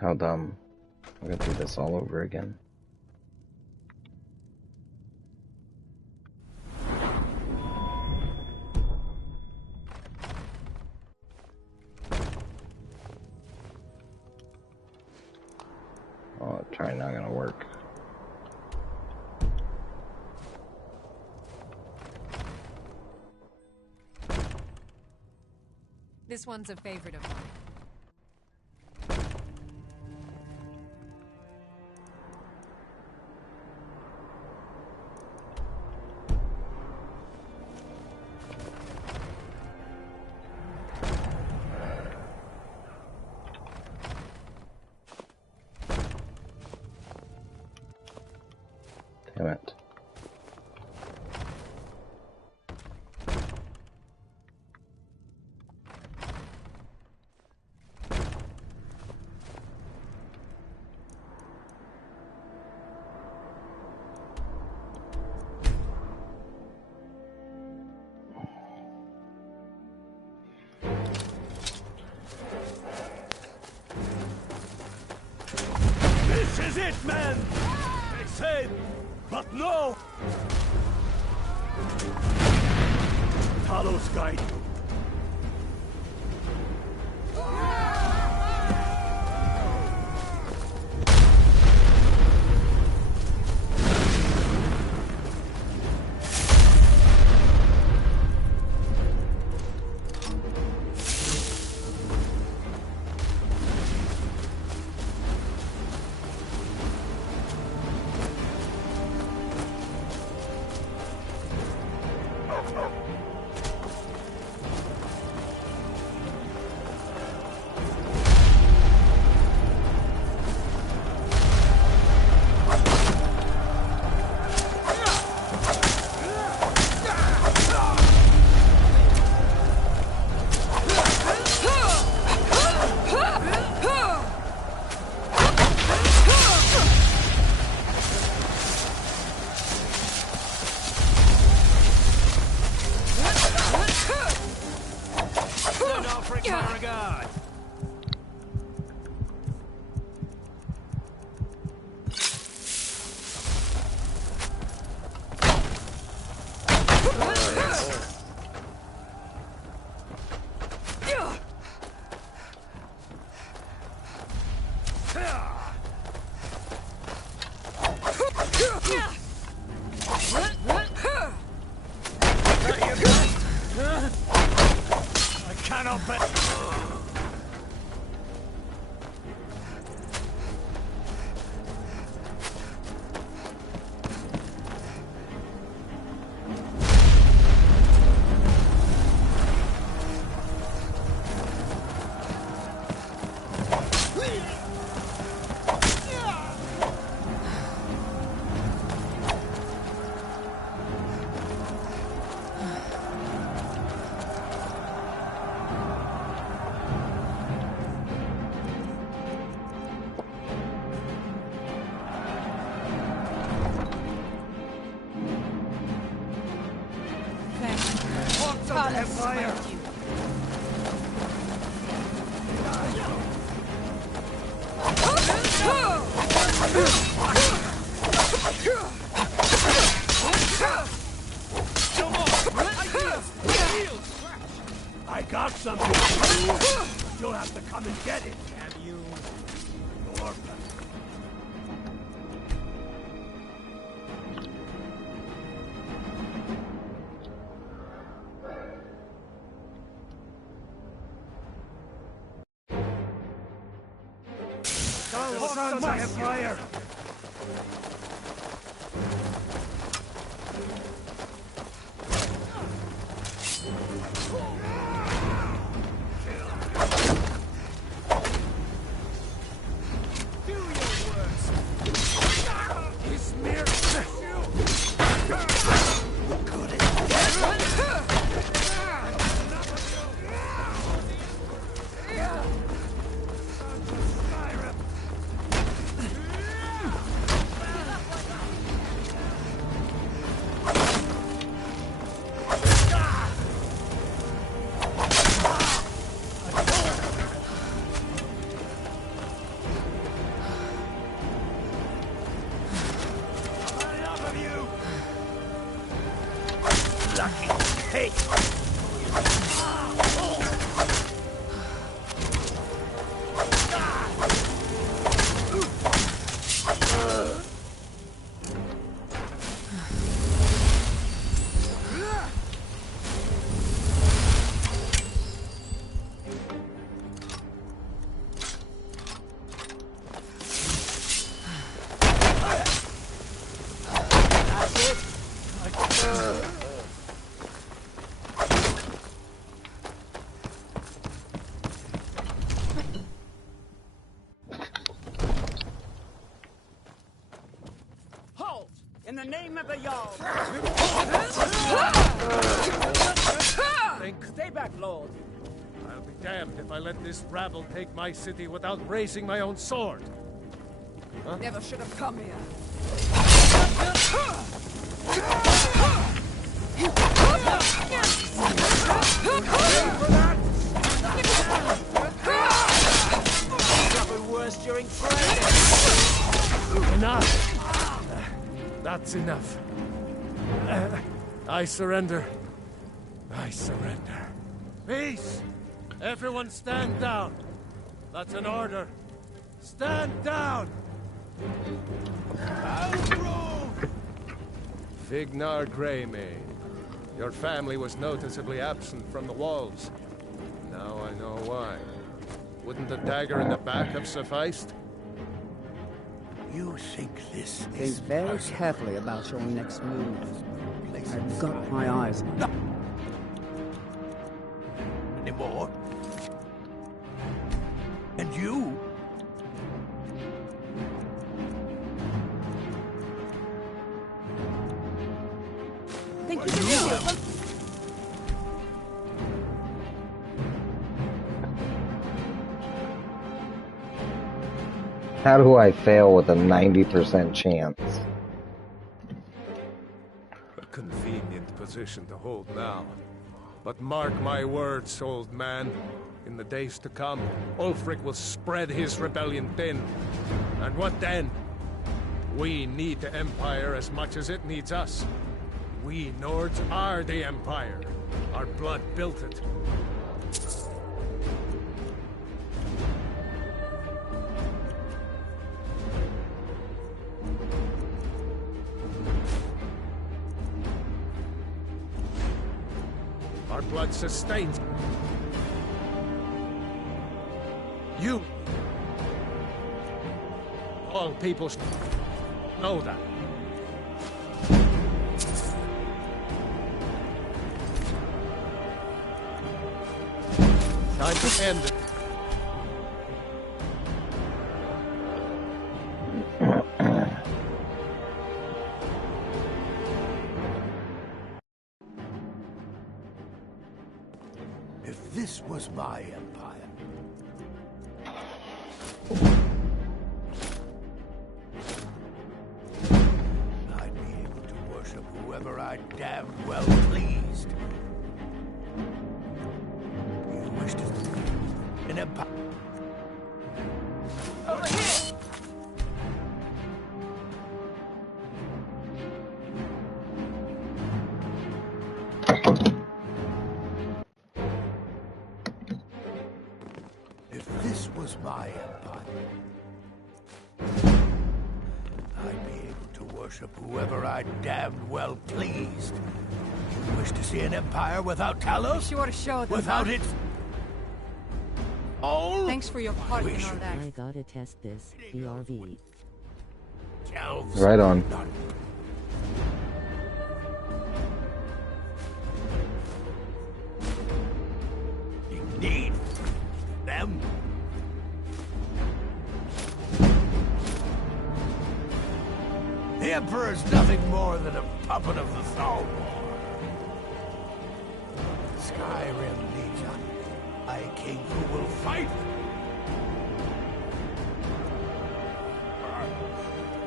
How dumb. I'm gonna do this all over again. Oh, try not gonna work. This one's a favorite of mine. Damn it. This is it, man! They said, but no! Talos guide you. I got something for you. You'll have to come and get it, have you? Orphan. Sons of fire! In the name of the Jarl! Stay back, Lord. I'll be damned if I let this rabble take my city without raising my own sword. Huh? Never should have come here. Nothing worse during training. Enough! That's enough. I surrender. I surrender. Peace! Everyone stand down. That's an order. Stand down! Vignar Greymane. Your family was noticeably absent from the walls. Now I know why. Wouldn't the dagger in the back have sufficed? You think this Think is very personal? carefully about your next move. I've got my eyes on you. Anymore? And you? Think you can do it? How do I fail with a 90% chance? A convenient position to hold now. But mark my words, old man. In the days to come, Ulfric will spread his rebellion thin. And what then? We need the Empire as much as it needs us. We Nords are the Empire. Our blood built it. Our blood sustains. You. All peoples know that. Time to end it. If this was my empire, I'd be able to worship whoever I damn well pleased. You wish to an empire? Over here! If this was my empire, I'd be able to worship whoever I damned well pleased. You wish to see an empire without Talos? Sure to show them. Without huh? its all? Thanks for your part We and all should- that. I gotta test this. BRV. Elves. Right on. Not you need them. The Emperor's nothing more than a puppet of the Thalmor. Skyrim needs a king who will fight.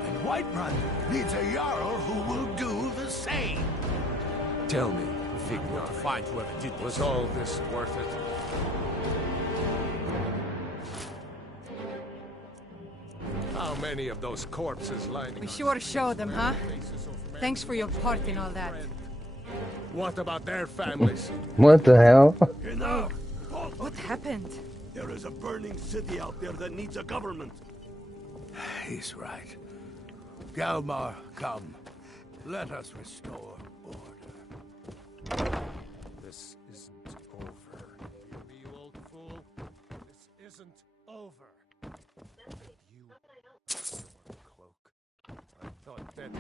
And Whiterun needs a Jarl who will do the same. Tell me, Vignar, Find whoever did was all this worth it? How many of those corpses lining We our sure to show them, huh? faces of men Thanks for your part in all that. What about their families? What the hell? Enough! What happened? There is a burning city out there that needs a government. He's right. Galmar, come. Let us restore order. This isn't over. Hear me, you old fool? This isn't over. You, your cloak. I thought that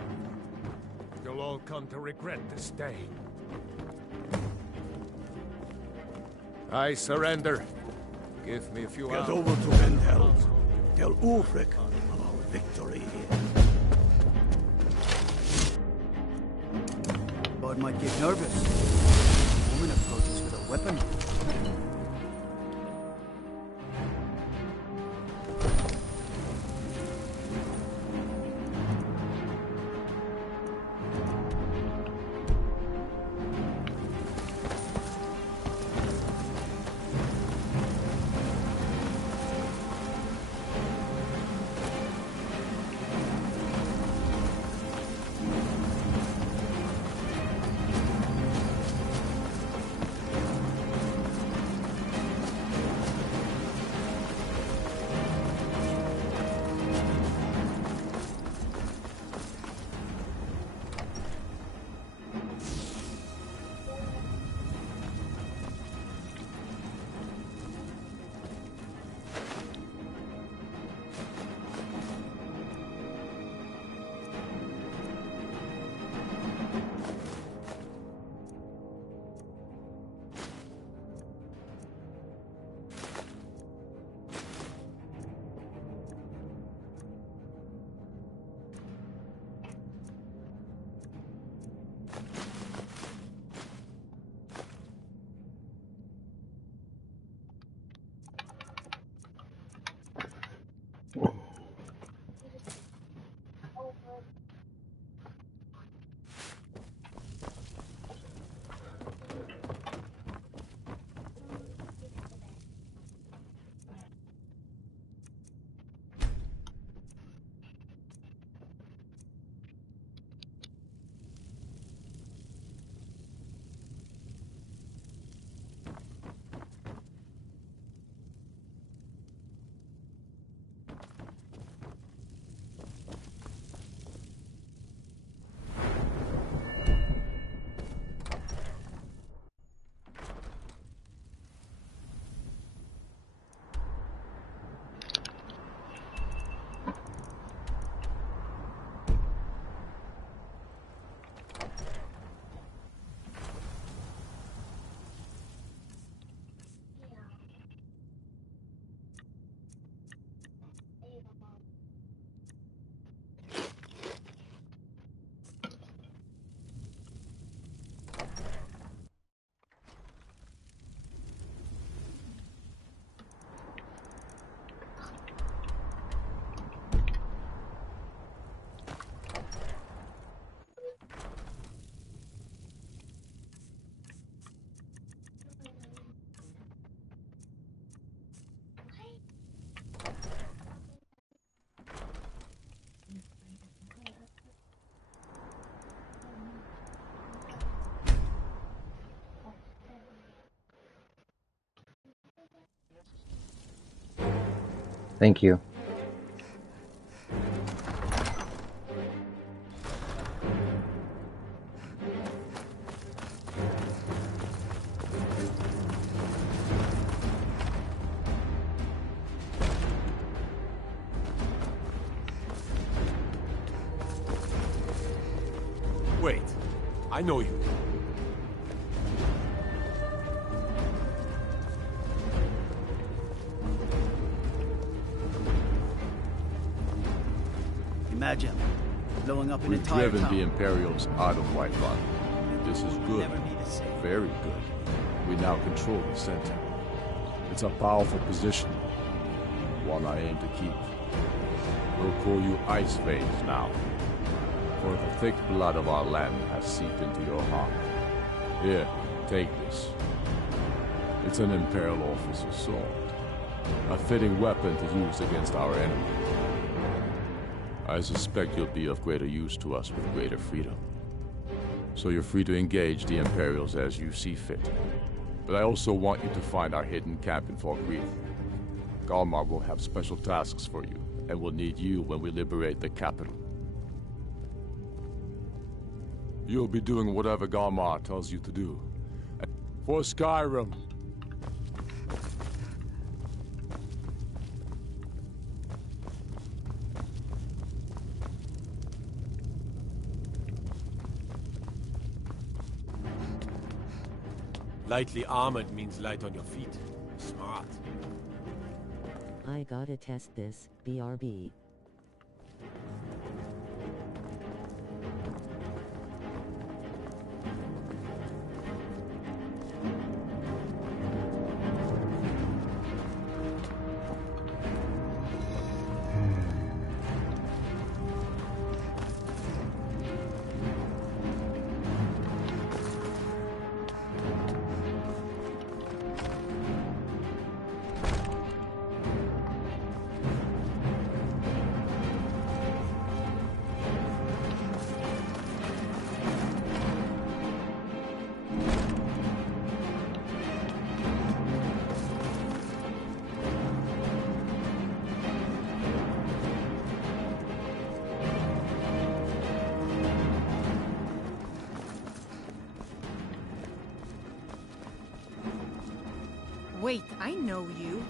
you'll all come to regret this day. I surrender. Give me a few Get hours. over to Vendel. Tell Ulfric of our victory here. guard might get nervous. A woman approaches with a weapon. Thank you. Wait, I know you. Imagine blowing up an We've entire driven town. the Imperials out of White Run. This is good. Never need to say. Very good. We now control the center. It's a powerful position. One I aim to keep. We'll call you Ice Veins now. For the thick blood of our land has seeped into your heart. Here, take this. It's an Imperial officer's sword. A fitting weapon to use against our enemy. I suspect you'll be of greater use to us with greater freedom. So you're free to engage the Imperials as you see fit. But I also want you to find our hidden camp in Fort Greath. Galmar will have special tasks for you, and will need you when we liberate the capital. You'll be doing whatever Galmar tells you to do. For Skyrim! Lightly armored means light on your feet. Smart. I gotta test this, BRB. Wait, I know you.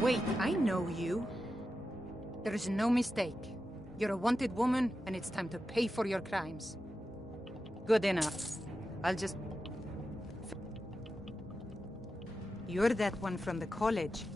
Wait, I know you. There is no mistake. You're a wanted woman, and it's time to pay for your crimes. Good enough. I'll just... You're that one from the college.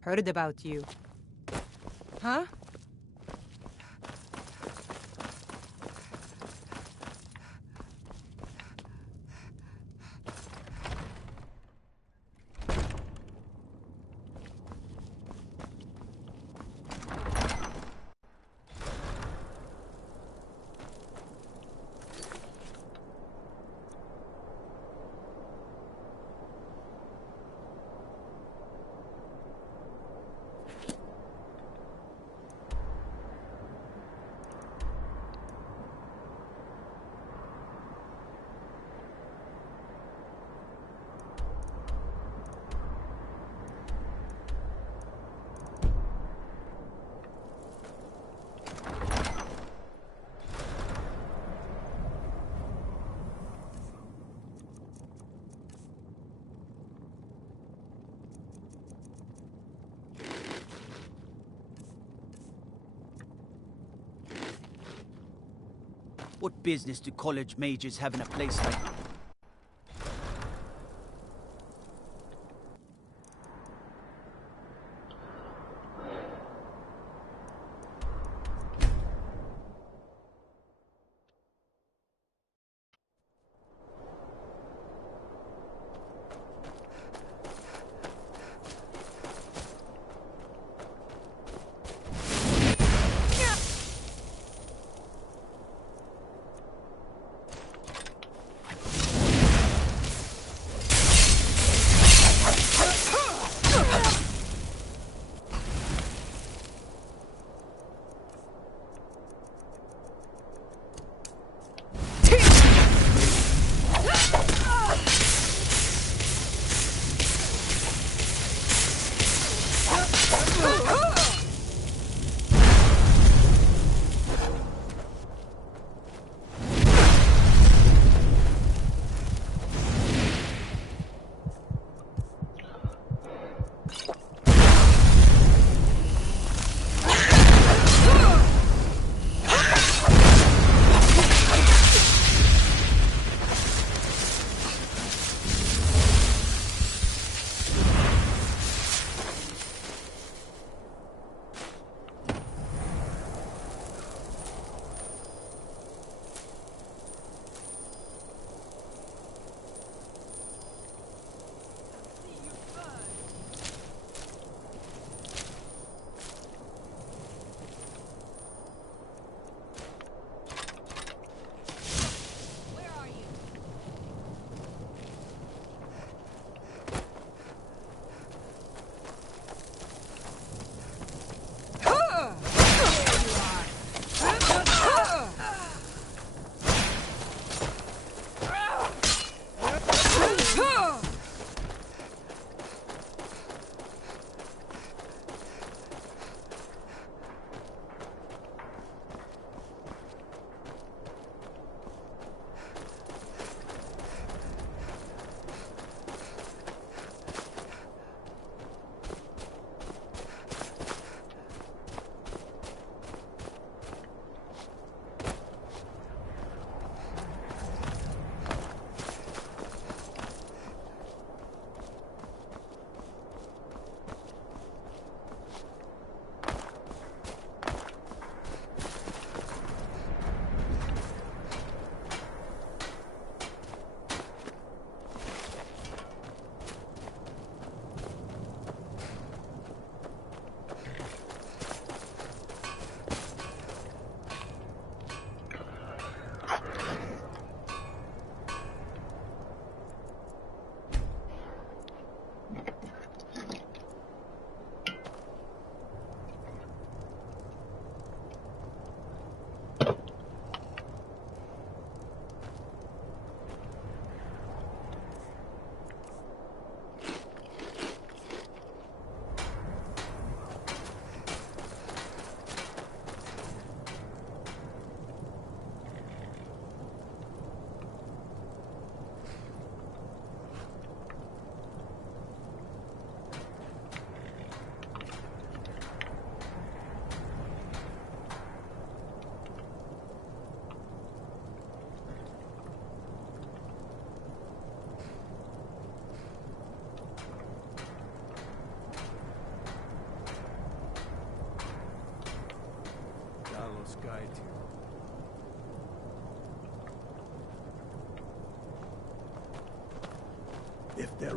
Heard about you. Huh? What business do college majors have in a place like...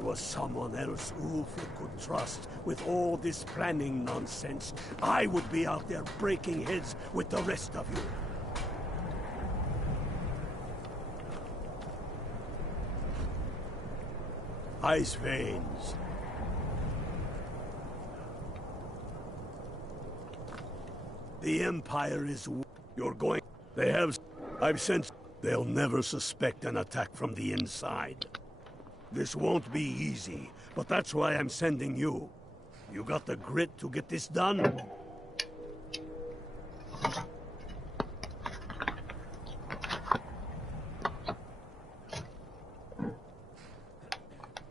was someone else Ulfric could trust with all this planning nonsense, I would be out there breaking heads with the rest of you. Ice veins. The Empire is... You're going... They have... I've sensed... They'll never suspect an attack from the inside. This won't be easy, but that's why I'm sending you. You got the grit to get this done?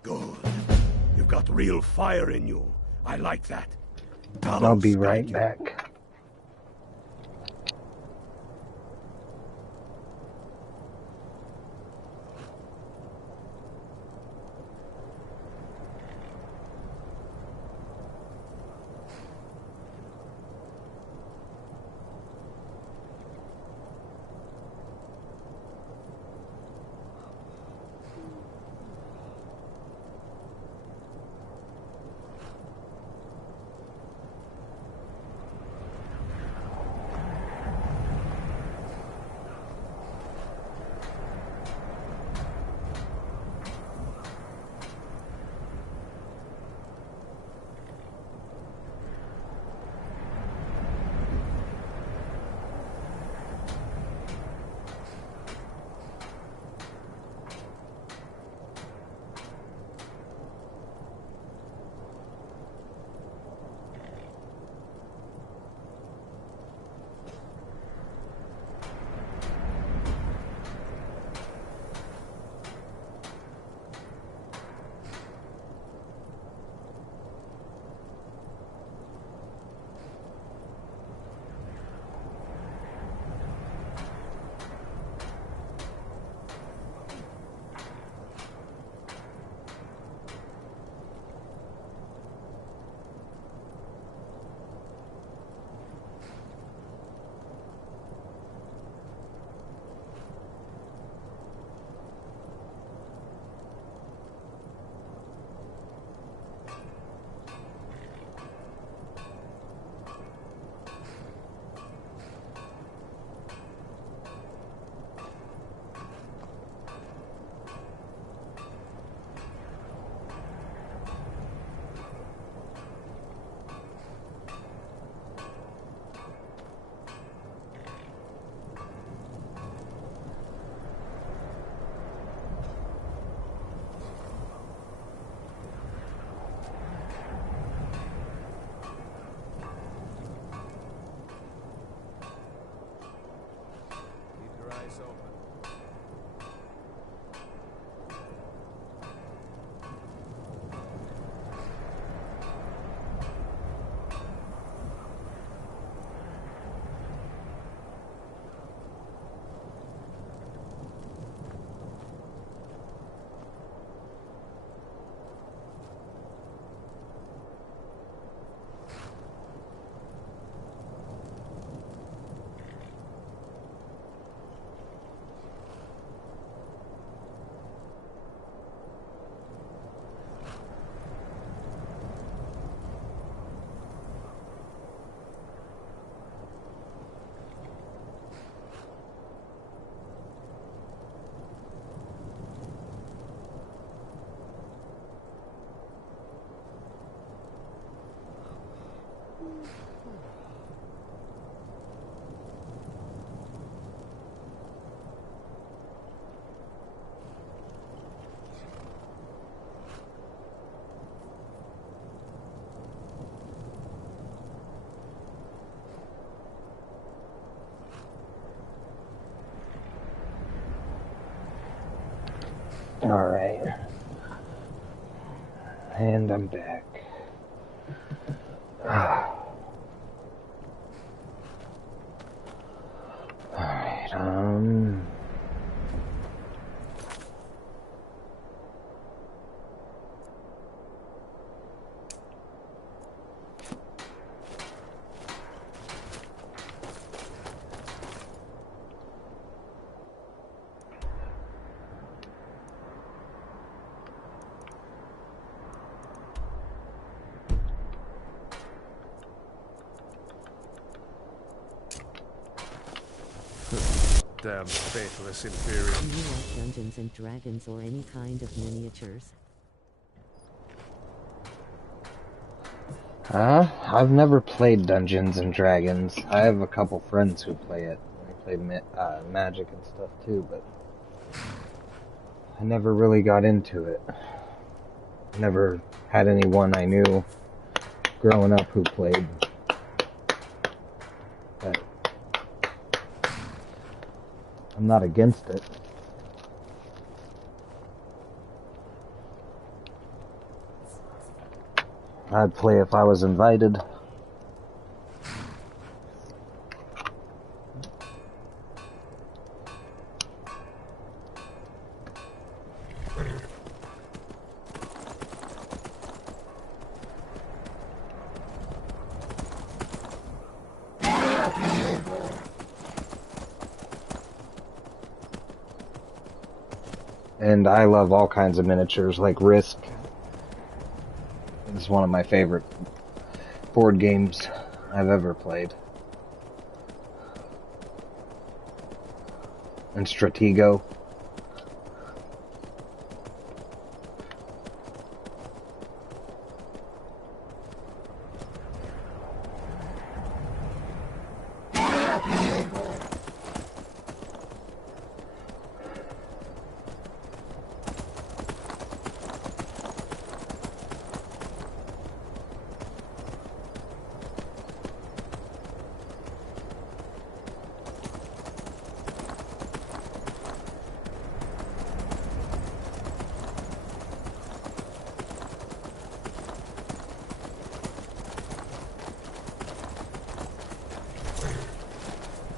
Good. You've got real fire in you. I like that. I'll be right back. Alright. And I'm back. Alright, Goddamn faithless inferior. Do you like Dungeons and Dragons or any kind of miniatures? I've never played Dungeons and Dragons. I have a couple friends who play it. They play Magic and stuff too, but I never really got into it. Never had anyone I knew growing up who played. But I'm not against it. I'd play if I was invited. And I love all kinds of miniatures, like Risk. It's one of my favorite board games I've ever played. And Stratego.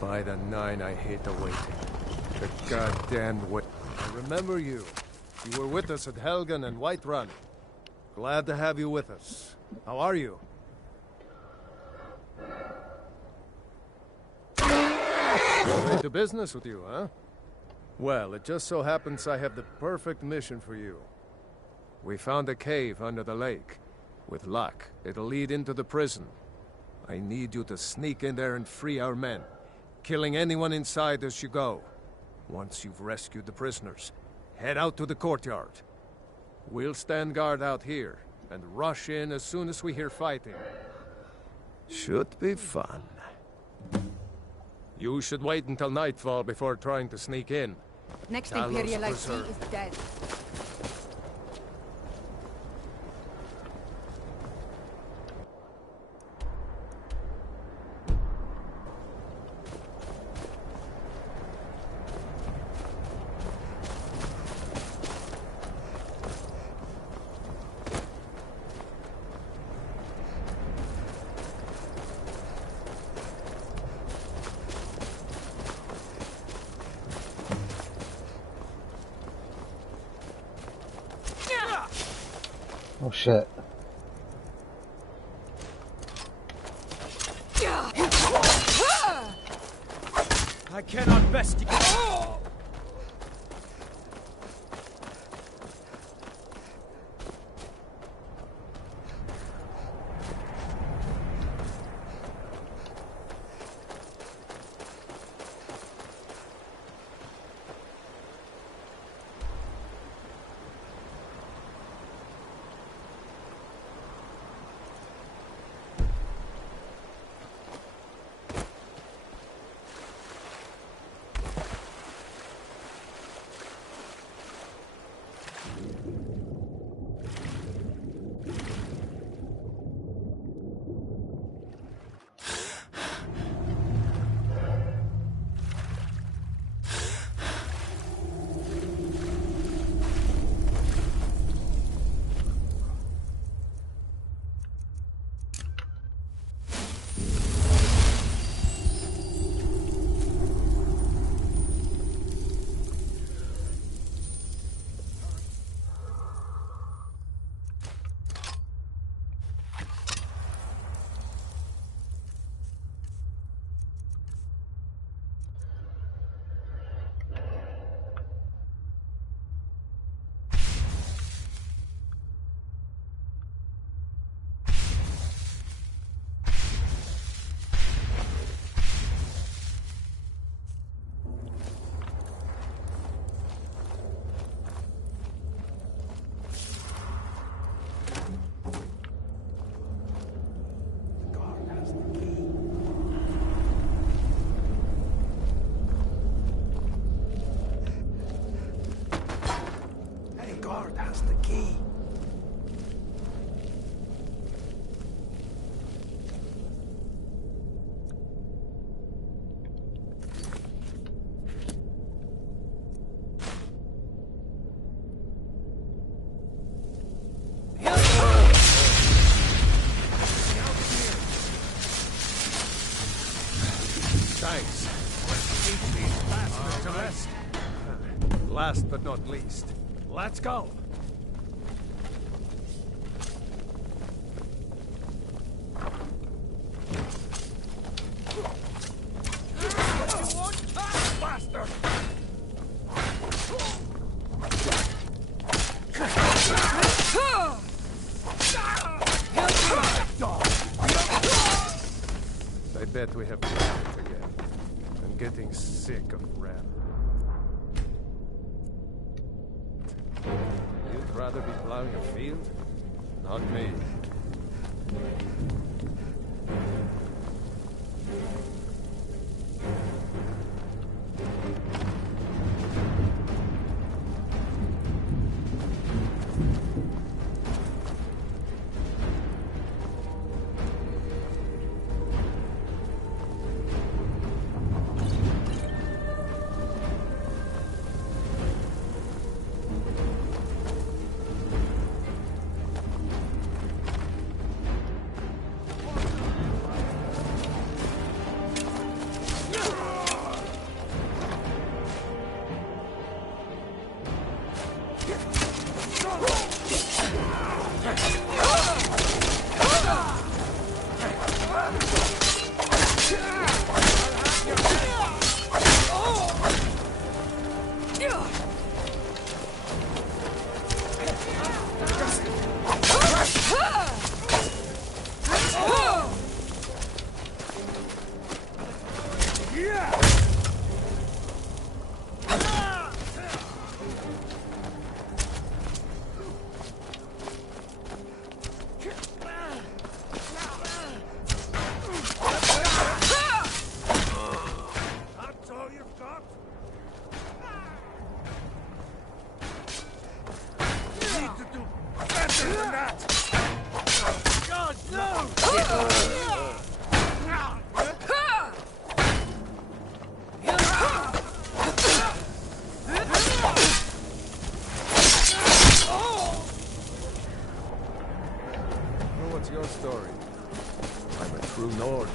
By the 9, I hate the waiting. The goddamn wait. I remember you. You were with us at Helgen and Whiterun. Glad to have you with us. How are you? Straight to business with you, huh? Well, it just so happens I have the perfect mission for you. We found a cave under the lake. With luck, it'll lead into the prison. I need you to sneak in there and free our men, killing anyone inside as you go. Once you've rescued the prisoners, head out to the courtyard. We'll stand guard out here and rush in as soon as we hear fighting. Should be fun. You should wait until nightfall before trying to sneak in. Next Talos Imperial I see preserved. is dead. Oh shit. I cannot best. last but not least, let's go! Bastard! I bet we have to fight again. I'm getting sick of Ram. You'd rather be plowing a field? Not me. What's your story? I'm a true Nord.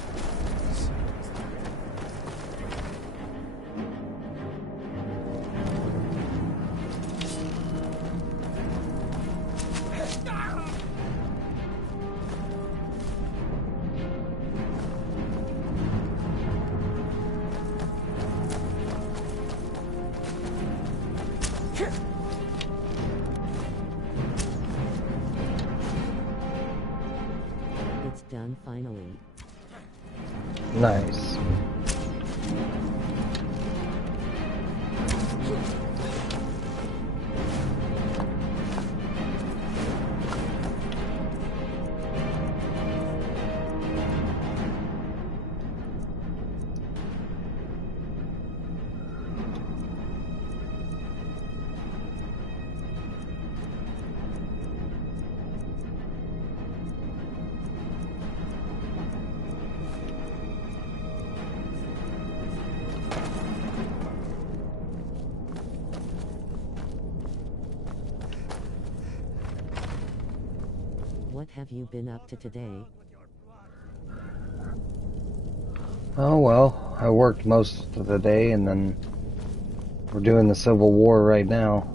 It's done finally. Nice. What have you been up to today? Oh well, I worked most of the day and then we're doing the Civil War right now.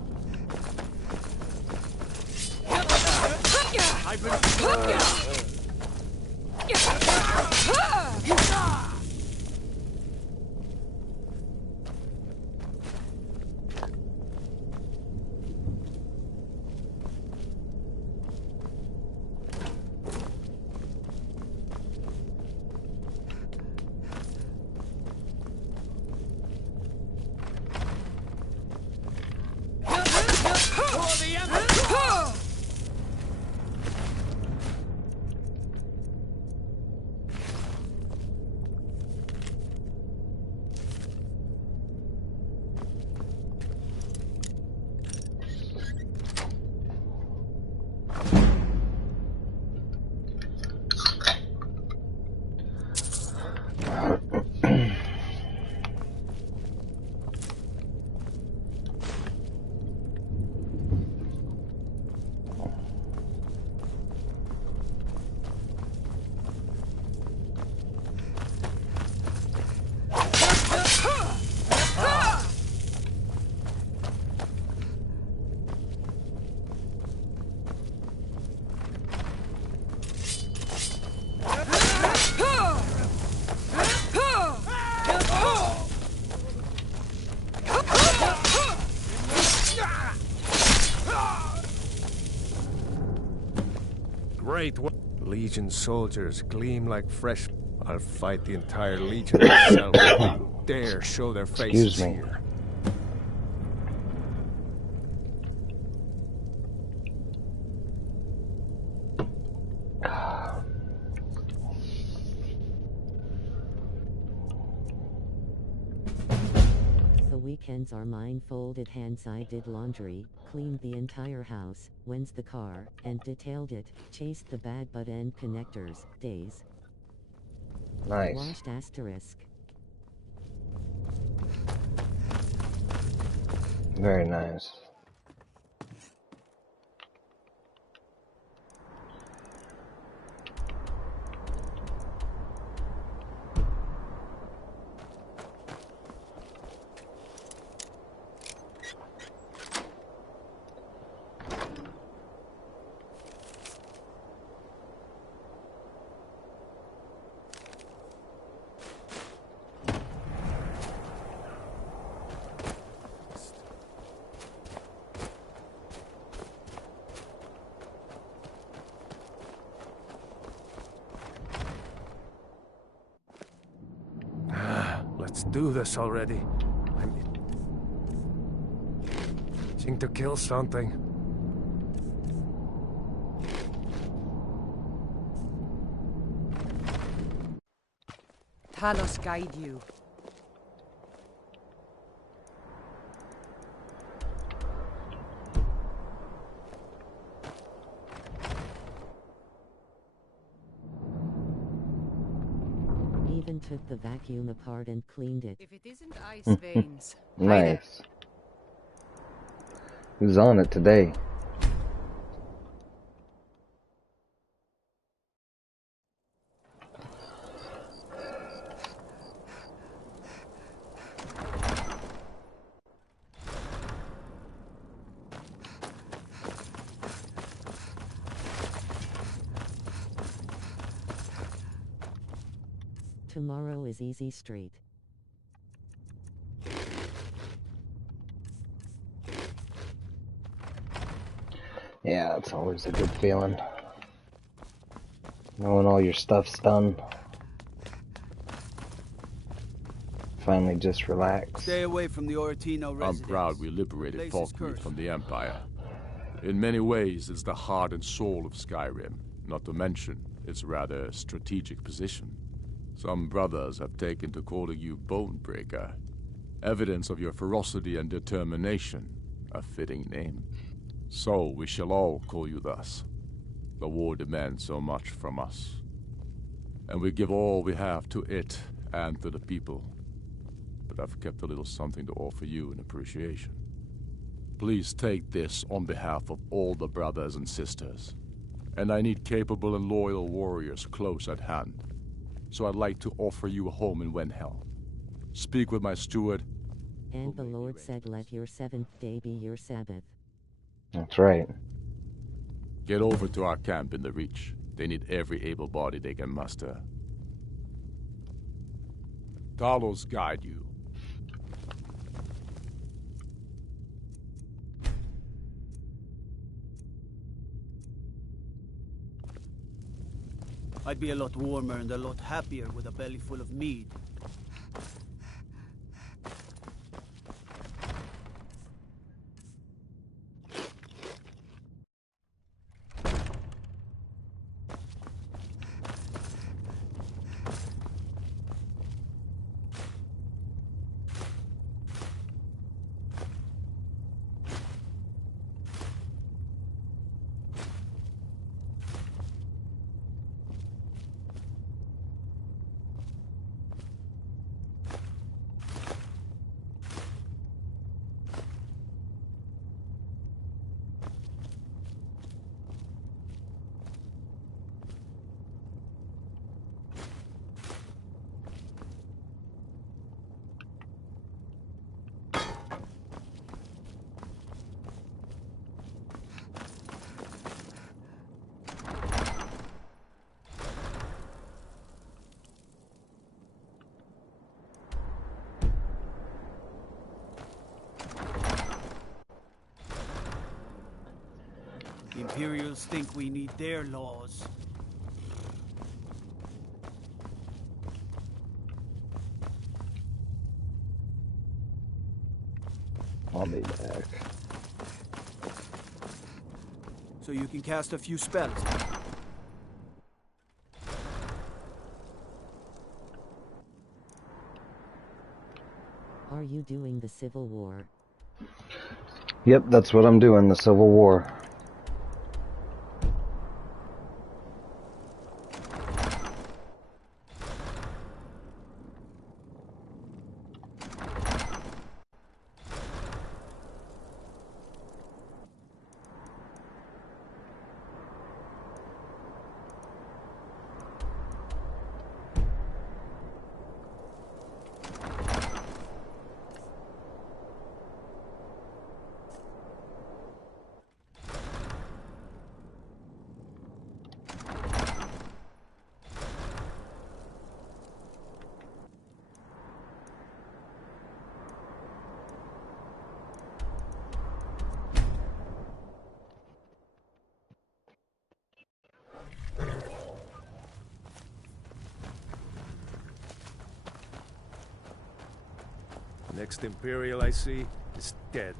great work. Legion soldiers gleam like fresh. I'll fight the entire Legion myself. Who dare show their faces Excuse me. here? The weekends are mine. Folded hands. I did laundry, cleaned the entire house, went the car, and detailed it, chased the bad butt end connectors, days. Nice. Washed asterisk. Very nice. Let's do this already. I'm itching to kill something. Talos guide you. Even took the vacuum apart and cleaned it. If it isn't ice veins. Nice. Who's on it today? Tomorrow is easy street. Yeah, it's always a good feeling. Knowing all your stuff's done. Finally just relax. Stay away from the Oratino I'm residence. proud we liberated Place is Falkreath cursed. from the Empire. In many ways, it's the heart and soul of Skyrim, not to mention its rather strategic position. Some brothers have taken to calling you Bonebreaker. Evidence of your ferocity and determination, a fitting name. So we shall all call you thus. The war demands so much from us. And we give all we have to it and to the people. But I've kept a little something to offer you in appreciation. Please take this on behalf of all the brothers and sisters. And I need capable and loyal warriors close at hand. So I'd like to offer you a home in Wenhel. Speak with my steward. And the Lord said, let your seventh day be your Sabbath. That's right. Get over to our camp in the Reach. They need every able body they can muster. Talos guide you. I'd be a lot warmer and a lot happier with a belly full of mead. Imperials think we need their laws. I'll be back. So you can cast a few spells. Are you doing the Civil War? Yep, that's what I'm doing, the Civil War. Next Imperial I see is dead.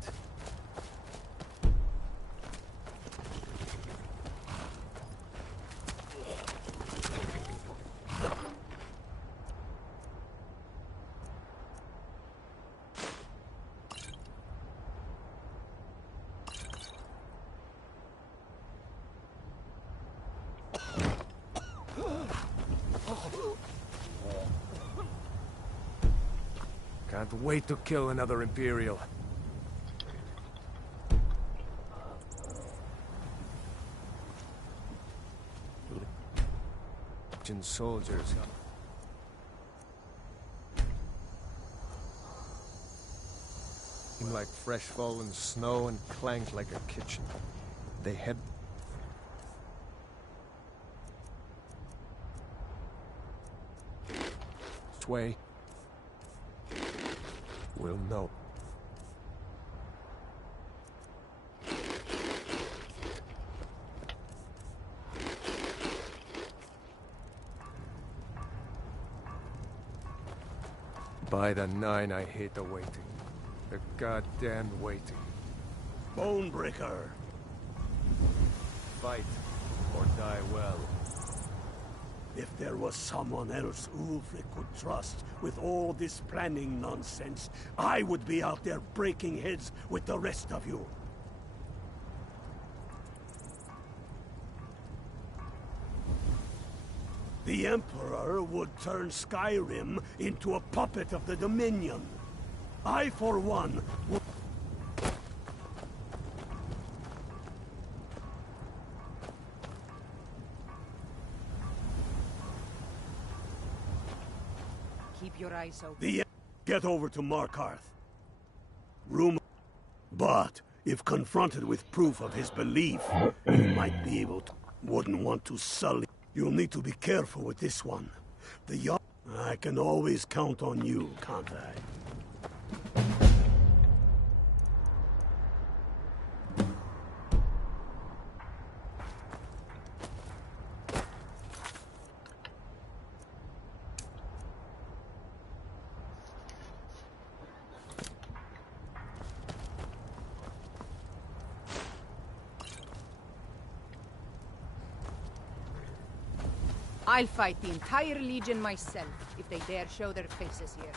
Can't wait to kill another Imperial. Legion soldiers. Seem like fresh fallen snow and clank like a kitchen. They head... Sway. We'll know. By the 9, I hate the waiting. The goddamn waiting. Bonebreaker. Fight or die well. If there was someone else Ulfric could trust with all this planning nonsense, I would be out there breaking heads with the rest of you. The Emperor would turn Skyrim into a puppet of the Dominion. I, for one, would... Keep your eyes open. Get over to Markarth. But if confronted with proof of his belief, you might be able to... Wouldn't want to sully. You'll need to be careful with this one. The young... I can always count on you, can't I? I'll fight the entire Legion myself, if they dare show their faces here.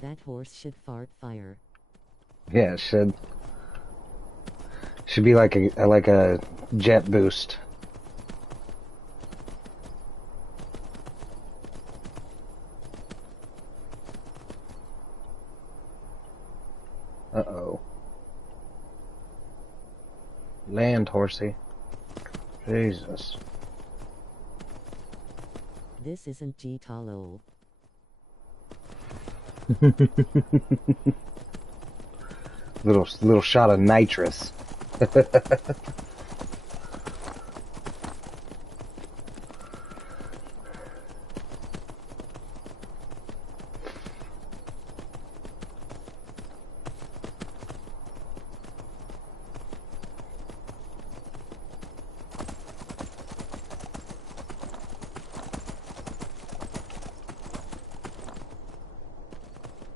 That horse should fart fire. Yeah, it should. Should be like a jet boost. Uh-oh. Land, horsey. Jesus. This isn't G-Talo. Little shot of nitrous.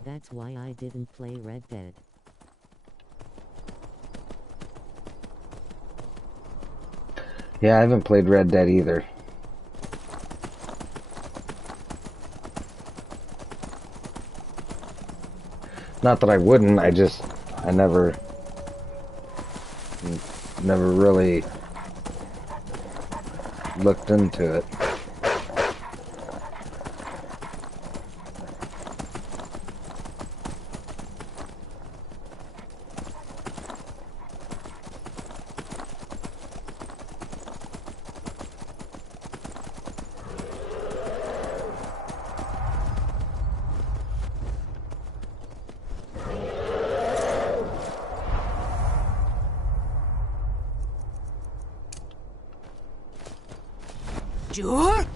That's why I didn't play Red Dead. Yeah, I haven't played Red Dead either. Not that I wouldn't, I never really looked into it. Sure?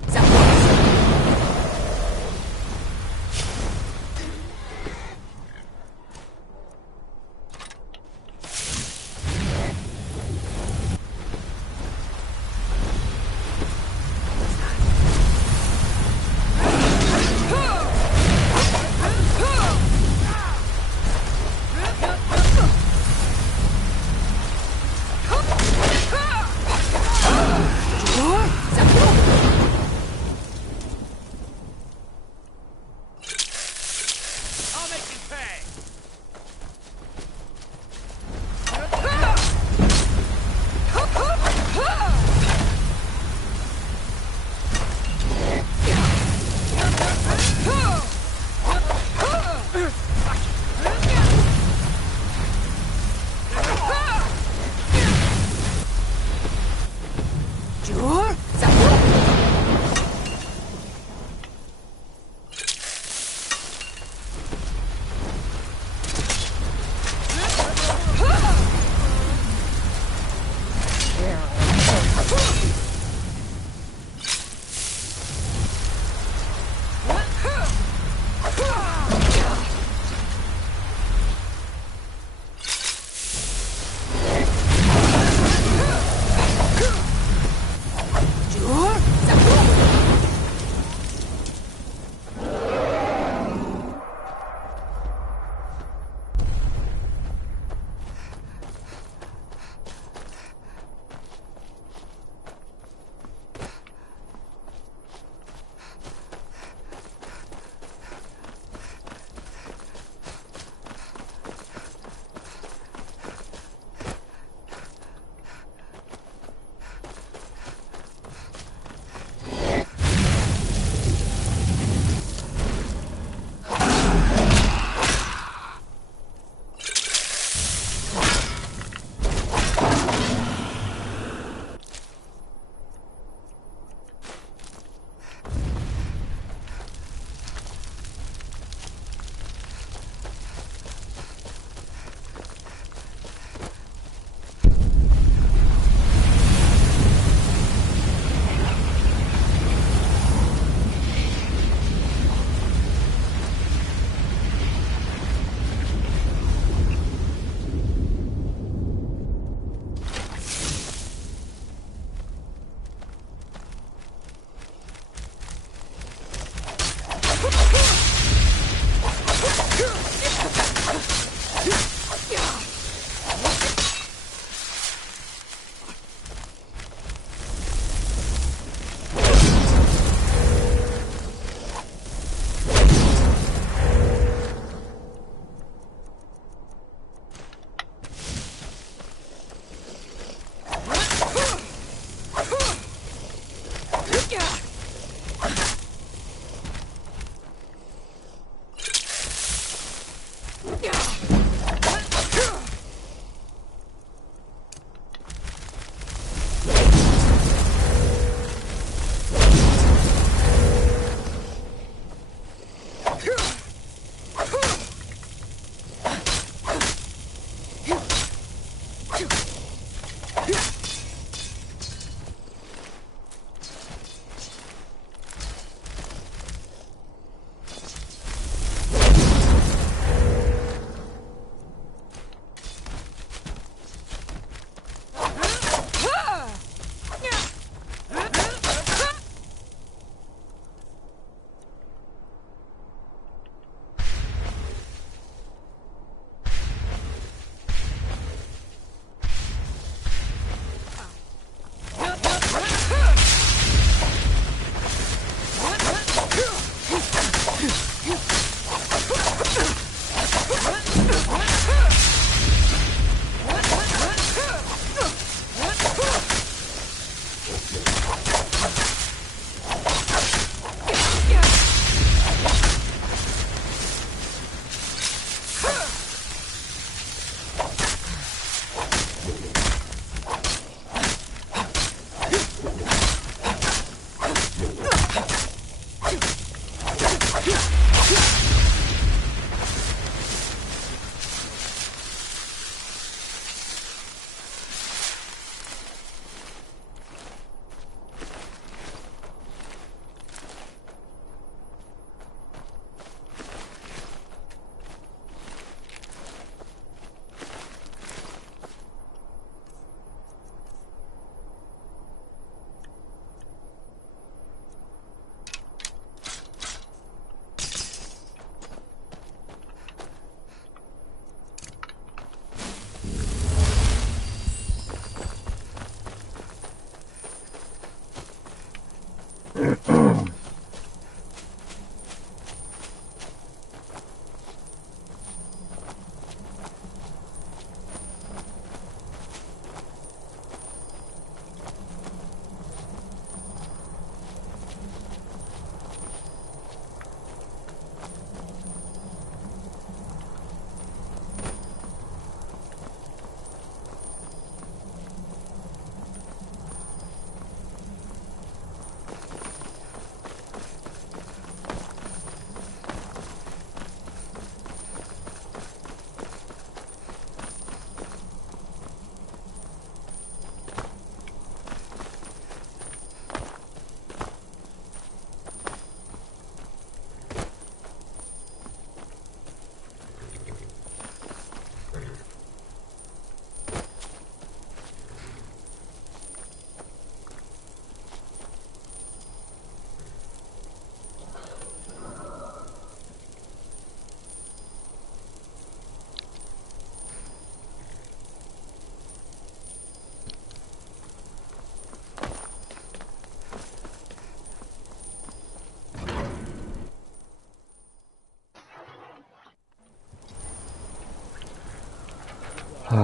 I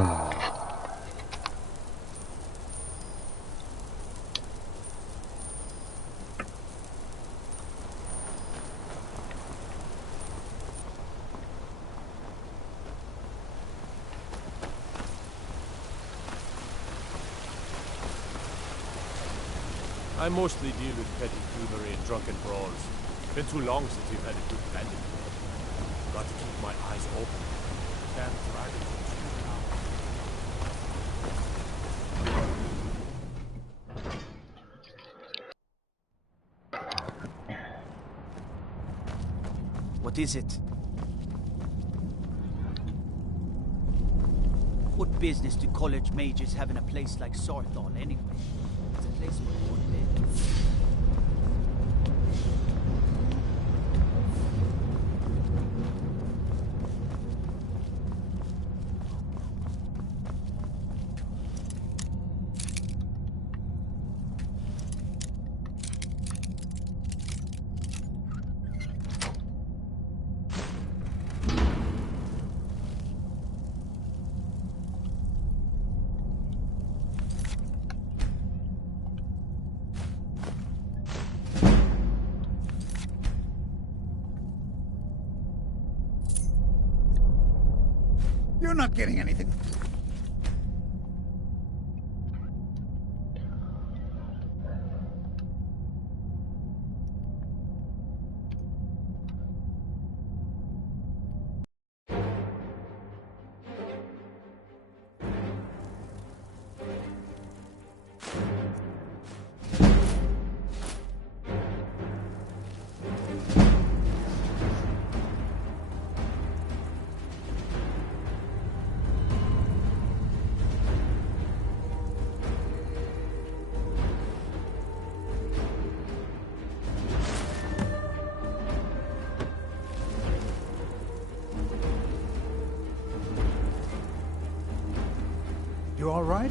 mostly deal with petty thievery and drunken brawls. Been too long since we've had a good bandit. Got to keep my eyes open. Damn dragons are too loud. What is it? What business do college mages have in a place like Sarthal anyway? It's a place where one lives. You're not getting anything. You all right?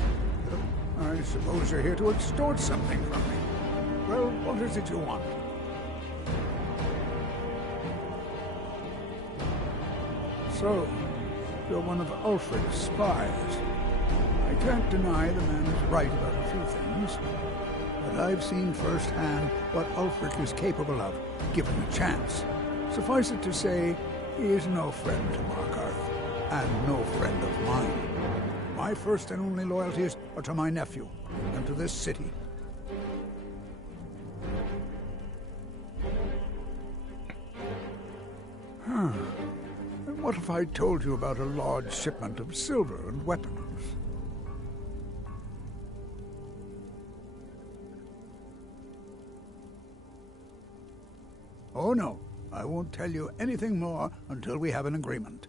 I suppose you're here to extort something from me. Well, what is it you want? So, you're one of Ulfric's spies. I can't deny the man is right about a few things, but I've seen firsthand what Ulfric is capable of, given a chance. Suffice it to say, he is no friend to Markarth, and no friend of mine. My first and only loyalties are to my nephew, and to this city. And what if I told you about a large shipment of silver and weapons? Oh no, I won't tell you anything more until we have an agreement.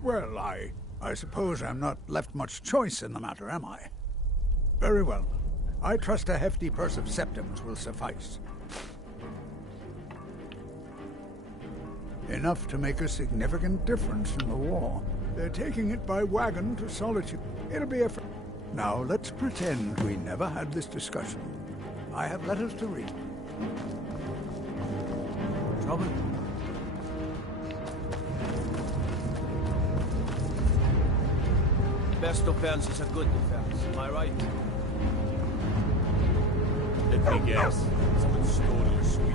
Well, I suppose I'm not left much choice in the matter, am I? Very well. I trust a hefty purse of septims will suffice. Enough to make a significant difference in the war. They're taking it by wagon to Solitude. It'll be a... Now, let's pretend we never had this discussion. I have letters to read. Trouble? Best defense is a good defense, am I right? Let me guess. Someone stole your sweet.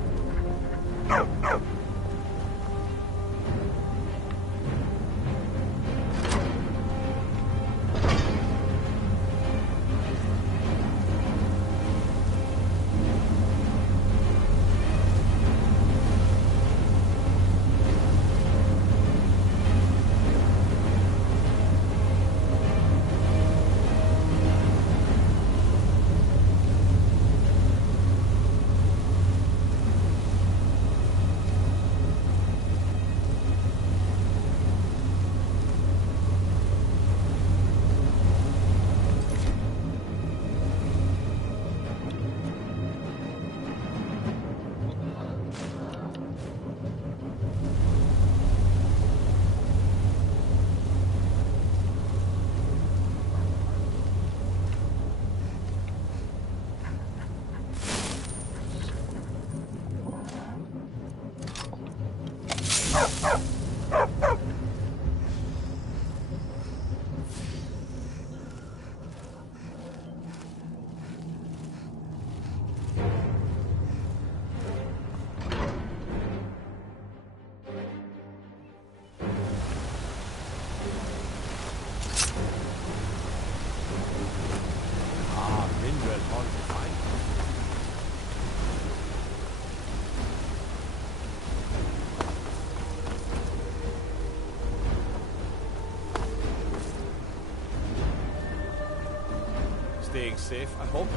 staying safe, I hope.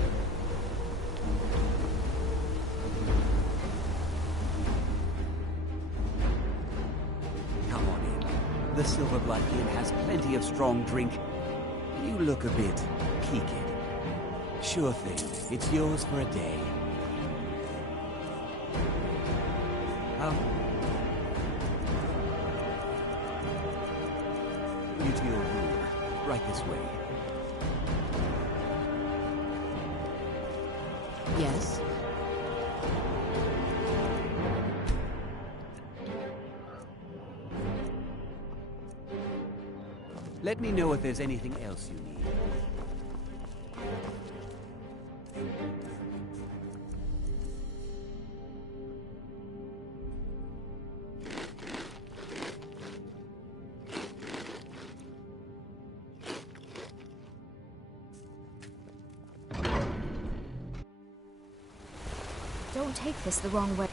Come on in. The Silverblood Inn has plenty of strong drink. You look a bit peaked. Sure thing. It's yours for a day. You to your room. Right this way. Yes? Let me know if there's anything else you need. Don't take this the wrong way.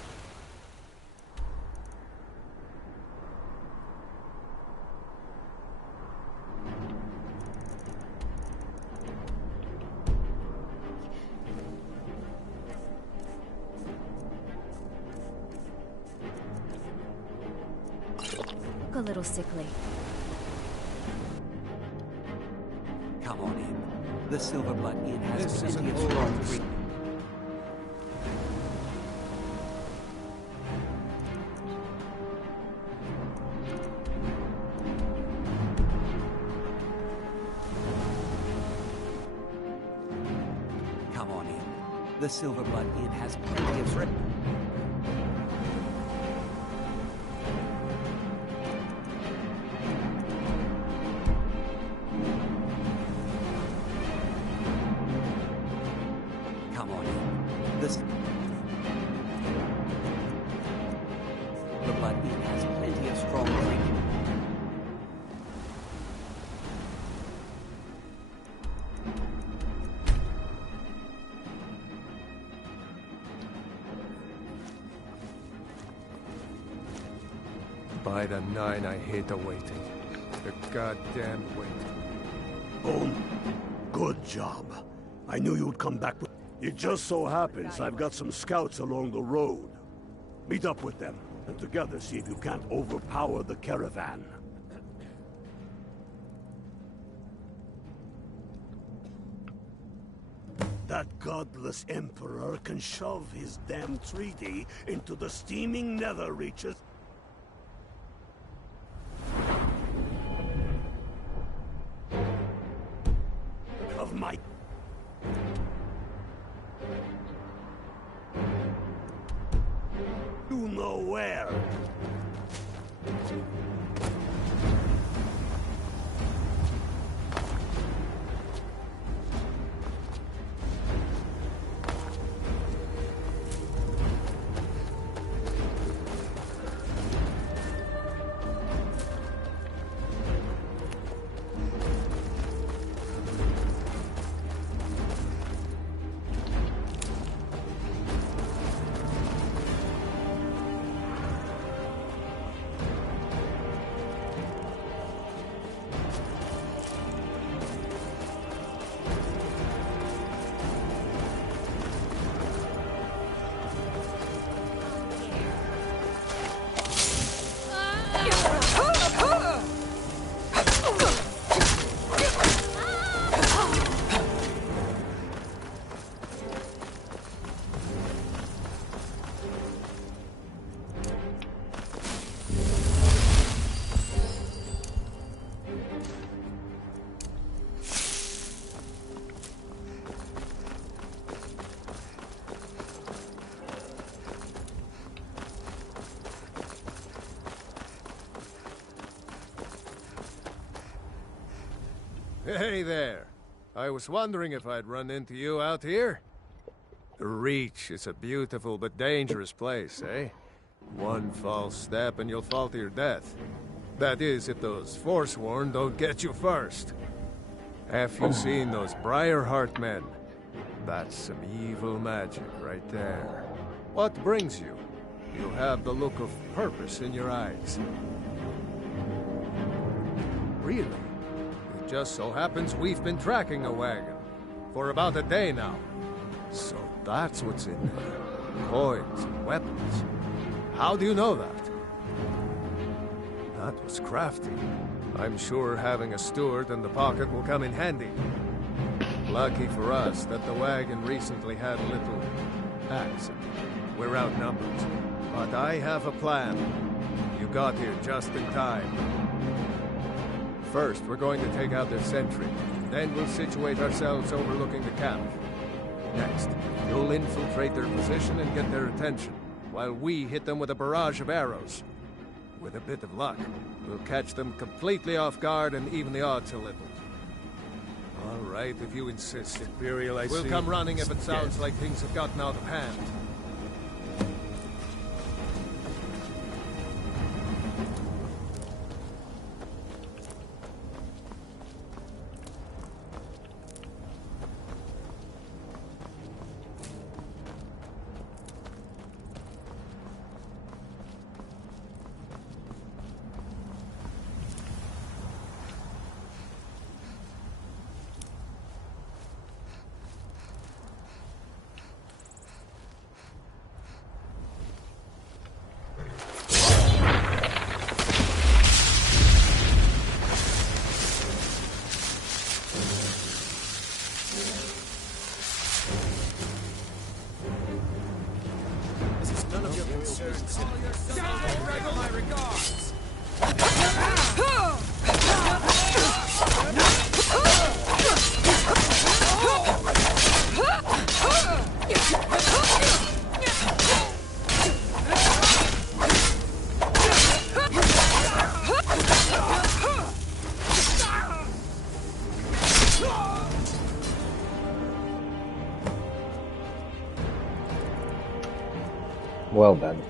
Look a little sickly. Come on in. The Silverblood Inn has This is plenty an of old strong drink. Come on in. The Silverblood Inn has plenty of drink. Come on in. The Silverblood Inn has plenty of strong drink. By the nine, I hate the waiting. The goddamn waiting. Oh, good job. I knew you'd come back with... It just so happens I've got some scouts along the road. Meet up with them, and together see if you can't overpower the caravan. That godless emperor can shove his damn treaty into the steaming nether reaches of my... You know where. Hey there. I was wondering if I'd run into you out here. The Reach is a beautiful but dangerous place, eh? One false step and you'll fall to your death. That is, if those Forsworn don't get you first. Have you seen those Briarheart men? That's some evil magic right there. What brings you? You have the look of purpose in your eyes. Really? It just so happens we've been tracking a wagon. for about a day now. So that's what's in there. Coins and weapons. How do you know that? That was crafty. I'm sure having a steward in the pocket will come in handy. Lucky for us that the wagon recently had a little accident. We're outnumbered. But I have a plan. You got here just in time. First, we're going to take out their sentry. Then we'll situate ourselves overlooking the camp. Next, you'll infiltrate their position and get their attention, while we hit them with a barrage of arrows. With a bit of luck, we'll catch them completely off guard and even the odds a little. All right, if you insist. Imperial, I We'll see. come running if it sounds like things have gotten out of hand. Well then.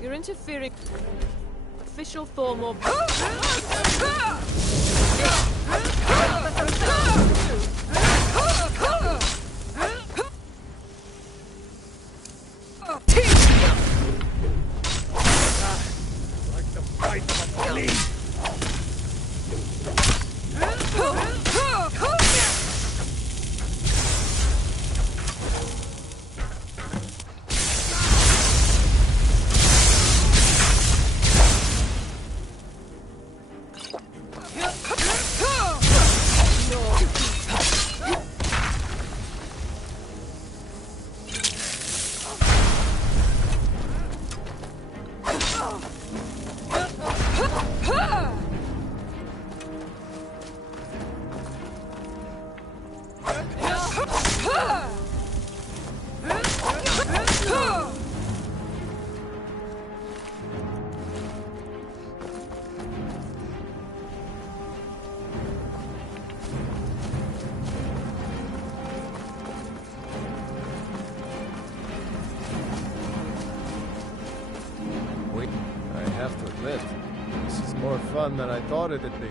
You're interfering. Official formal. Like the bite of a flea. I have to admit, this is more fun than I thought it'd be.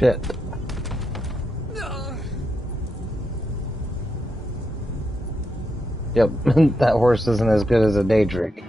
shit. Yep, that horse isn't as good as a Daedric.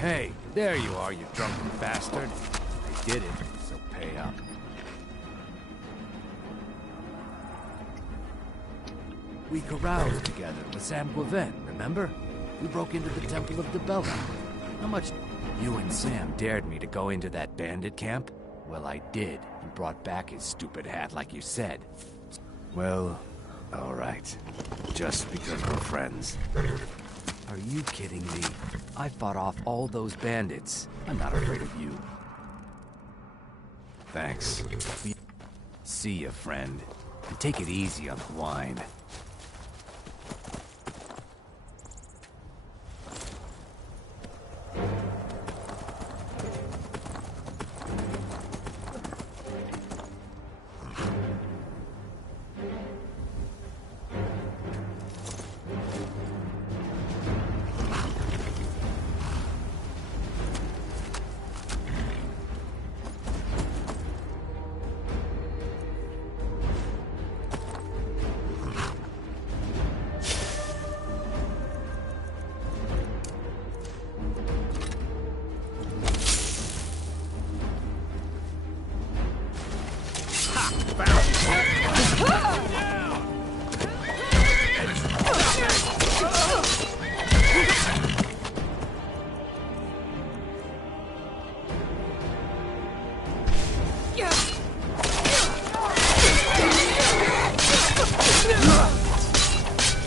Hey, there you are, you drunken bastard. I did it, so pay up. We caroused together with Sam Quivin, remember? We broke into the Temple of Dibella. How much... You and Sam dared me to go into that bandit camp? Well, I did, and brought back his stupid hat like you said. Well, alright. Just because we're friends. Are you kidding me? I fought off all those bandits. I'm not afraid of you. Thanks. See ya, friend. And take it easy on the wine.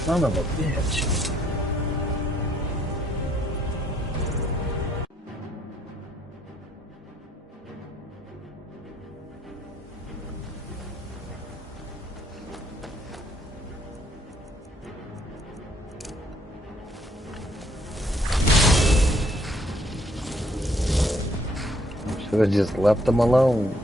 Son of a bitch. Should have just left them alone.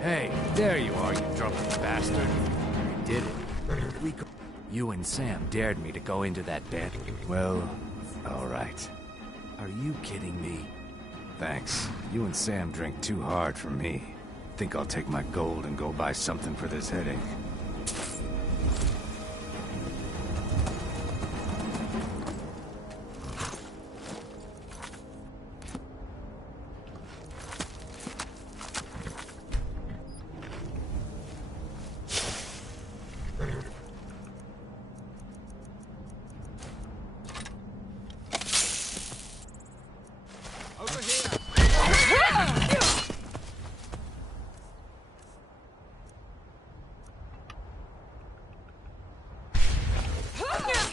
Hey, there you are, you drunken bastard. I did it. You and Sam dared me to go into that bed. Well, alright. Are you kidding me? Thanks. You and Sam drink too hard for me. Think I'll take my gold and go buy something for this headache.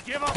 Give up!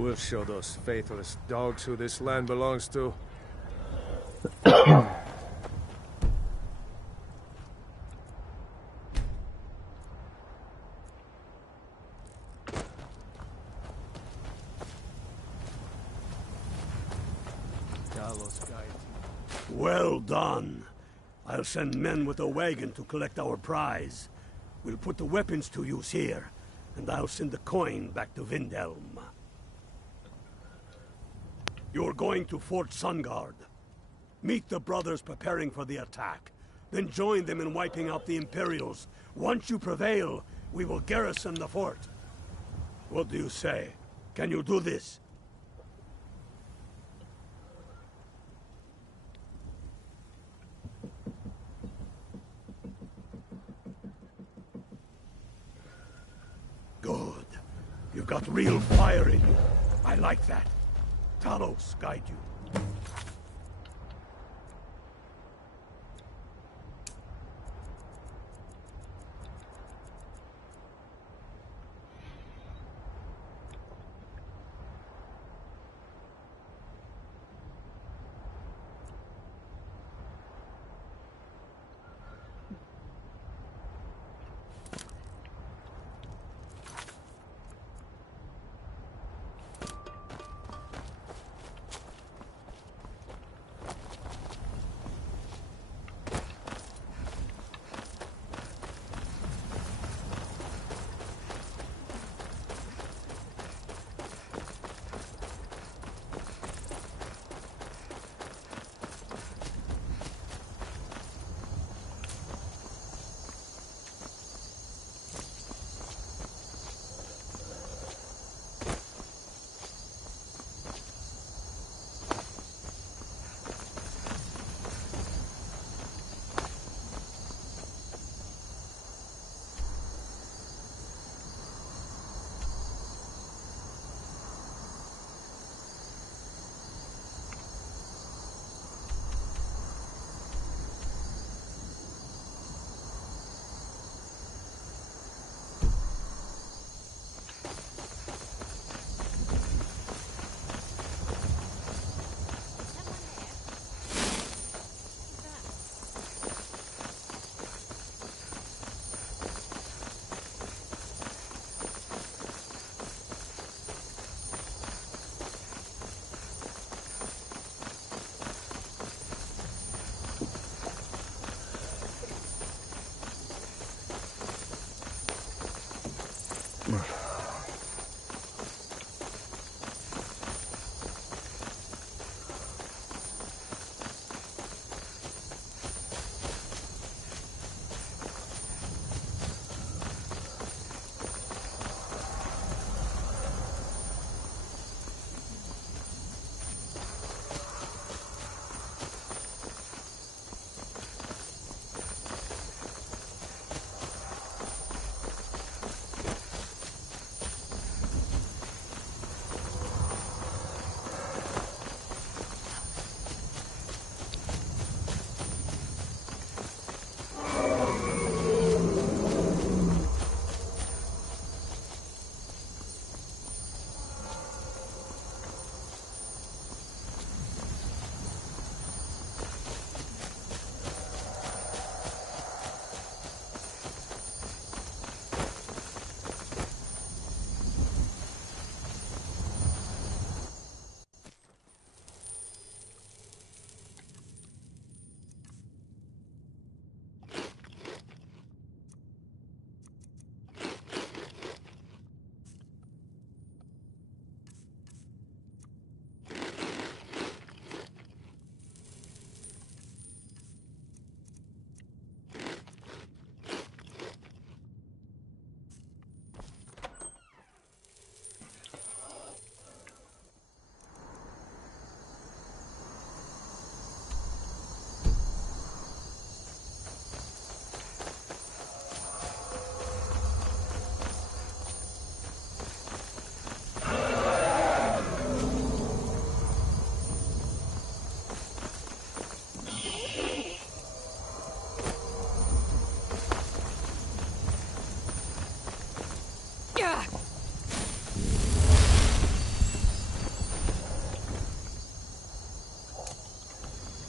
We'll show those faithless dogs who this land belongs to. Well done. I'll send men with a wagon to collect our prize. We'll put the weapons to use here, and I'll send the coin back to Vindhelm. You're going to Fort Sungard. Meet the brothers preparing for the attack. Then join them in wiping out the Imperials. Once you prevail, we will garrison the fort. What do you say? Can you do this? Good. You've got real fire in you. I like that. Talos guide you.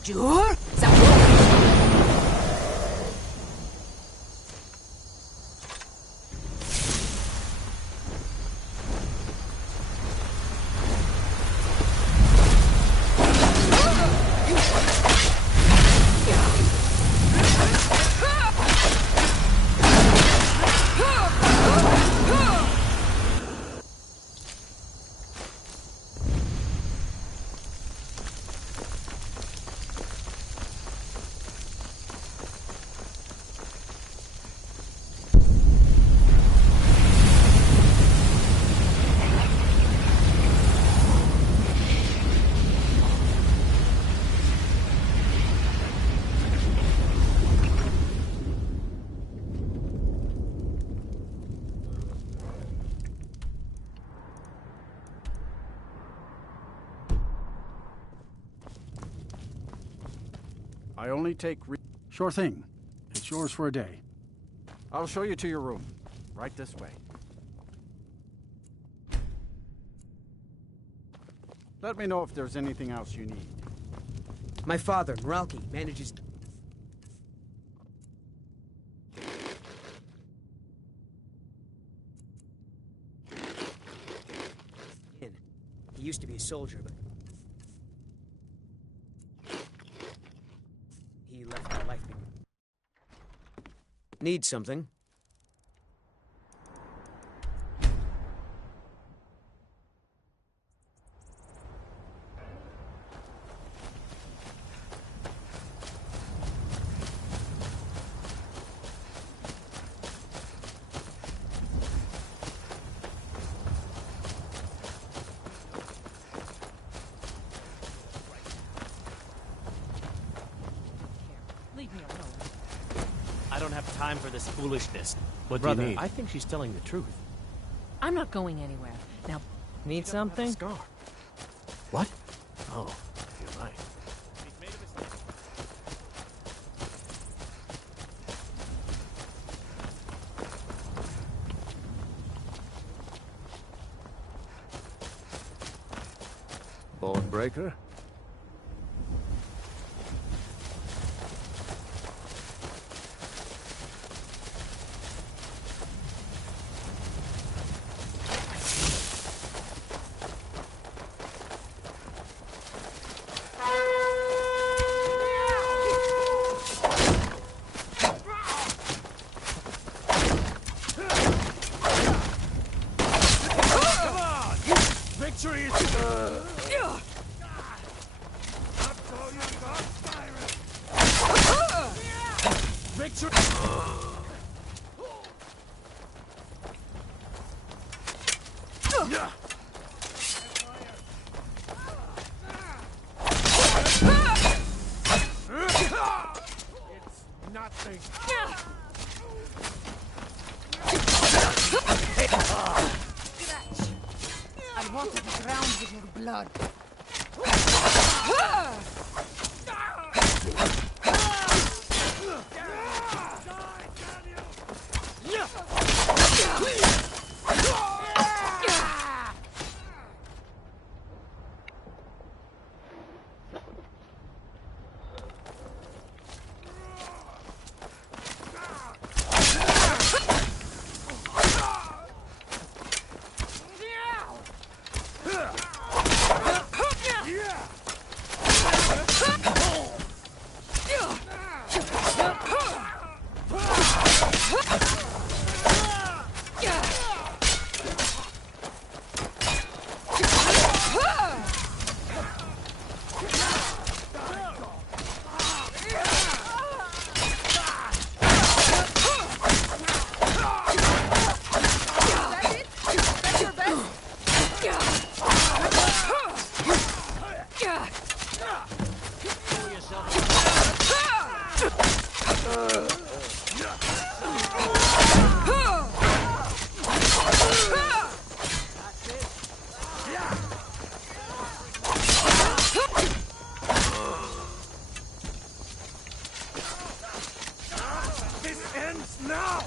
Sure? I only take Sure thing. It's yours for a day. I'll show you to your room. Right this way. Let me know if there's anything else you need. My father, Meralki, manages... He used to be a soldier, but... he left that life behind. Need something? Leave me alone. I don't have time for this foolishness. What Brother, do you need? I think she's telling the truth. I'm not going anywhere. Now, Need something? Scar. What? Oh, you're right. Bone breaker? Victory is... Victory! It's nothing. I want to be drowned with your blood. This ends now!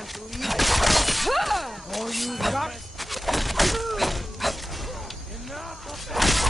time to leave. All you got. Enough of that.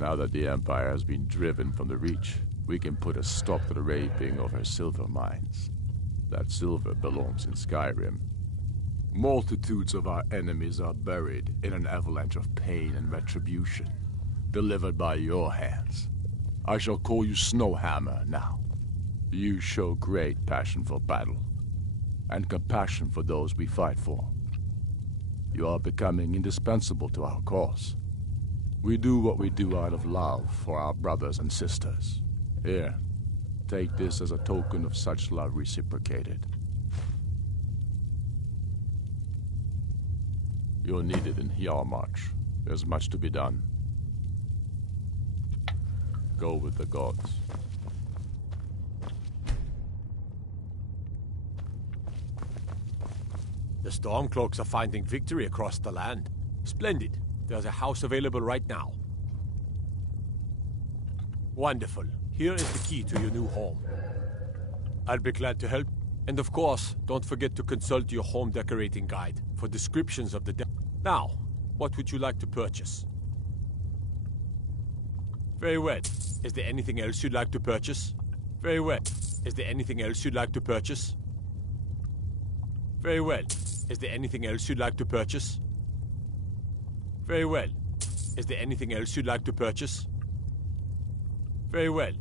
Now that the Empire has been driven from the Reach, we can put a stop to the raping of her silver mines. That silver belongs in Skyrim. Multitudes of our enemies are buried in an avalanche of pain and retribution, delivered by your hands. I shall call you Snowhammer now. You show great passion for battle, and compassion for those we fight for. You are becoming indispensable to our cause. We do what we do out of love for our brothers and sisters. Here, take this as a token of such love reciprocated. You're needed in Hjalmarch. There's much to be done. Go with the gods. The Stormcloaks are finding victory across the land. Splendid. There's a house available right now. Wonderful. Here is the key to your new home. I'll be glad to help. And of course, don't forget to consult your home decorating guide for descriptions of the Now, What would you like to purchase? Very well. Is there anything else you'd like to purchase? Very well. Is there anything else you'd like to purchase? Very well. Is there anything else you'd like to purchase? Very well. Is there anything else you'd like to purchase? Very well.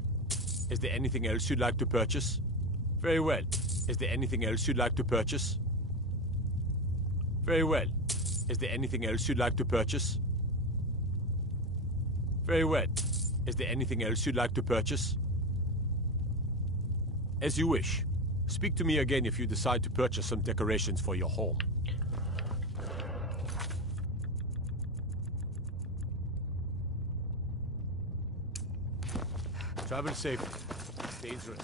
Is there anything else you'd like to purchase? Very well. Is there anything else you'd like to purchase? Very well. Is there anything else you'd like to purchase? Very well. Is there anything else you'd like to purchase? As you wish. Speak to me again if you decide to purchase some decorations for your home. Travel safely. Dangerous.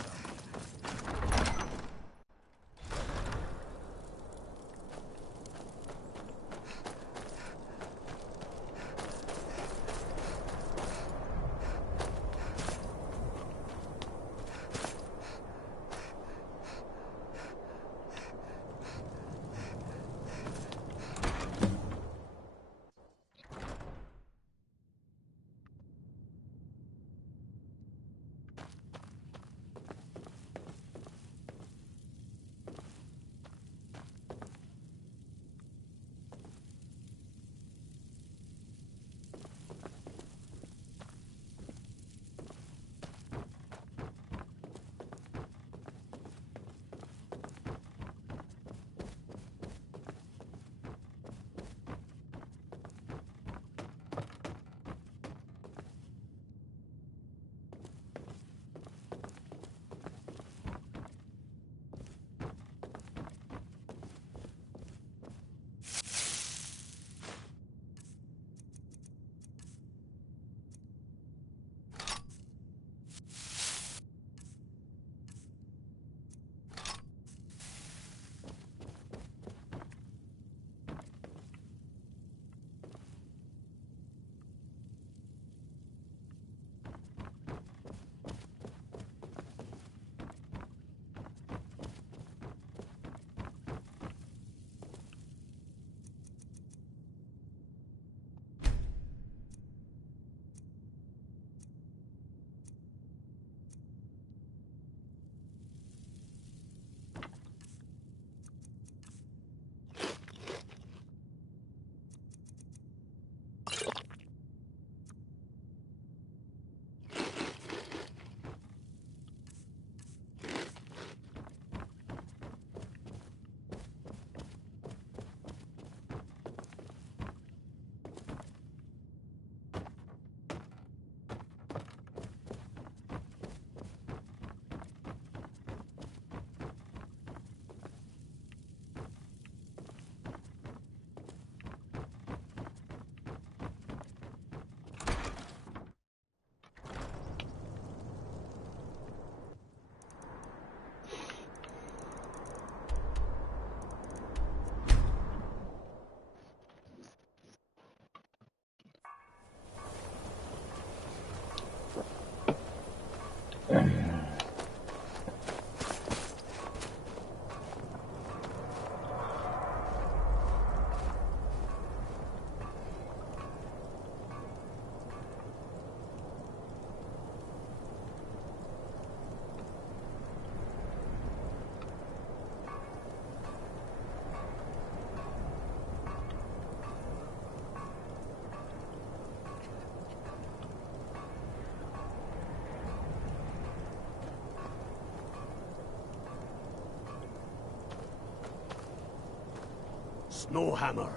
Snowhammer.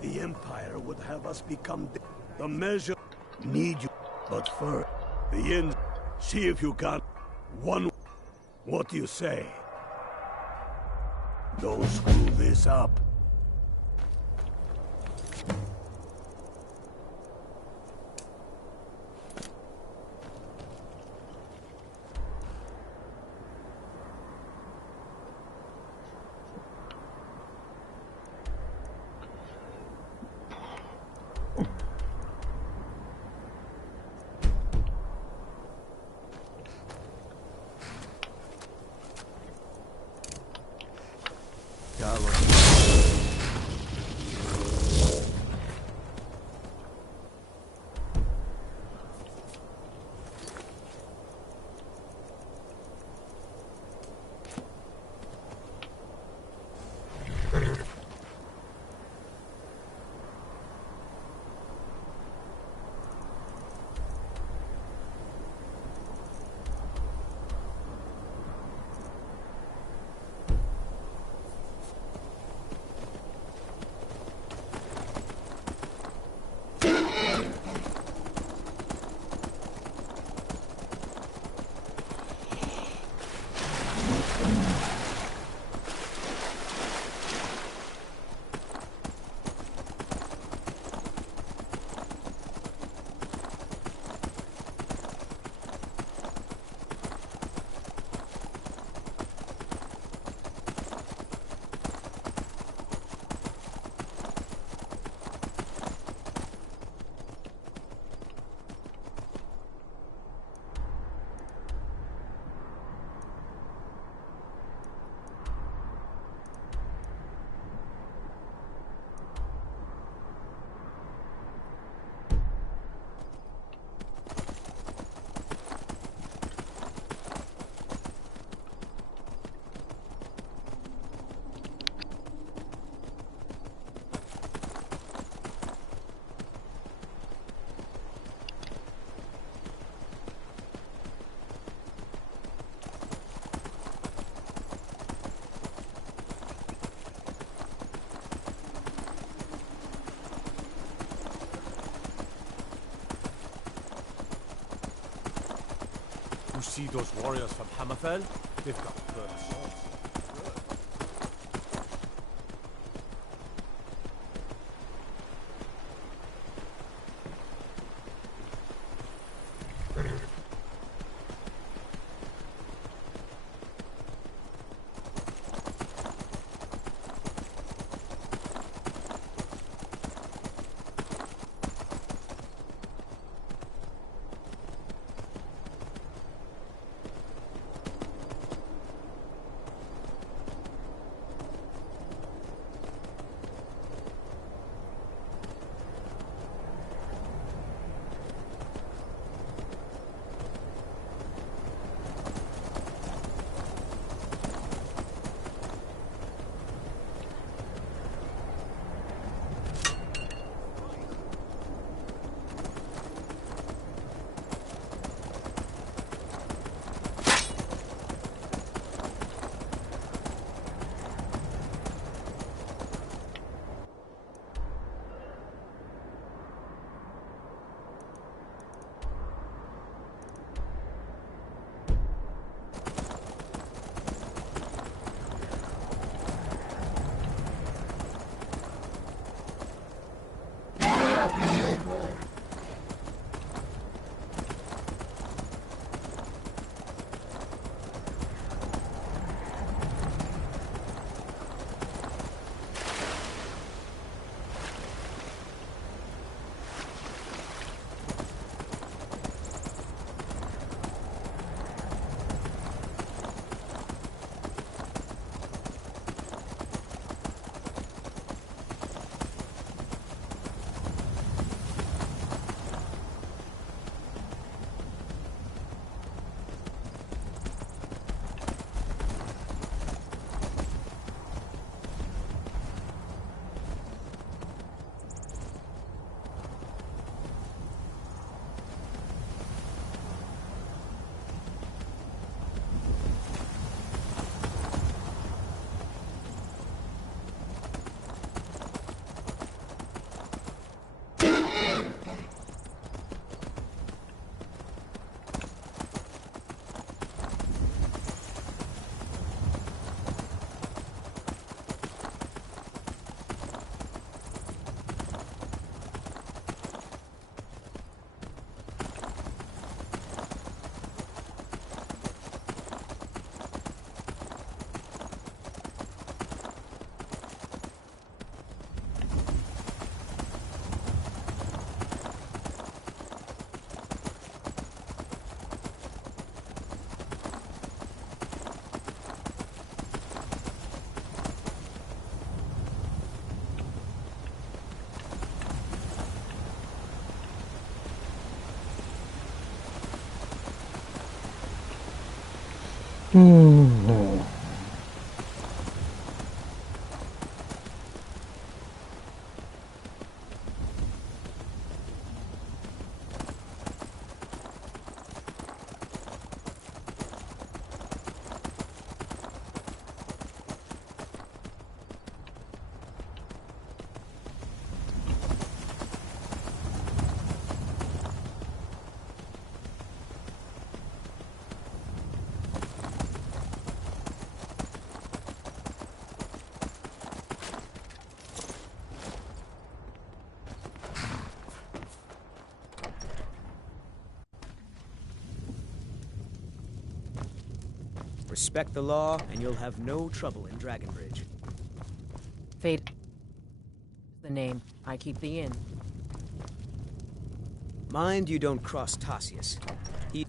The Empire would have us become the measure. Need you. But first, the end. See if you can. One. What do you say? Don't screw this up. You see those warriors from Hammerfell? They've got good swords. No. Respect the law, and you'll have no trouble in Dragonbridge. Fate. The name. I keep the inn. Mind you don't cross Tassius. He...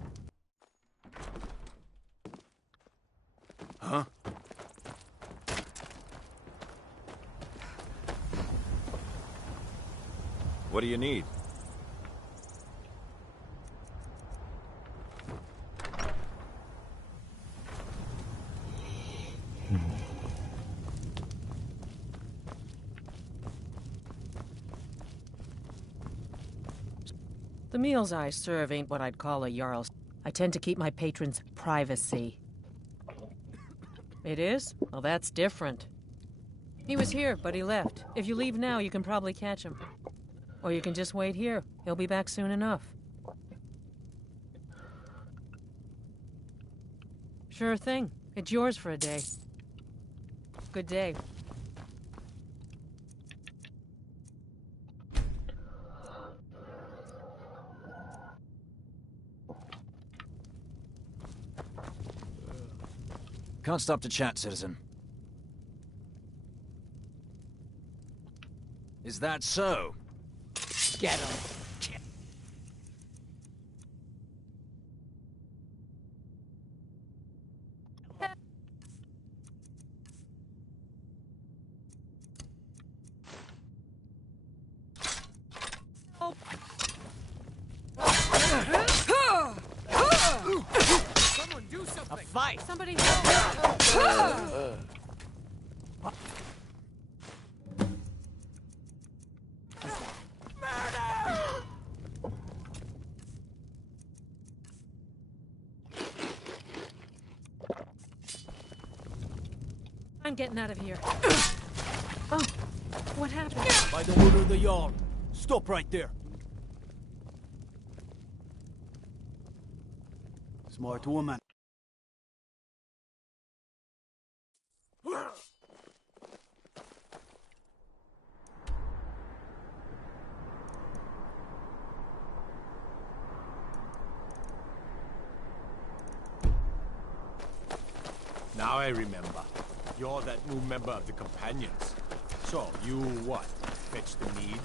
Huh? What do you need? The meals I serve ain't what I'd call a Jarl's. I tend to keep my patrons' privacy. It is? Well, that's different. He was here, but he left. If you leave now, you can probably catch him. Or you can just wait here. He'll be back soon enough. Sure thing. It's yours for a day. Good day. Can't stop to chat, citizen. Is that so? Get him. Someone do something! A fight! Somebody I'm getting out of here. Oh, what happened? By the order of the Jarl. Stop right there. Smart woman. Now I remember. You're that new member of the Companions. So, you what? Fetch the mead?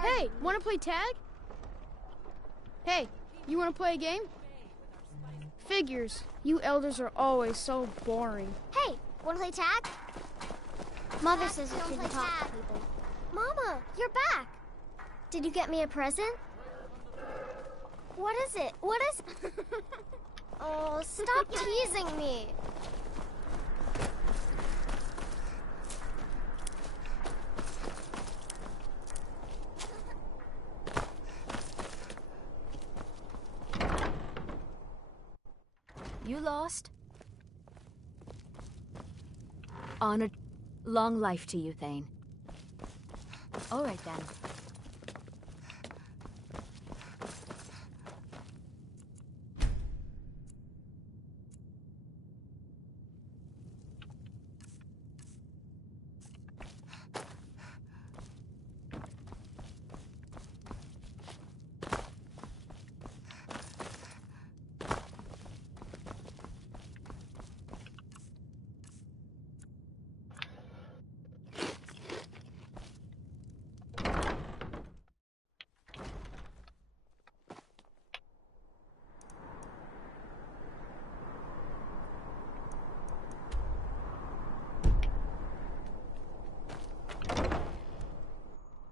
Hey, wanna play tag? Hey, you wanna play a game? Figures. You elders are always so boring. Hey, wanna play tag? Mother says you shouldn't talk to people. Mama, you're back. Did you get me a present? What is it? What is... Oh, stop teasing me. You lost? Honored. Long life to you, Thane. All right, then.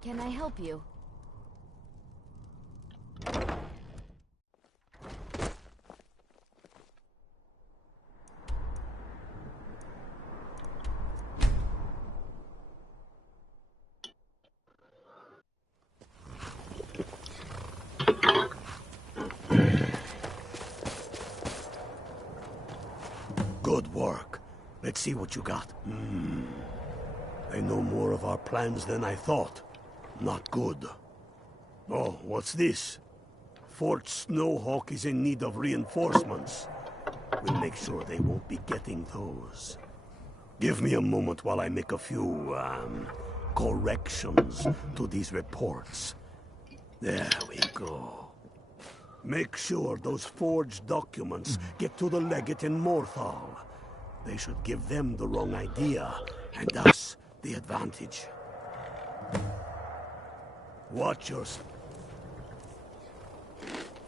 Can I help you? Good work. Let's see what you got. I know more of our plans than I thought. Not good. Oh, what's this? Fort Snowhawk is in need of reinforcements. We'll make sure they won't be getting those. Give me a moment while I make a few, corrections to these reports. There we go. Make sure those forged documents get to the legate in Morthal. They should give them the wrong idea, and us the advantage. Watch yourself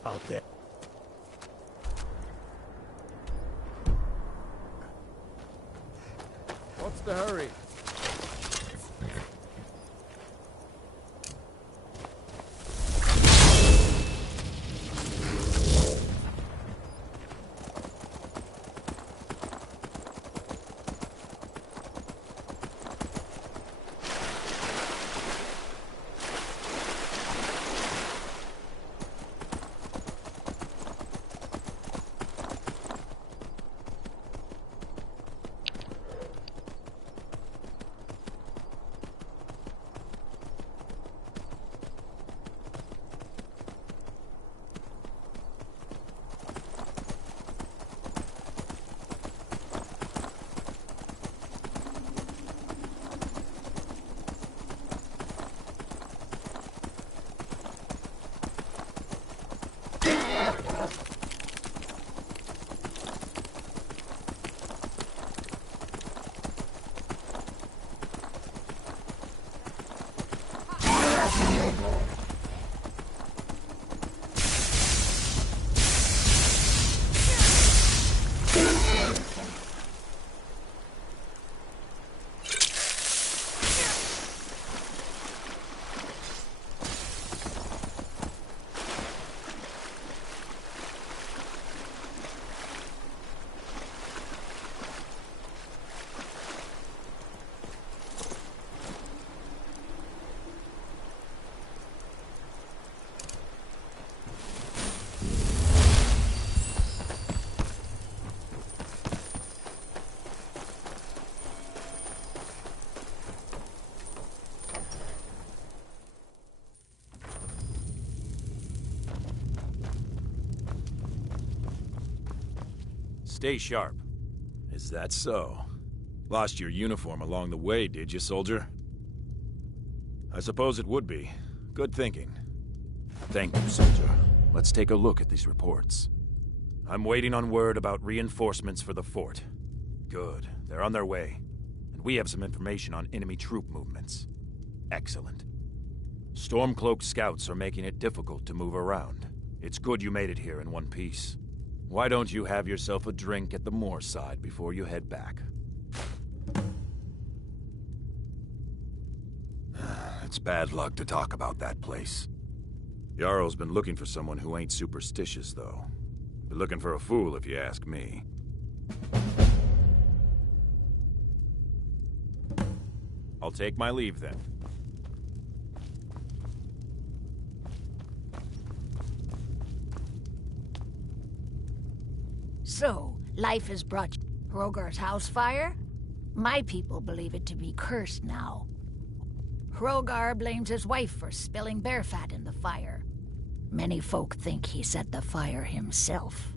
out there. What's the hurry? Stay sharp. Is that so? Lost your uniform along the way, did you, soldier? I suppose it would be. Good thinking. Thank you, soldier. Let's take a look at these reports. I'm waiting on word about reinforcements for the fort. Good. They're on their way. And we have some information on enemy troop movements. Excellent. Stormcloaked scouts are making it difficult to move around. It's good you made it here in one piece. Why don't you have yourself a drink at the moorside before you head back? It's bad luck to talk about that place. Jarl's been looking for someone who ain't superstitious, though. Be looking for a fool, if you ask me. I'll take my leave, then. So, life has brought you Hrogar's house fire? My people believe it to be cursed now. Hrogar blames his wife for spilling bear fat in the fire. Many folk think he set the fire himself.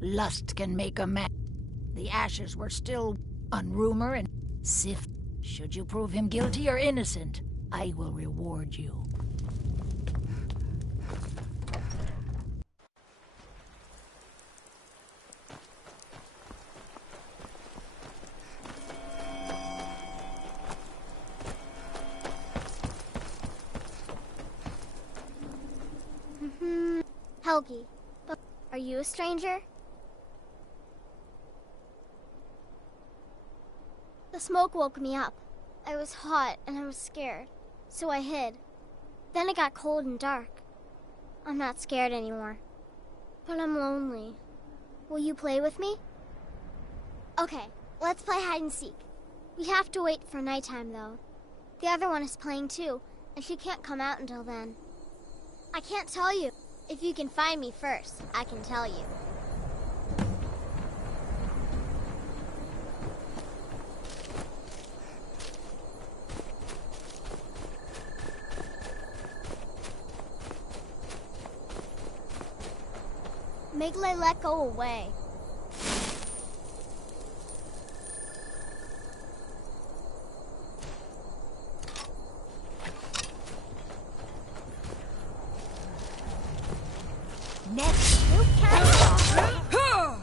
Lust can make a man. The ashes were still on rumor and sift. Should you prove him guilty or innocent, I will reward you. Helgi, but are you a stranger? The smoke woke me up. I was hot and I was scared, so I hid. Then it got cold and dark. I'm not scared anymore, but I'm lonely. Will you play with me? Okay, let's play hide and seek. We have to wait for nighttime, though. The other one is playing too, and she can't come out until then. I can't tell you. If you can find me first, I can tell you. Make Layla go away. Next, you can't stop.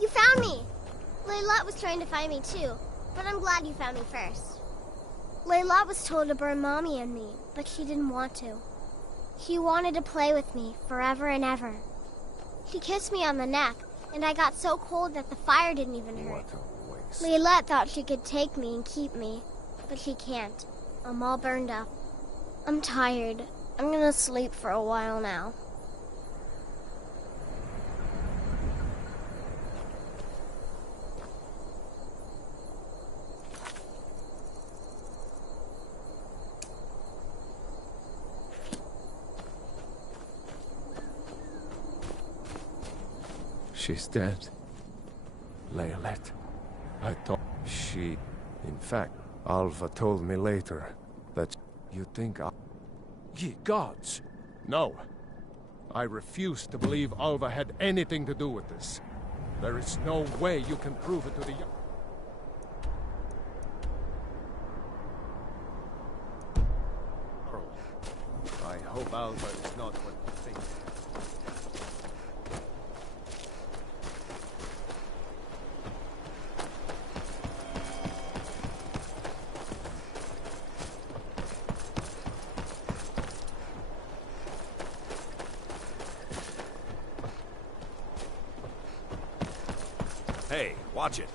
You found me! Layla was trying to find me too, but I'm glad you found me first. Layla was told to burn Mommy and me, but she didn't want to. She wanted to play with me forever and ever. She kissed me on the neck, and I got so cold that the fire didn't even hurt. Layla thought she could take me and keep me, but she can't. I'm all burned up. I'm tired. I'm gonna sleep for a while now. She's dead. Leolette. I thought she... In fact, Alva told me later that you think I... Ye gods! No. I refuse to believe Alva had anything to do with this. There is no way you can prove it to the... Valvar is not what you think. Hey, watch it.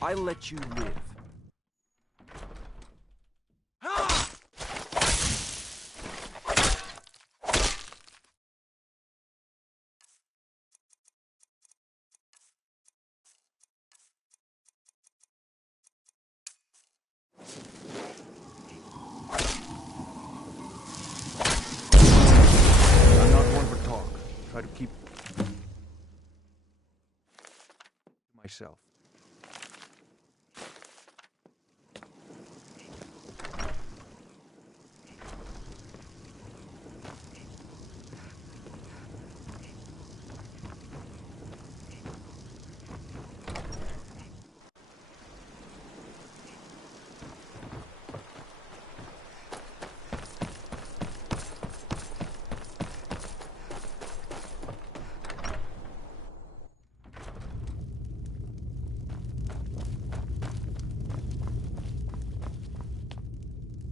I let you live. I'm not one for talk. Try to keep to myself.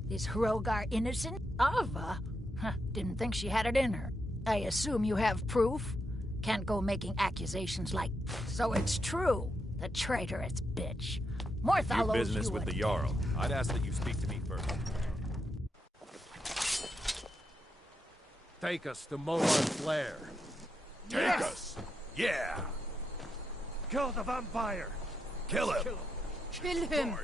Is Hrogar innocent? Ava? Huh, didn't think she had it in her. I assume you have proof? Can't go making accusations like... So it's true, the traitorous bitch. Morthal Your owes business you with a the Jarl. I'd ask that you speak to me first. Take us to Molar's lair. Take us? Yeah! Kill the vampire! Kill him! Kill him!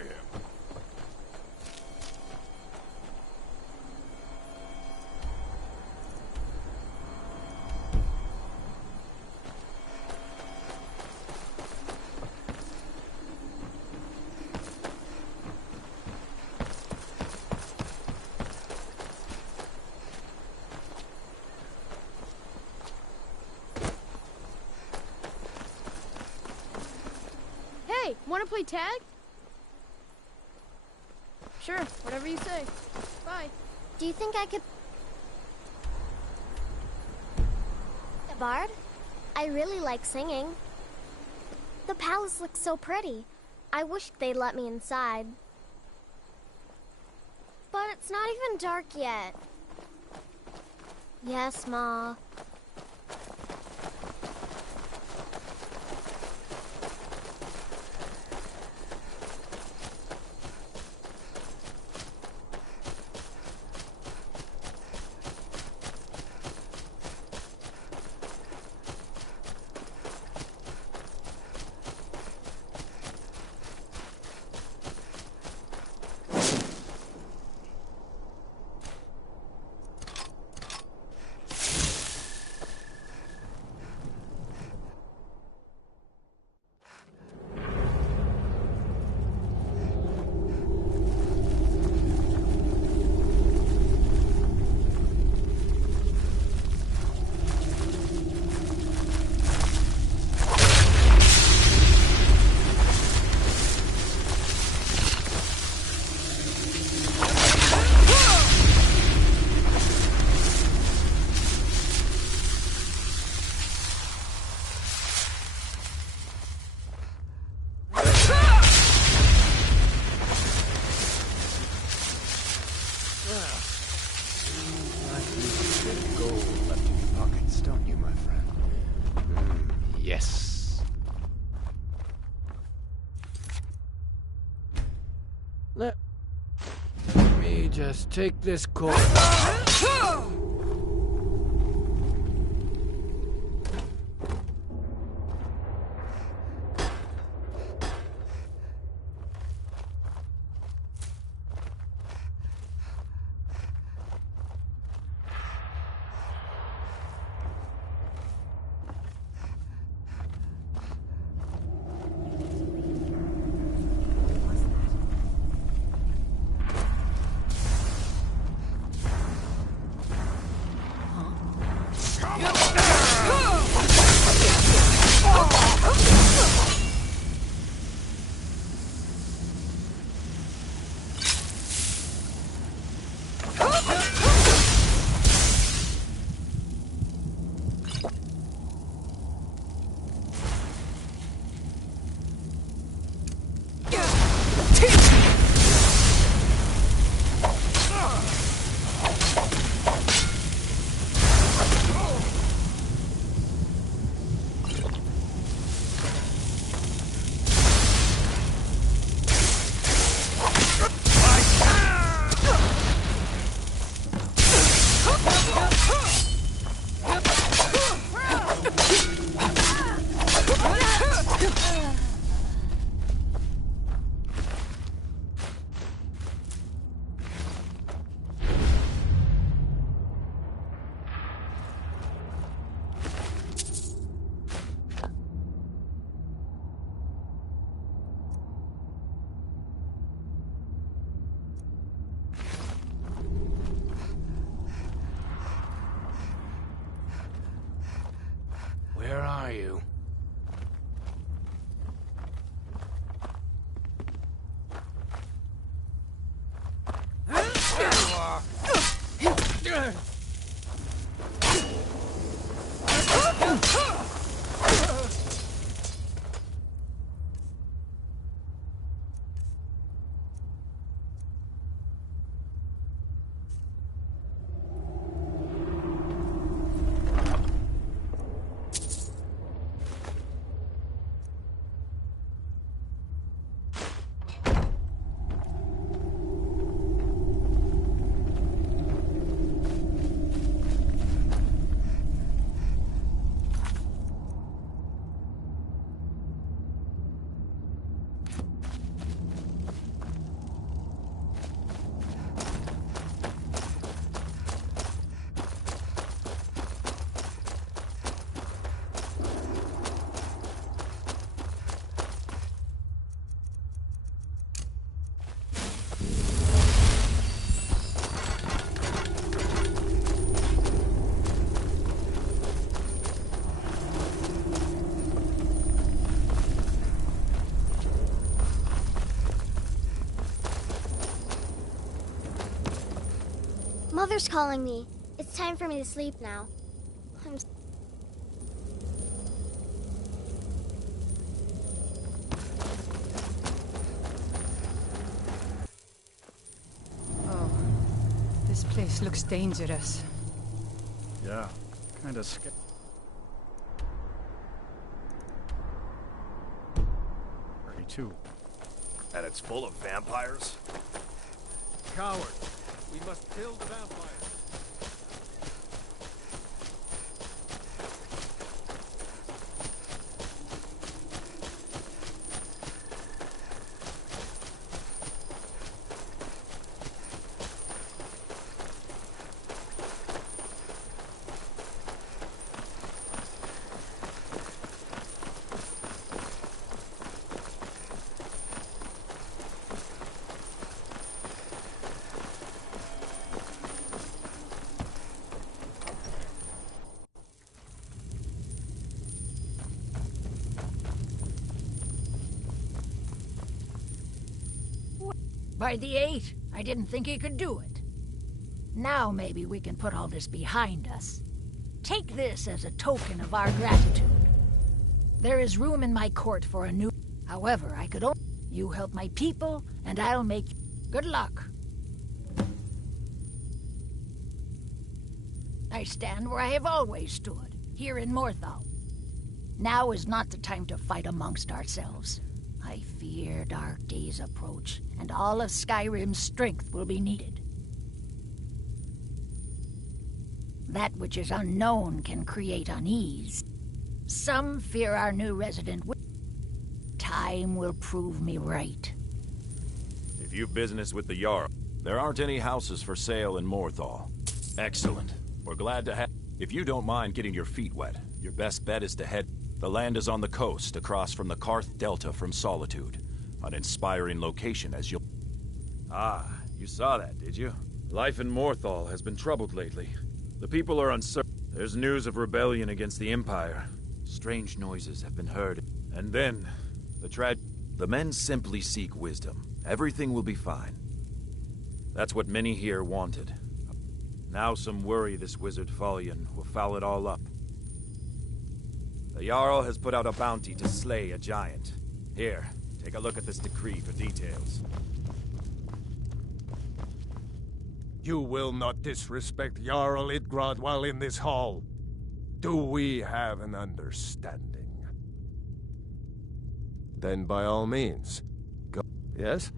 Hey, wanna play tag? Sure, whatever you say. Bye. Do you think I could... Bard? I really like singing. The palace looks so pretty. I wish they'd let me inside. But it's not even dark yet. Yes, Ma. Yes. Let me just take this course. you? There you are. Mother's calling me. It's time for me to sleep now. Oh, this place looks dangerous. Yeah, kinda scary. Too. And it's full of vampires? Coward! We must kill the vampires! By the 8, I didn't think he could do it. Now maybe we can put all this behind us. Take this as a token of our gratitude. There is room in my court for a new... However, I could only... You help my people, and I'll make... Good luck. I stand where I have always stood, here in Morthal. Now is not the time to fight amongst ourselves. I fear dark days approach, and all of Skyrim's strength will be needed. That which is unknown can create unease. Some fear our new resident will... Time will prove me right. If you've business with the Jarl, there aren't any houses for sale in Morthal. Excellent. We're glad to have... If you don't mind getting your feet wet, your best bet is to head... The land is on the coast, across from the Karth Delta from Solitude. An inspiring location as you'll... Ah, you saw that, did you? Life in Morthal has been troubled lately. The people are uncertain. There's news of rebellion against the Empire. Strange noises have been heard. And then, the men simply seek wisdom. Everything will be fine. That's what many here wanted. Now some worry this wizard Fallion will foul it all up. The Jarl has put out a bounty to slay a giant. Here, take a look at this decree for details. You will not disrespect Jarl Idgrad while in this hall. Do we have an understanding? Then by all means, go. Yes?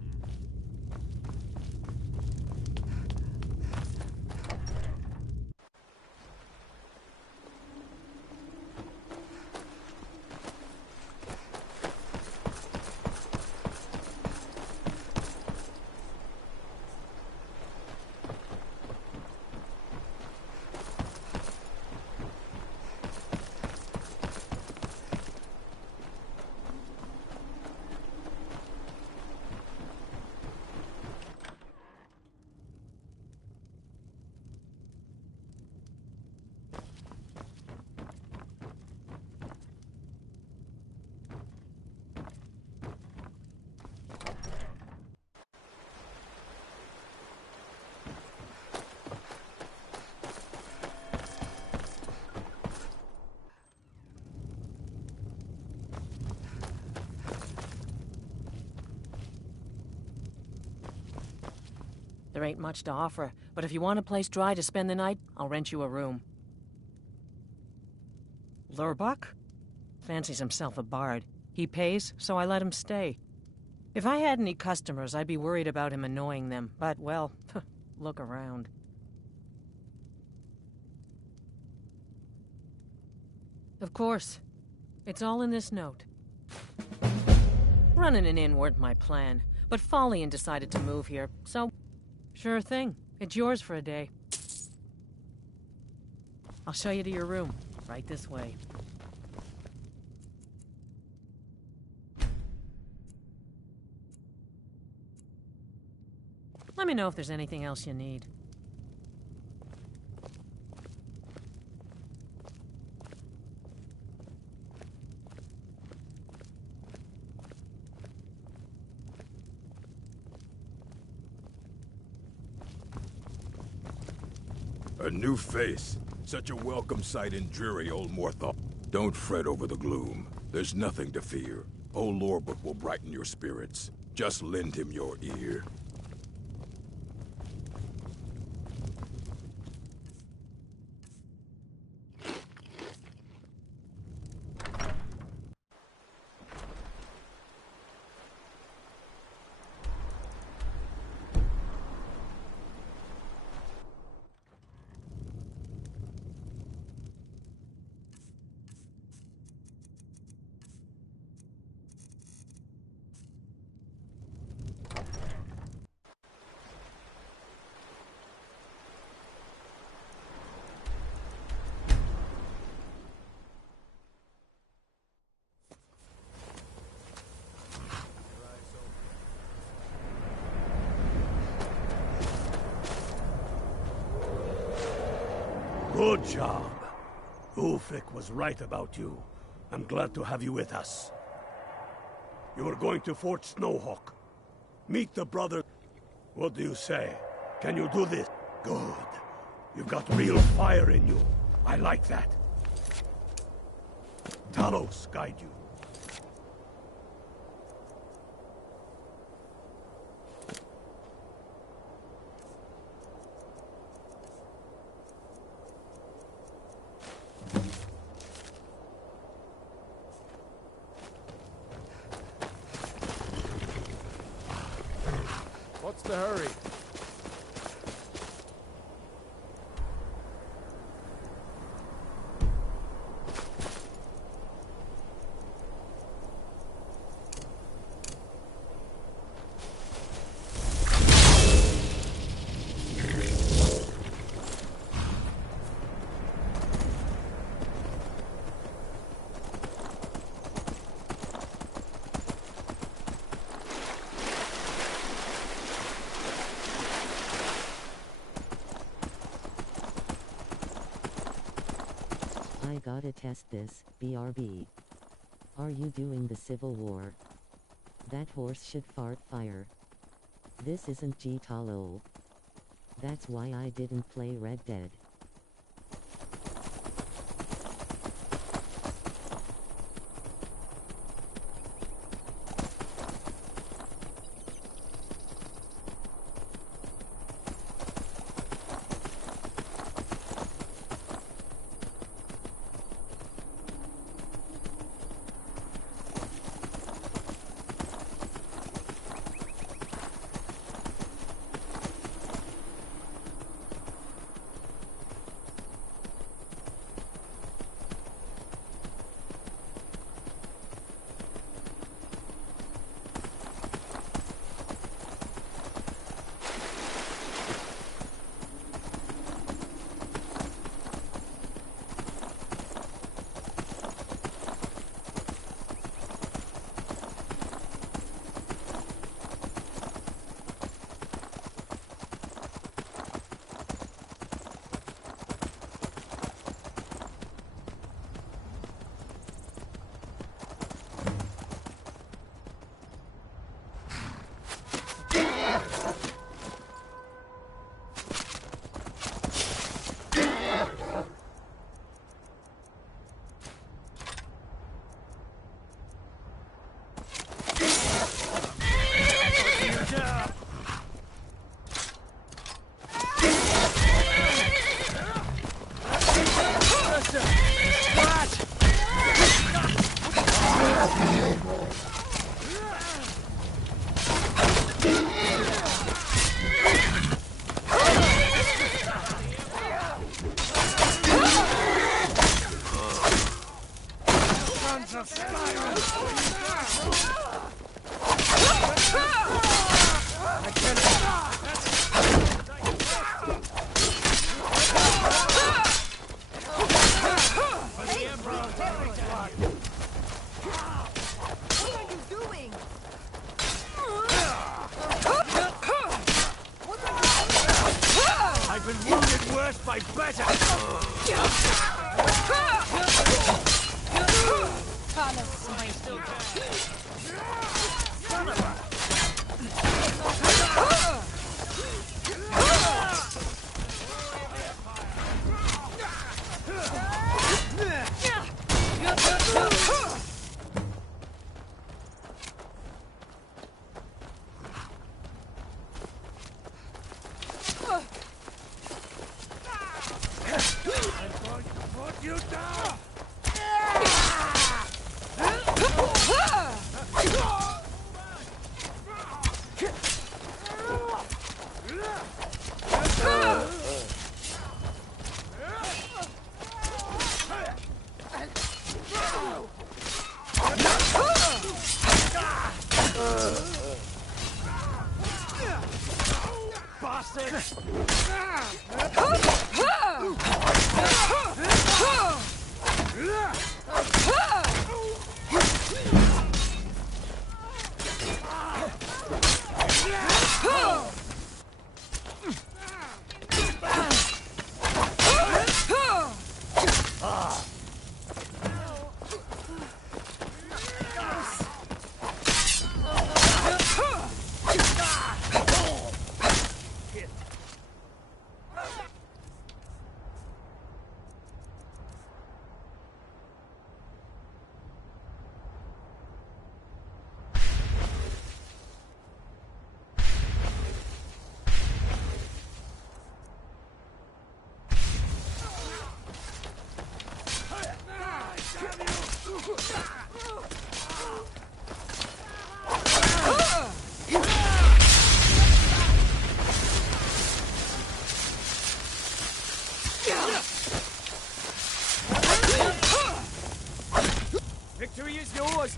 There ain't much to offer, but if you want a place dry to spend the night, I'll rent you a room. Lurbuck? Fancies himself a bard. He pays, so I let him stay. If I had any customers, I'd be worried about him annoying them, but, well, look around. Of course. It's all in this note. Running an inn weren't my plan, but Follian decided to move here, so... Sure thing. It's yours for a day. I'll show you to your room. Right this way. Let me know if there's anything else you need. A new face. Such a welcome sight in dreary old Morthal. Don't fret over the gloom. There's nothing to fear. Old Lorbook will brighten your spirits. Just lend him your ear. Good job. Ulfric was right about you. I'm glad to have you with us. You are going to Fort Snowhawk. Meet the brother. What do you say? Can you do this? Good. You've got real fire in you. I like that. Talos guide you. What's the hurry? I gotta test this, BRB. Are you doing the Civil War? That horse should fart fire. This isn't GTLO. That's why I didn't play Red Dead. worse by better! Son of a... You down! Victory is yours!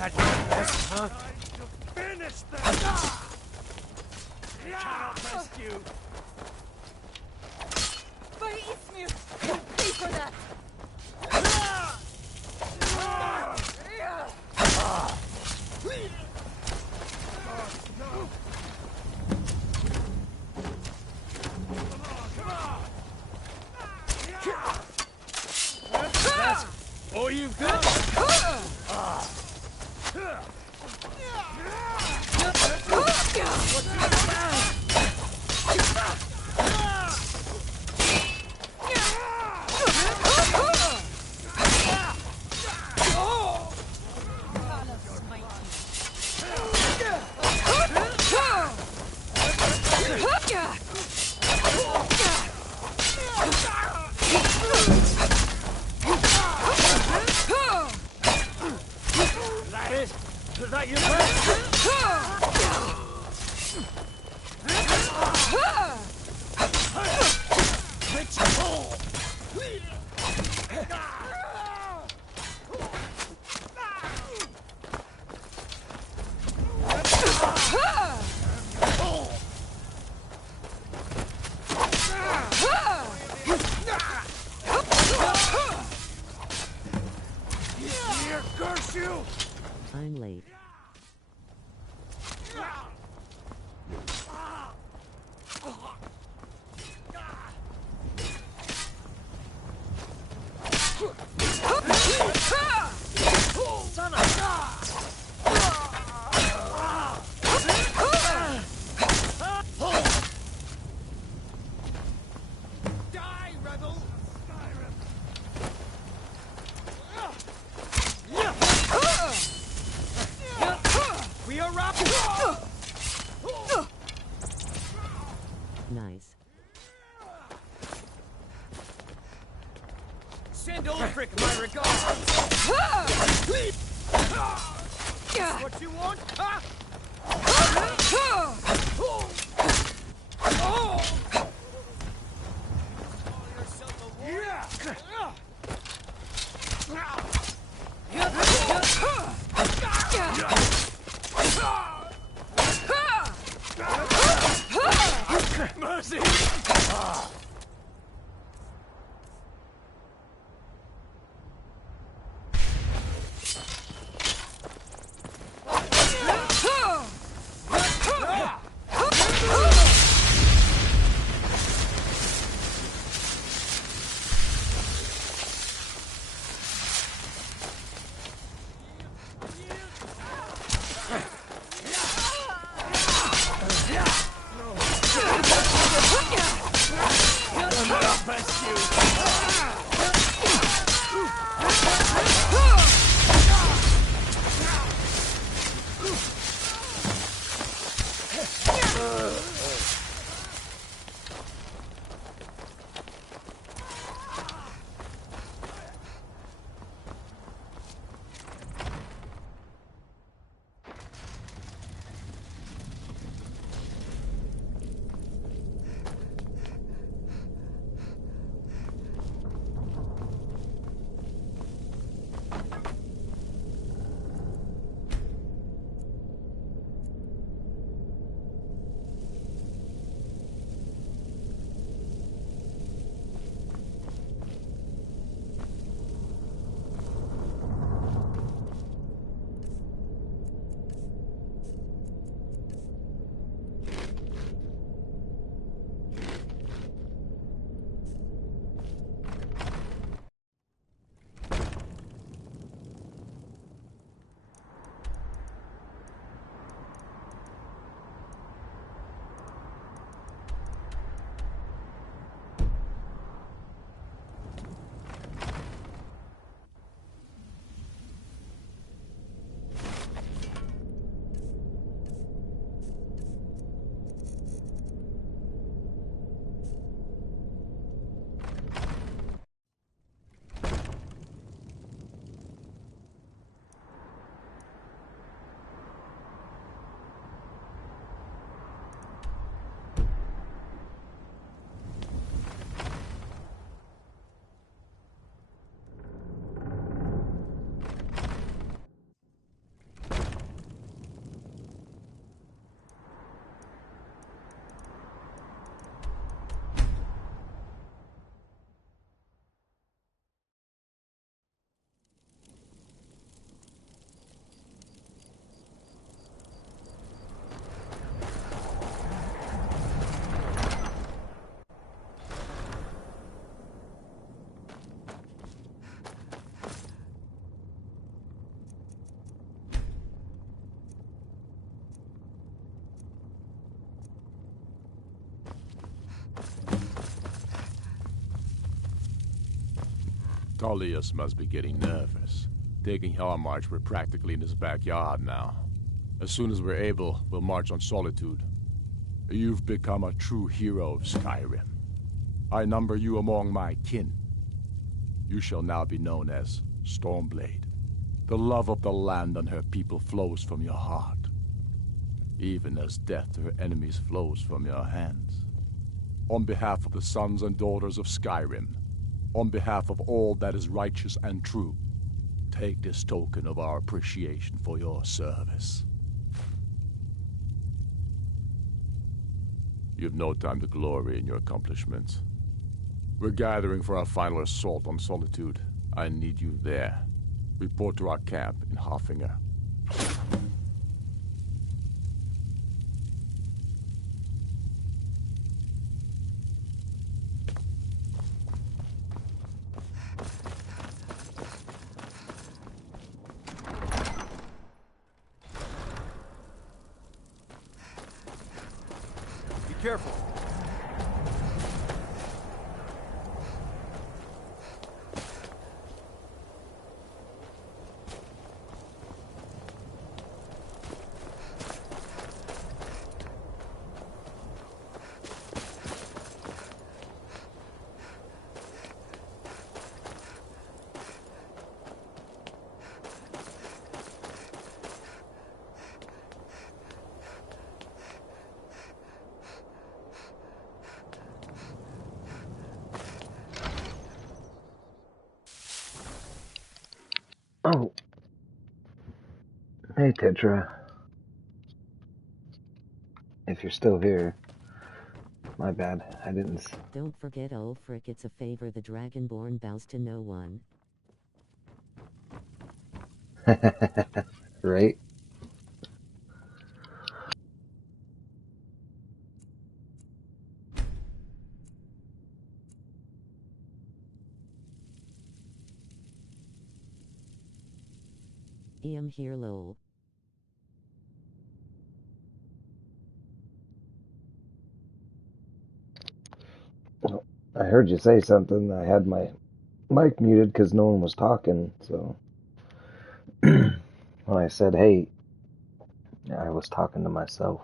That best, huh? Finish them! I cannot rescue! By Ismir! You'll pay for that! That's all you've got? Is that your curse you! I'm late. Son of Die, rebel! Skyrim! We are robbed! Nice. Send Ulfric my regards. What you want? Huh? Mercy! Tullius must be getting nervous. Taking our march, we're practically in his backyard now. As soon as we're able, we'll march on Solitude. You've become a true hero of Skyrim. I number you among my kin. You shall now be known as Stormblade. The love of the land and her people flows from your heart, even as death to her enemies flows from your hands. On behalf of the sons and daughters of Skyrim, on behalf of all that is righteous and true, take this token of our appreciation for your service. You've no time to glory in your accomplishments. We're gathering for our final assault on Solitude. I need you there. Report to our camp in Hoffinger. Be careful. Hey, Tetra. If you're still here. My bad. I didn't... Don't forget, Ulfric, it's a favor the Dragonborn bows to no one. Right? I'm here, lol. Well, I heard you say something. I had my mic muted because no one was talking, so... when I said, hey, I was talking to myself.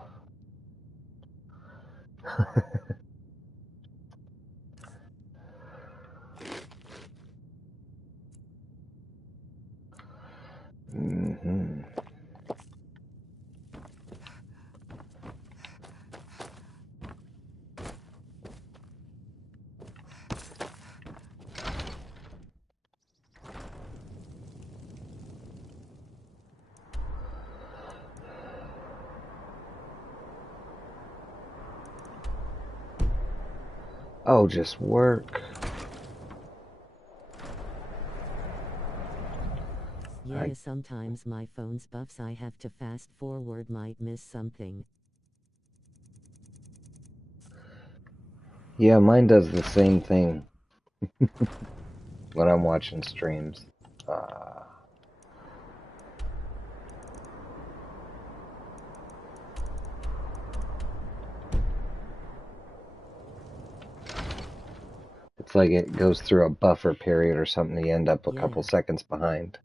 Mm-hmm. Oh, just work. Yeah, sometimes my phone's buffs. I have to fast forward, might miss something. Yeah, mine does the same thing when I'm watching streams. It's like it goes through a buffer period or something. You end up a couple seconds behind.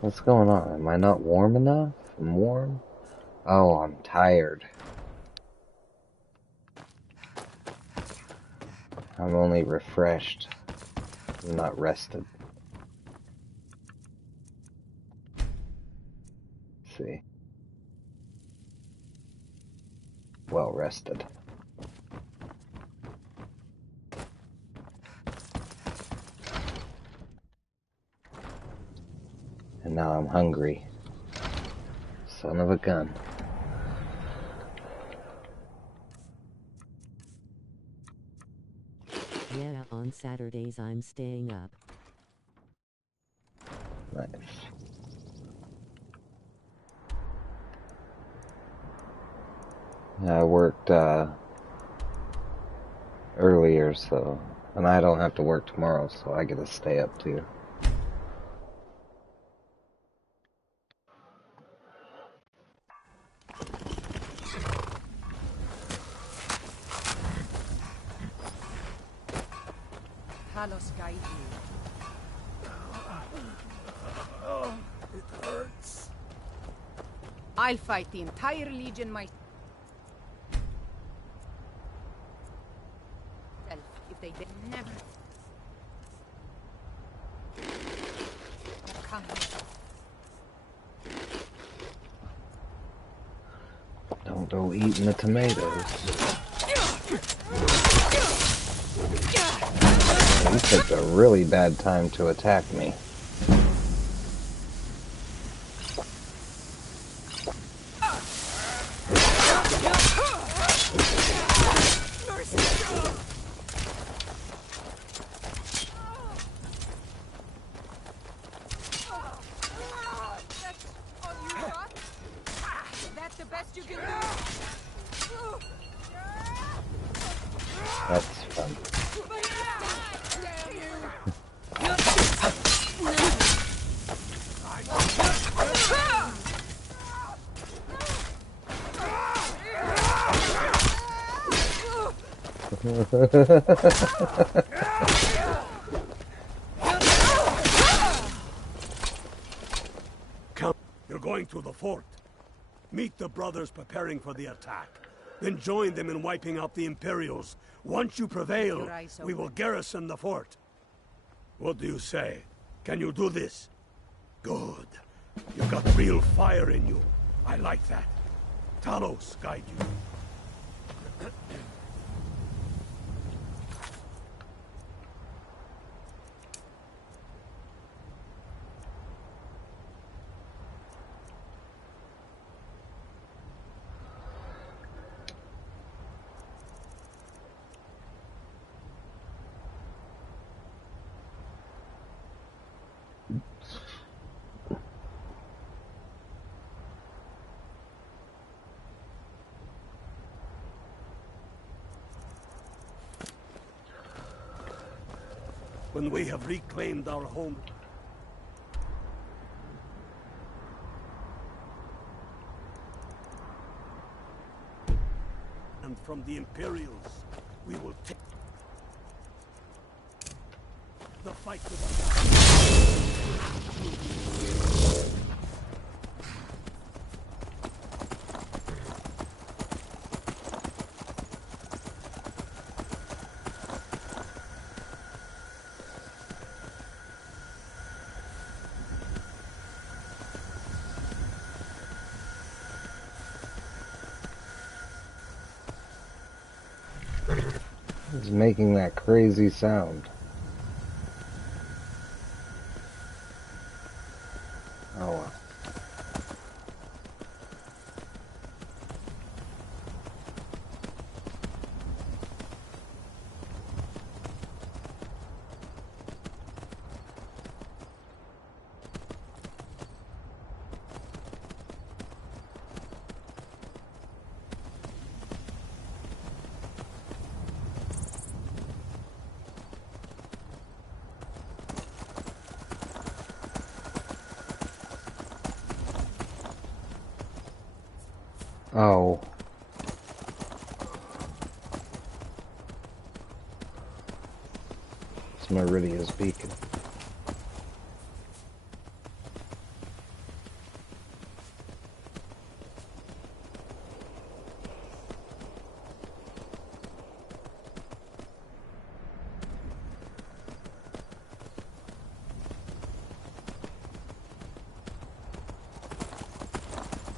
What's going on? Am I not warm enough? I'm warm? Oh, I'm tired. I'm only refreshed. I'm not rested. Let's see. Well rested. And now I'm hungry. Son of a gun. Yeah, on Saturdays I'm staying up. Nice. I worked earlier, so... And I don't have to work tomorrow, so I get to stay up too. Talos guide you. Oh, it hurts. I'll fight the entire Legion myself. If they did never... Come here. Don't go eating the tomatoes. You picked a really bad time to attack me. That's fun. Come, you're going to the fort. Meet the brothers preparing for the attack. Then join them in wiping out the Imperials. Once you prevail, we will garrison the fort. What do you say? Can you do this? Good. You've got real fire in you. I like that. Talos guide you. When we have reclaimed our home, and from the Imperials, we will take the fight with us. It's making that crazy sound. Oh well. Oh. It's Meridia's beacon.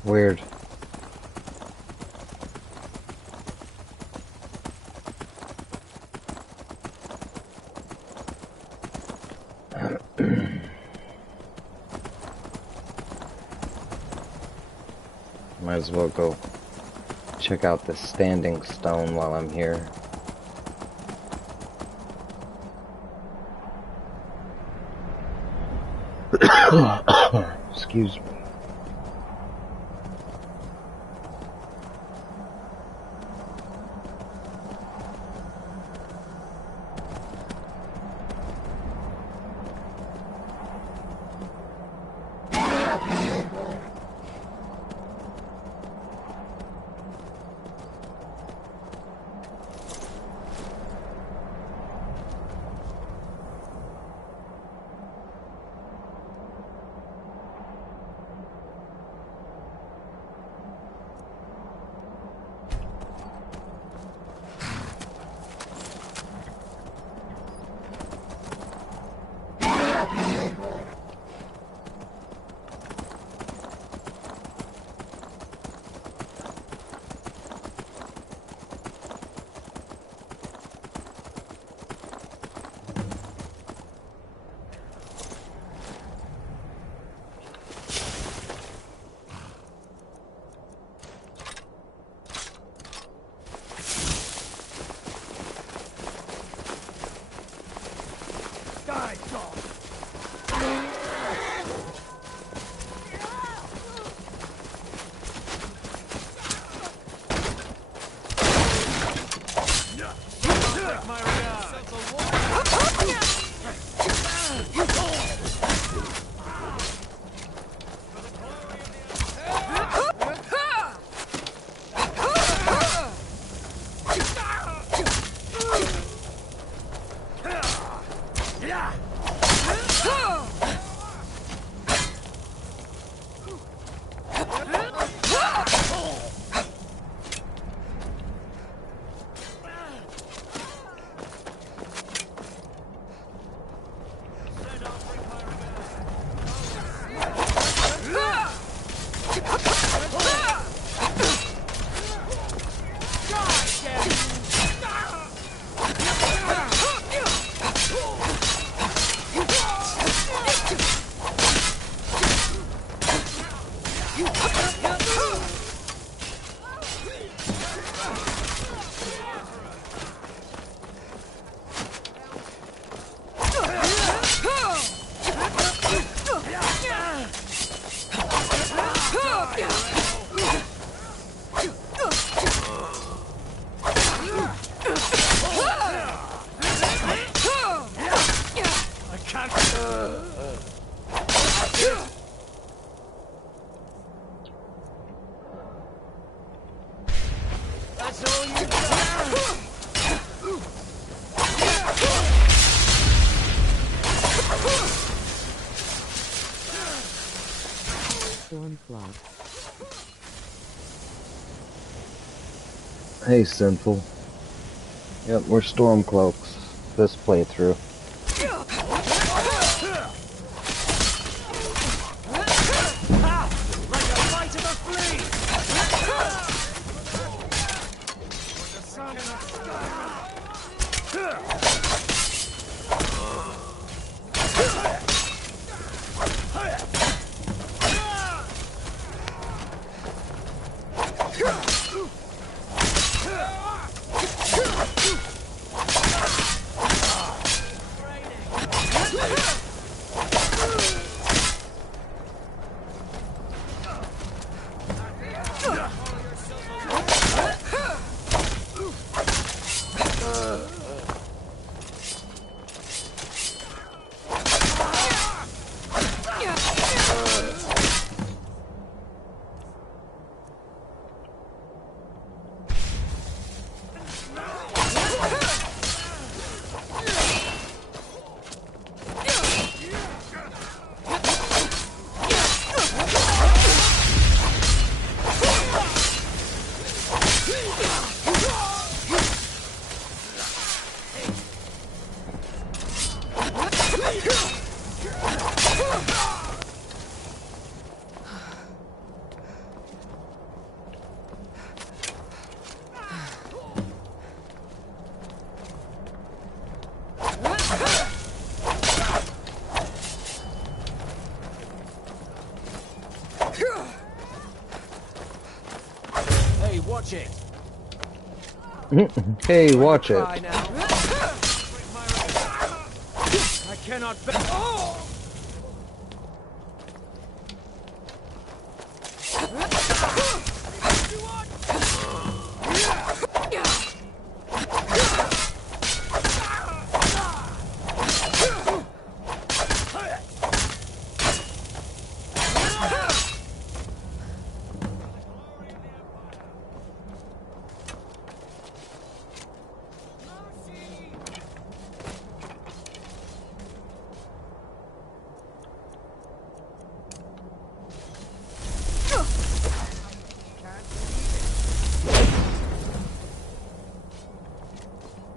Weird. Might as well go check out this standing stone while I'm here. Excuse me. Hey, Sinful. Yep, we're Stormcloaks. This playthrough. Hey, watch it. Hey, watch it. I cannot. Oh!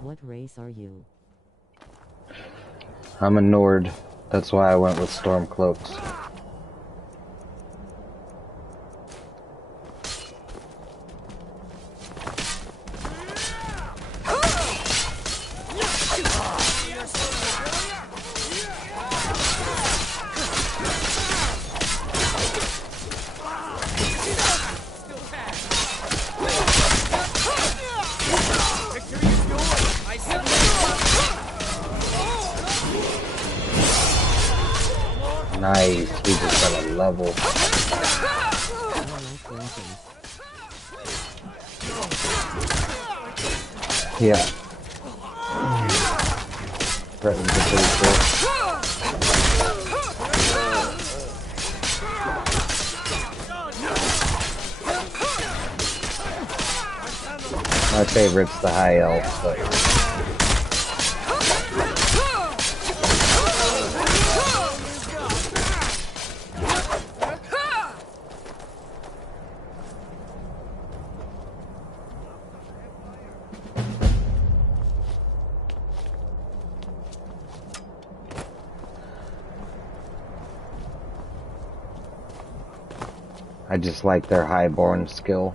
What race are you? I'm a Nord. That's why I went with Stormcloaks. Nice, we just got a level. Yeah. Threatens are pretty cool. My favorite's the high elf, but I just like their highborn skill.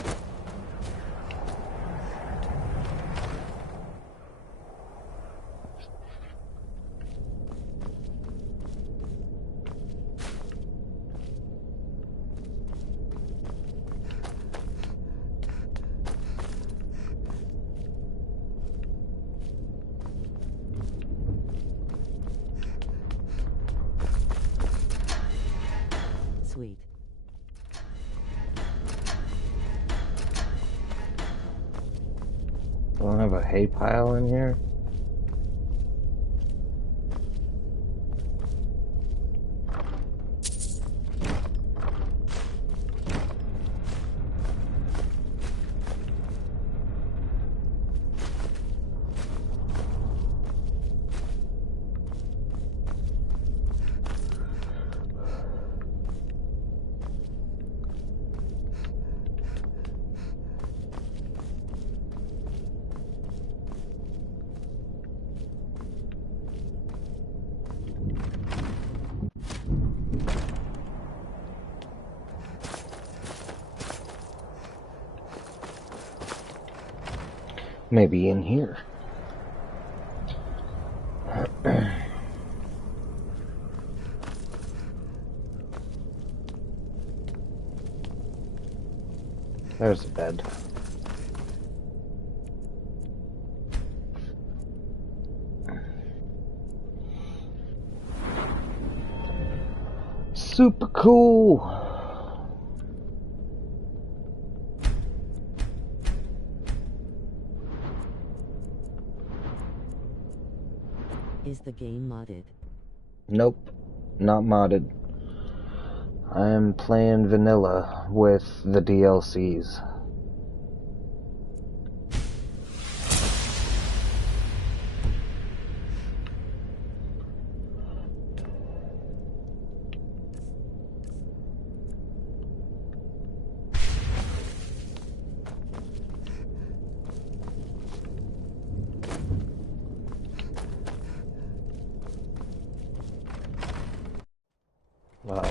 Don't have a hay pile in here? Maybe in here. There's a bed. Super cool. Is the game modded? Nope, not modded. I am playing vanilla with the DLCs.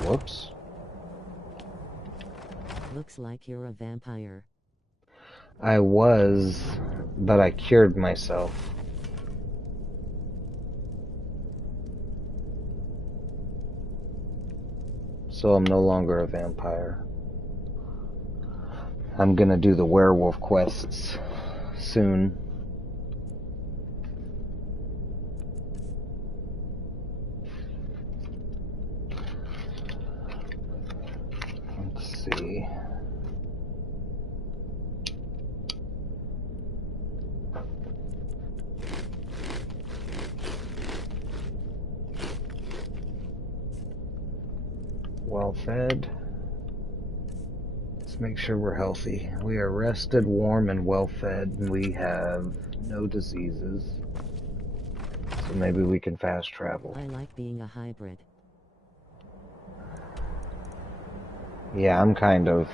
Whoops. Looks like you're a vampire. I was, but I cured myself. So I'm no longer a vampire. I'm gonna do the werewolf quests soon. Let's see. Well fed. Let's make sure we're healthy. We are rested, warm, and well fed, and we have no diseases. So maybe we can fast travel. I like being a hybrid. Yeah, I'm kind of...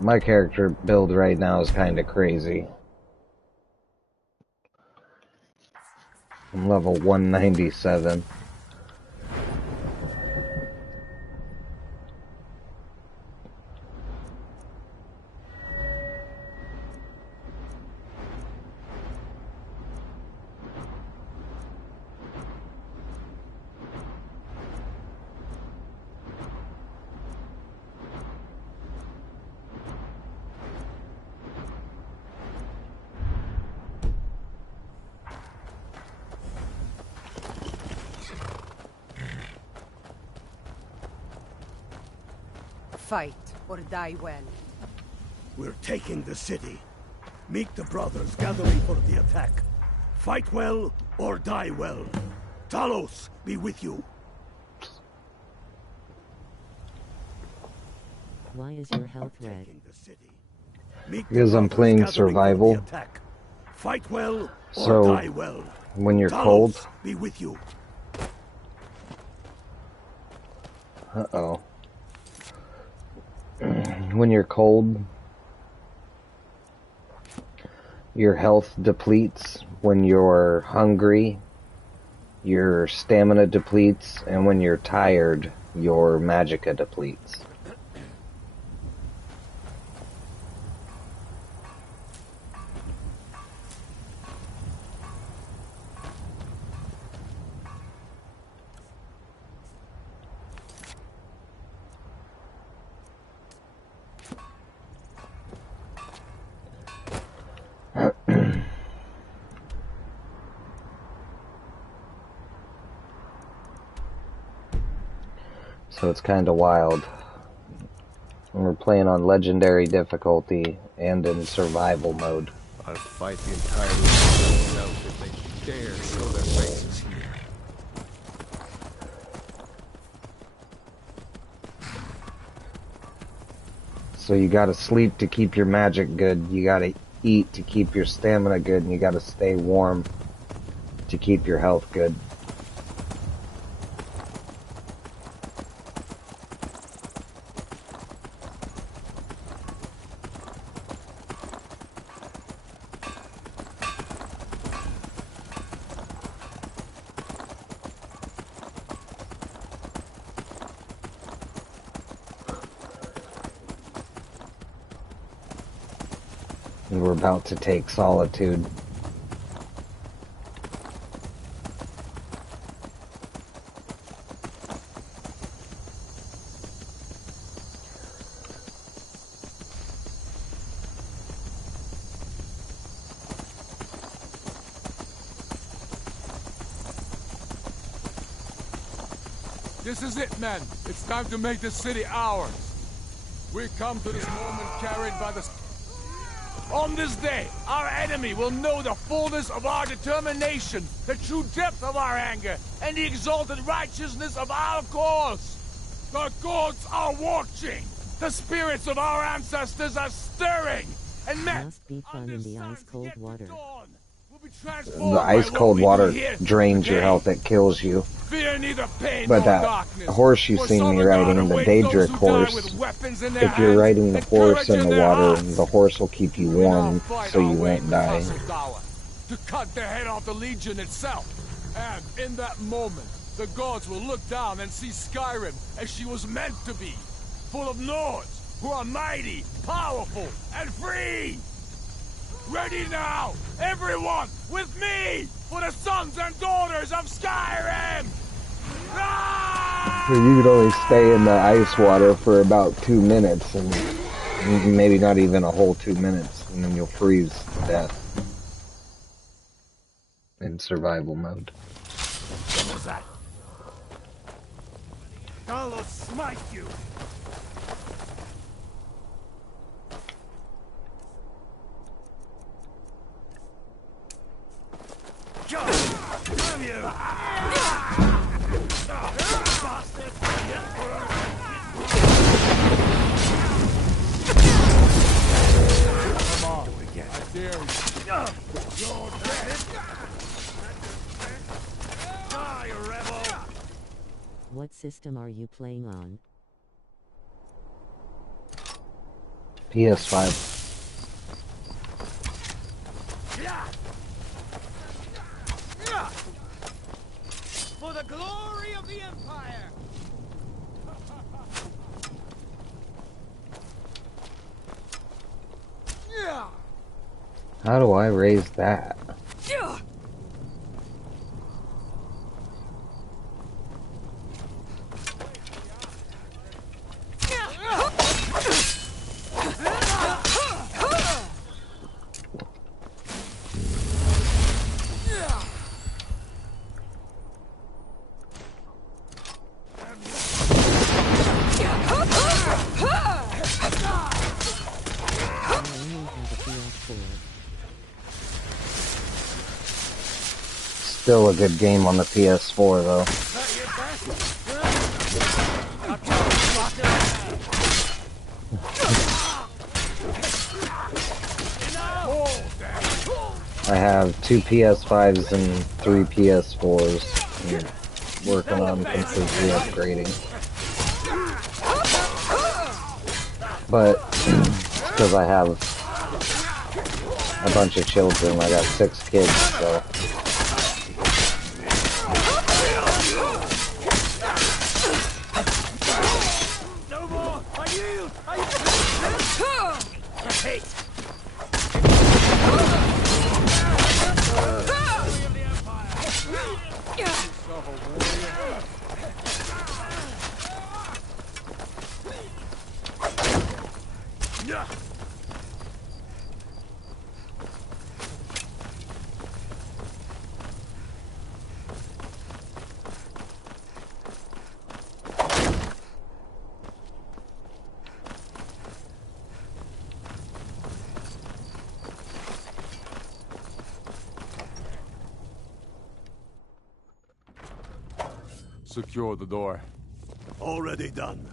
My character build right now is kind of crazy. I'm level 197. Fight or die well. We're taking the city. Meet the brothers gathering for the attack. Fight well or die well. Talos be with you. Why is your health red? Because I'm playing survival. Fight well or So die well. when you're Talos cold, be with you. uh-oh. When you're cold, your health depletes. When you're hungry, your stamina depletes. And when you're tired, your magicka depletes. So it's kind of wild. And we're playing on legendary difficulty and in survival mode. I'll fight the entire legion itself if they dare show their faces here. So you gotta sleep to keep your magic good, you gotta eat to keep your stamina good, and you gotta stay warm to keep your health good. And we're about to take Solitude. This is it, men. It's time to make this city ours. We come to this moment carried by the... On this day, our enemy will know the fullness of our determination, the true depth of our anger, and the exalted righteousness of our cause. The gods are watching. The spirits of our ancestors are stirring. And men, must be fun in the ice-cold water. The ice-cold water drains your health, it kills you. Fear neither pain But nor that darkness, horse you for see me riding, the Daedric horse, if you're riding the horse in the water, the horse will keep you warm so you won't die. To cut the head off the Legion itself. And in that moment, the gods will look down and see Skyrim as she was meant to be. Full of Nords who are mighty, powerful, and free. Ready now, everyone, with me, for the sons and daughters of Skyrim! So you could only stay in the ice water for about 2 minutes, and maybe not even a whole 2 minutes, and then you'll freeze to death in survival mode. What was that? I'll smite you! What system are you playing on? PS5. For the glory of the Empire! How do I raise that? Still a good game on the PS4 though. I have 2 PS5s and 3 PS4s. I'm working on completely upgrading. But because I have a bunch of children, I got 6 kids, so Secure the door. Already done.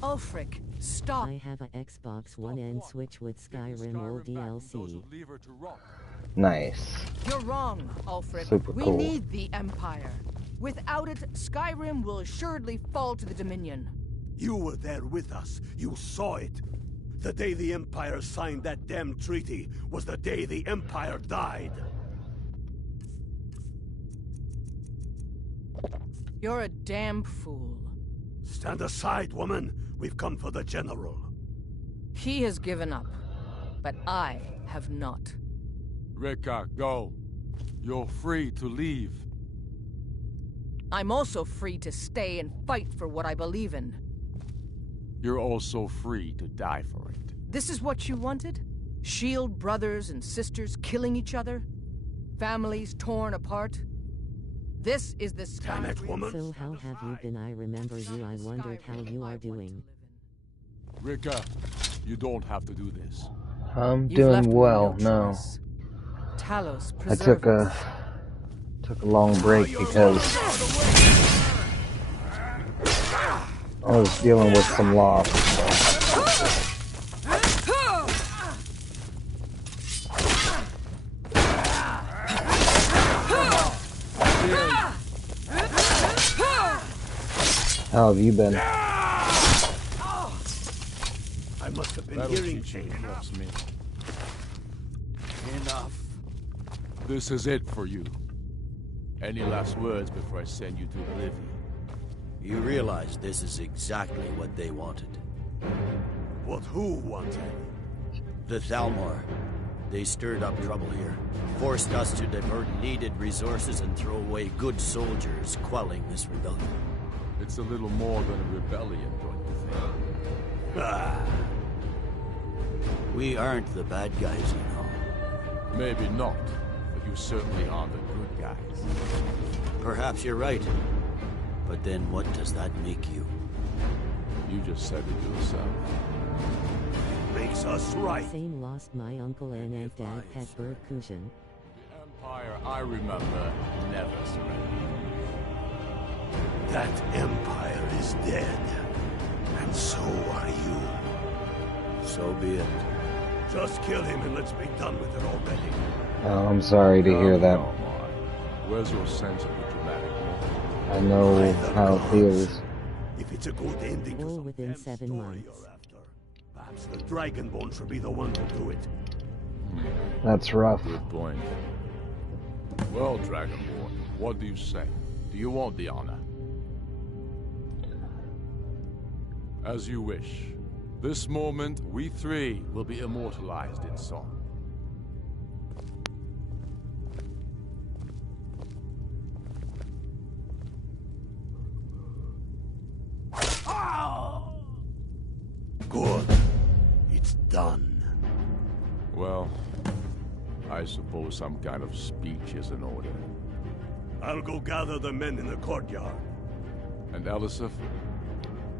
Ulfric, stop. I have a Xbox One and Switch with Skyrim old DLC. Nice. You're wrong, Ulfric. Super We cool. need the Empire. Without it, Skyrim will assuredly fall to the Dominion. You were there with us. You saw it. The day the Empire signed that damn treaty was the day the Empire died. You're a damn fool. Stand aside, woman. We've come for the General. He has given up, but I have not. Rika, go. You're free to leave. I'm also free to stay and fight for what I believe in. You're also free to die for it. This is what you wanted? Shield brothers and sisters killing each other? Families torn apart? This is the Damn it, woman. So how have you been? I remember you. I wondered how you are doing. Rika, you don't have to do this. I'm You've left doing me well, no no. choice. Talos, I preserve us. took a long break because I was dealing with some loss. How have you been? I must have been That'll hearing teach you change. to me. Enough. This is it for you. Any last words before I send you to oblivion? You realize this is exactly what they wanted. What who wanted? The Thalmor. They stirred up trouble here. Forced us to divert needed resources and throw away good soldiers, quelling this rebellion. It's a little more than a rebellion, don't you think? Ah. We aren't the bad guys, you know. Maybe not, but you certainly are the good guys. Perhaps you're right. But then what does that make you? You just said it yourself. Makes us right. Same lost my uncle and aunt dad pet bird Kushan. The Empire, I remember, never surrendered. That Empire is dead. And so are you. So be it. Just kill him and let's be done with it already. Oh, I'm sorry to hear that. Where's your sense of the dramatic? I know how it feels. If it's a good ending to All some within damn 7 story months. you're after, perhaps the Dragonborn should be the one to do it. That's rough. Good point. Well, Dragonborn, what do you say? Do you want the honor? As you wish. This moment, we three will be immortalized in song. Good. It's done. Well, I suppose some kind of speech is in order. I'll go gather the men in the courtyard. And Elisif?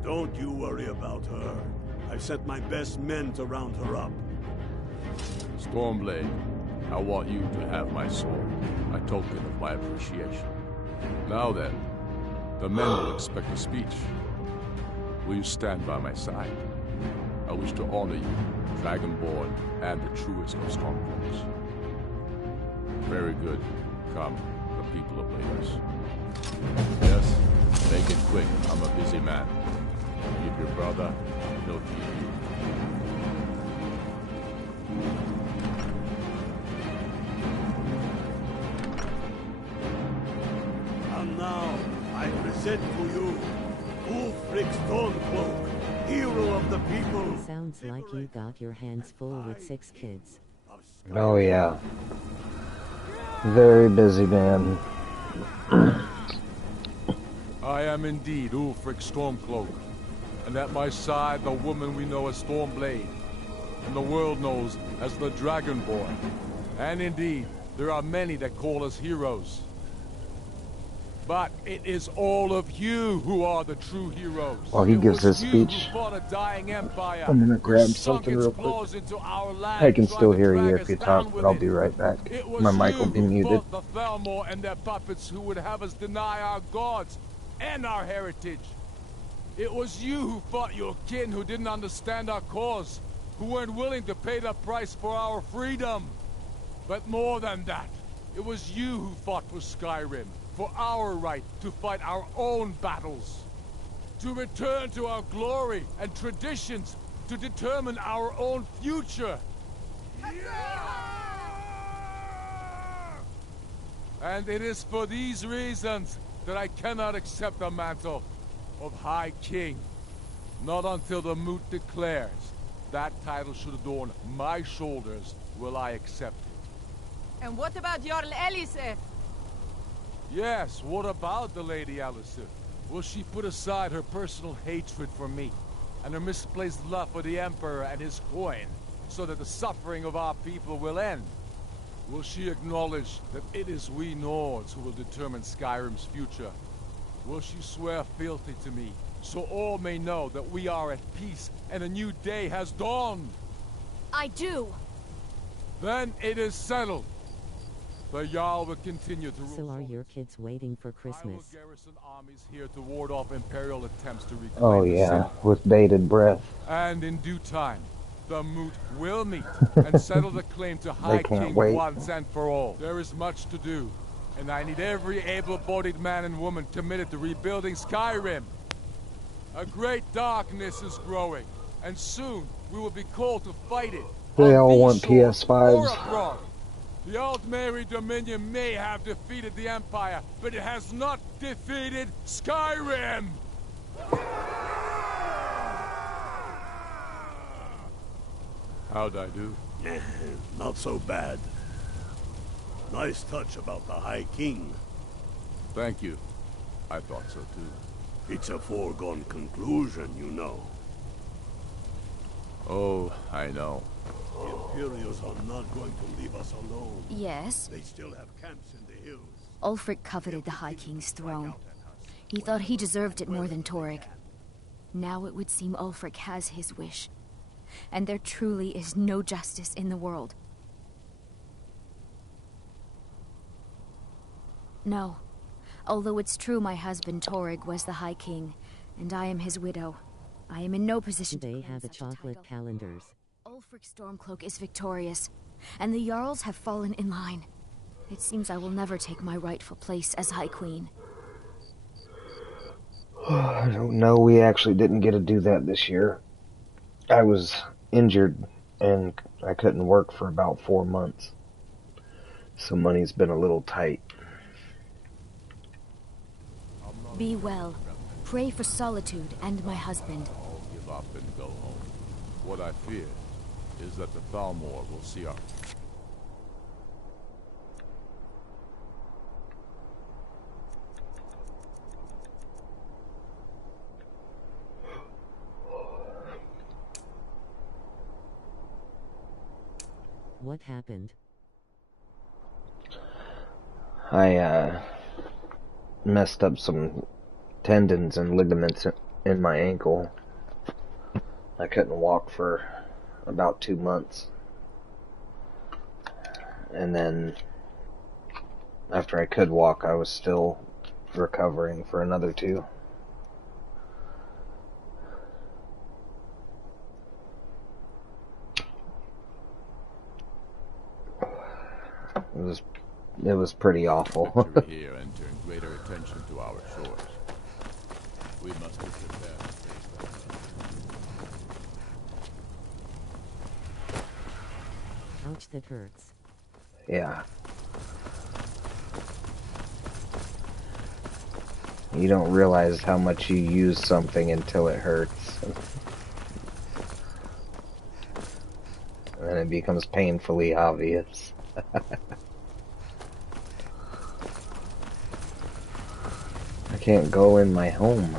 Don't you worry about her. I've sent my best men to round her up. Stormblade, I want you to have my sword, a token of my appreciation. Now then, the men will expect a speech. Will you stand by my side? I wish to honor you, Dragonborn, and the truest of Stormblades. Very good. Come, the people of Lagos. Yes, make it quick. I'm a busy man. Feed your brother, he'll feed you. And now, I present to you Ulfric Stormcloak, hero of the people. Sounds like you got your hands full with 6 kids. Oh yeah. Very busy man. I am indeed Ulfric Stormcloak, and at my side the woman we know as Stormblade, and the world knows as the Dragonborn. And indeed, there are many that call us heroes. But it is all of you who are the true heroes. While he It gives was his you speech, who fought about a dying empire. I'm gonna grab who sunk something its real quick. claws into our land, I can trying still to hear you drag if us you down talk, with but I'll it. be right back. It was My you mic will be who muted. fought the Thalmor and their puppets who would have us deny our gods and our heritage. It was you who fought your kin who didn't understand our cause, who weren't willing to pay the price for our freedom. But more than that, it was you who fought for Skyrim, for our right to fight our own battles. To return to our glory and traditions, to determine our own future. And it is for these reasons that I cannot accept the mantle of High King. Not until the Moot declares that title should adorn my shoulders will I accept it. And what about Jarl Eliseth? Yes, what about the Lady Eliseth? Will she put aside her personal hatred for me and her misplaced love for the Emperor and his coin so that the suffering of our people will end? Will she acknowledge that it is we Nords who will determine Skyrim's future? Will she swear fealty to me, so all may know that we are at peace and a new day has dawned? I do. Then it is settled. The Jarl will continue to rule. So are your kids waiting for Christmas? I will garrison armies here to ward off Imperial attempts to reclaim Oh the yeah, city. with bated breath. And in due time, the Moot will meet and settle the claim to High can't King wait. once and for all. There is much to do, and I need every able-bodied man and woman committed to rebuilding Skyrim. A great darkness is growing, and soon we will be called to fight it. They on all these want shores or PS5s. abroad. The Altmeri Dominion may have defeated the Empire, but it has not defeated Skyrim! How'd I do? Not so bad. Nice touch about the High King. Thank you. I thought so too. It's a foregone conclusion, you know. Oh, I know. The Imperials are not going to leave us alone. Yes. They still have camps in the hills. Ulfric coveted the High King's throne. He thought he deserved it more than Torygg. Now it would seem Ulfric has his wish. And there truly is no justice in the world. No. Although it's true my husband Torygg was the High King, and I am his widow, I am in no position to claim have a such chocolate title. calendars. Ulfric Stormcloak is victorious, and the Jarls have fallen in line. It seems I will never take my rightful place as High Queen. I don't know, we actually didn't get to do that this year. I was injured and I couldn't work for about 4 months. So money's been a little tight. Be well. Pray for Solitude and my husband. Give up and go home. What I fear is that the Thalmor will see our... What happened? I messed up some tendons and ligaments in my ankle. I couldn't walk for about 2 months. And then after I could walk, I was still recovering for another 2. It was pretty awful. Victory here and turn greater attention to our shores. We must be prepared to face that. Ouch, that hurts. Yeah. You don't realize how much you use something until it hurts. And then it becomes painfully obvious. I can't go in my home.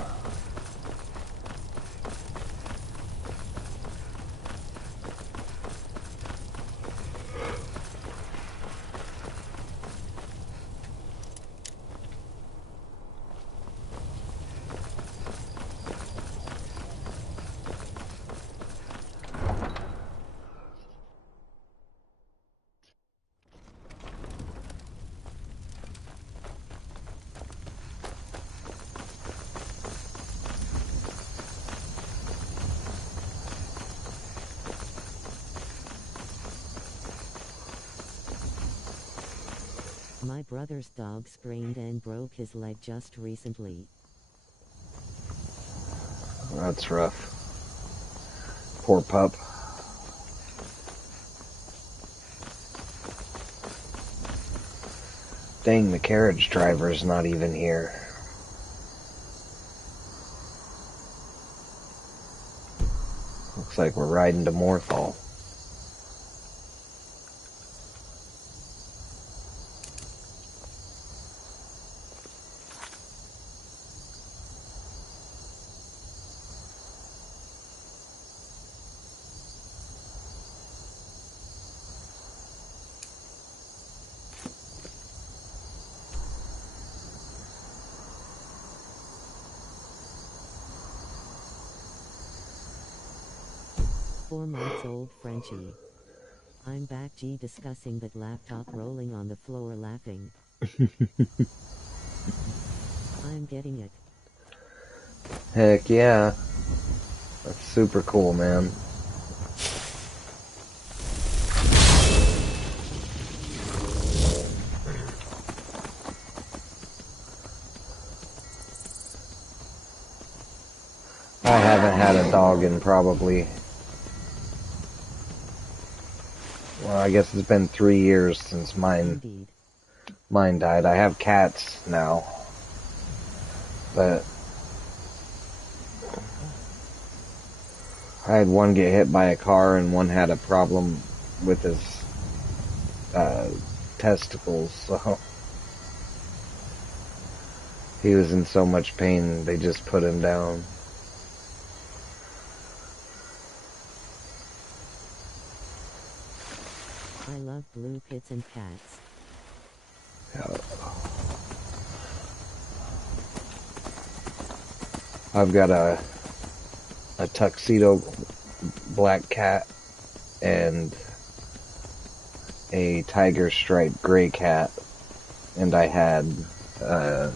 My brother's dog sprained and broke his leg just recently. That's rough. Poor pup. Dang, the carriage driver's not even here. Looks like we're riding to Morthal. Old Frenchie. I'm back G discussing that laptop rolling on the floor laughing. I'm getting it. Heck yeah. That's super cool, man. I haven't had a dog in probably... Well, I guess it's been 3 years since mine died. I have cats now, but I had one get hit by a car and one had a problem with his testicles, so he was in so much pain they just put him down. I love blue pits and cats. Yeah. I've got a tuxedo black cat and a tiger stripe gray cat, and I had a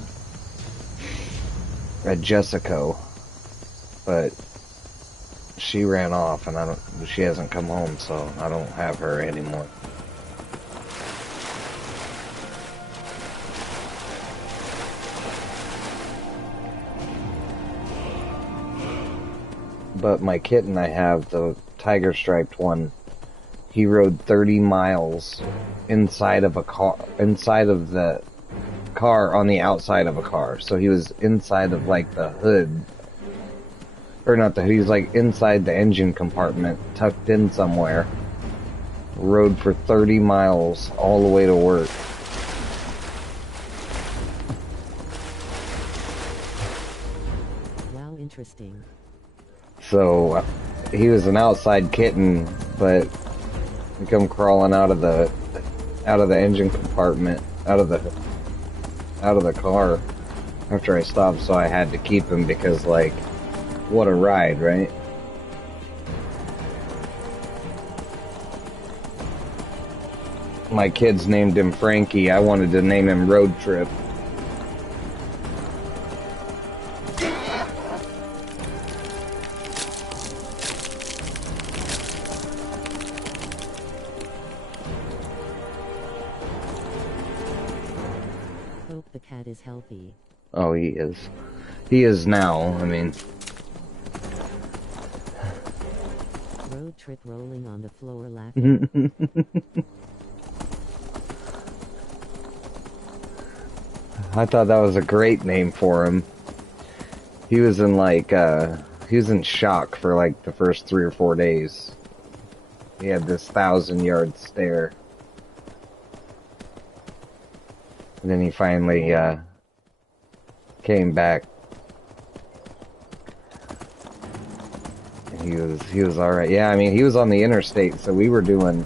Jessico, but she ran off and she hasn't come home, so I don't have her anymore. But my kitten I have, the tiger striped one, he rode 30 miles inside of the car on the outside of a car. So he was inside of like the hood, or not the hood, he was like inside the engine compartment, tucked in somewhere. Rode for 30 miles all the way to work. Wow, interesting. So he was an outside kitten, but he come crawling out of the engine compartment, out of the car after I stopped, so I had to keep him because, like, what a ride, right? My kids named him Frankie. I wanted to name him Road Trip. The cat is healthy. Oh, he is. He is now, I mean. Road trip rolling on the floor laughing. I thought that was a great name for him. He was in like, he was in shock for like the first 3 or 4 days. He had this 1,000-yard stare. And then he finally, came back. And he was alright. Yeah, I mean, he was on the interstate, so we were doing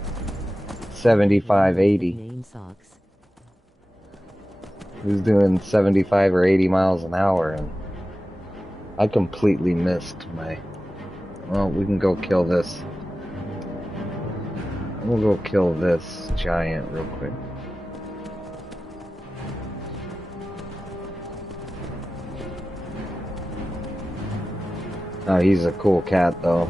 75, 80. Name socks. He was doing 75 or 80 miles an hour, and I completely missed my... Well, we can go kill this. We'll go kill this giant real quick. Oh, he's a cool cat, though.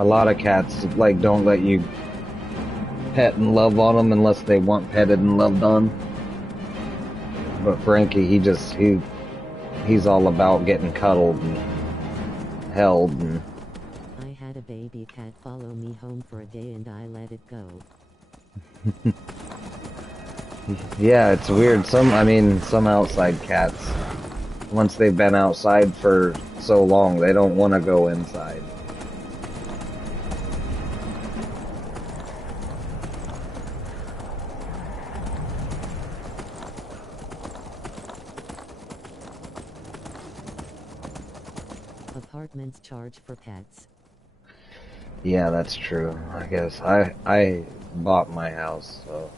A lot of cats, like, don't let you pet and love on them unless they want petted and loved on. But Frankie, he's all about getting cuddled and held. And I had a baby cat follow me home for a day and I let it go. yeah, it's weird. Some outside cats, once they've been outside for so long, they don't want to go inside. Apartments charge for pets. Yeah, that's true. I guess I bought my house, so.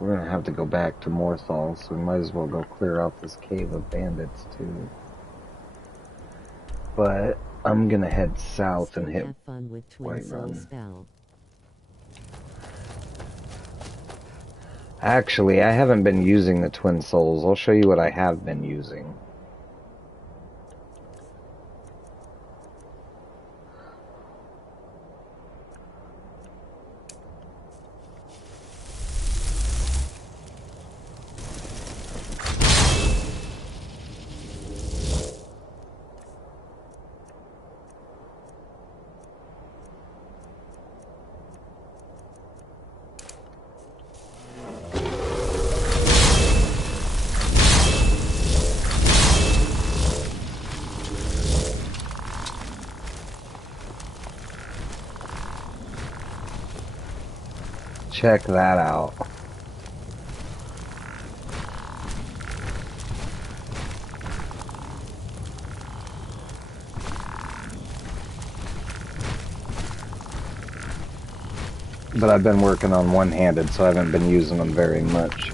We're gonna have to go back to Morthal, so we might as well go clear out this cave of bandits too. But I'm gonna head south and hit Have fun with Twin Soul spell. Actually, I haven't been using the Twin Souls. I'll show you what I have been using. Check that out. But I've been working on one-handed, so I haven't been using them very much.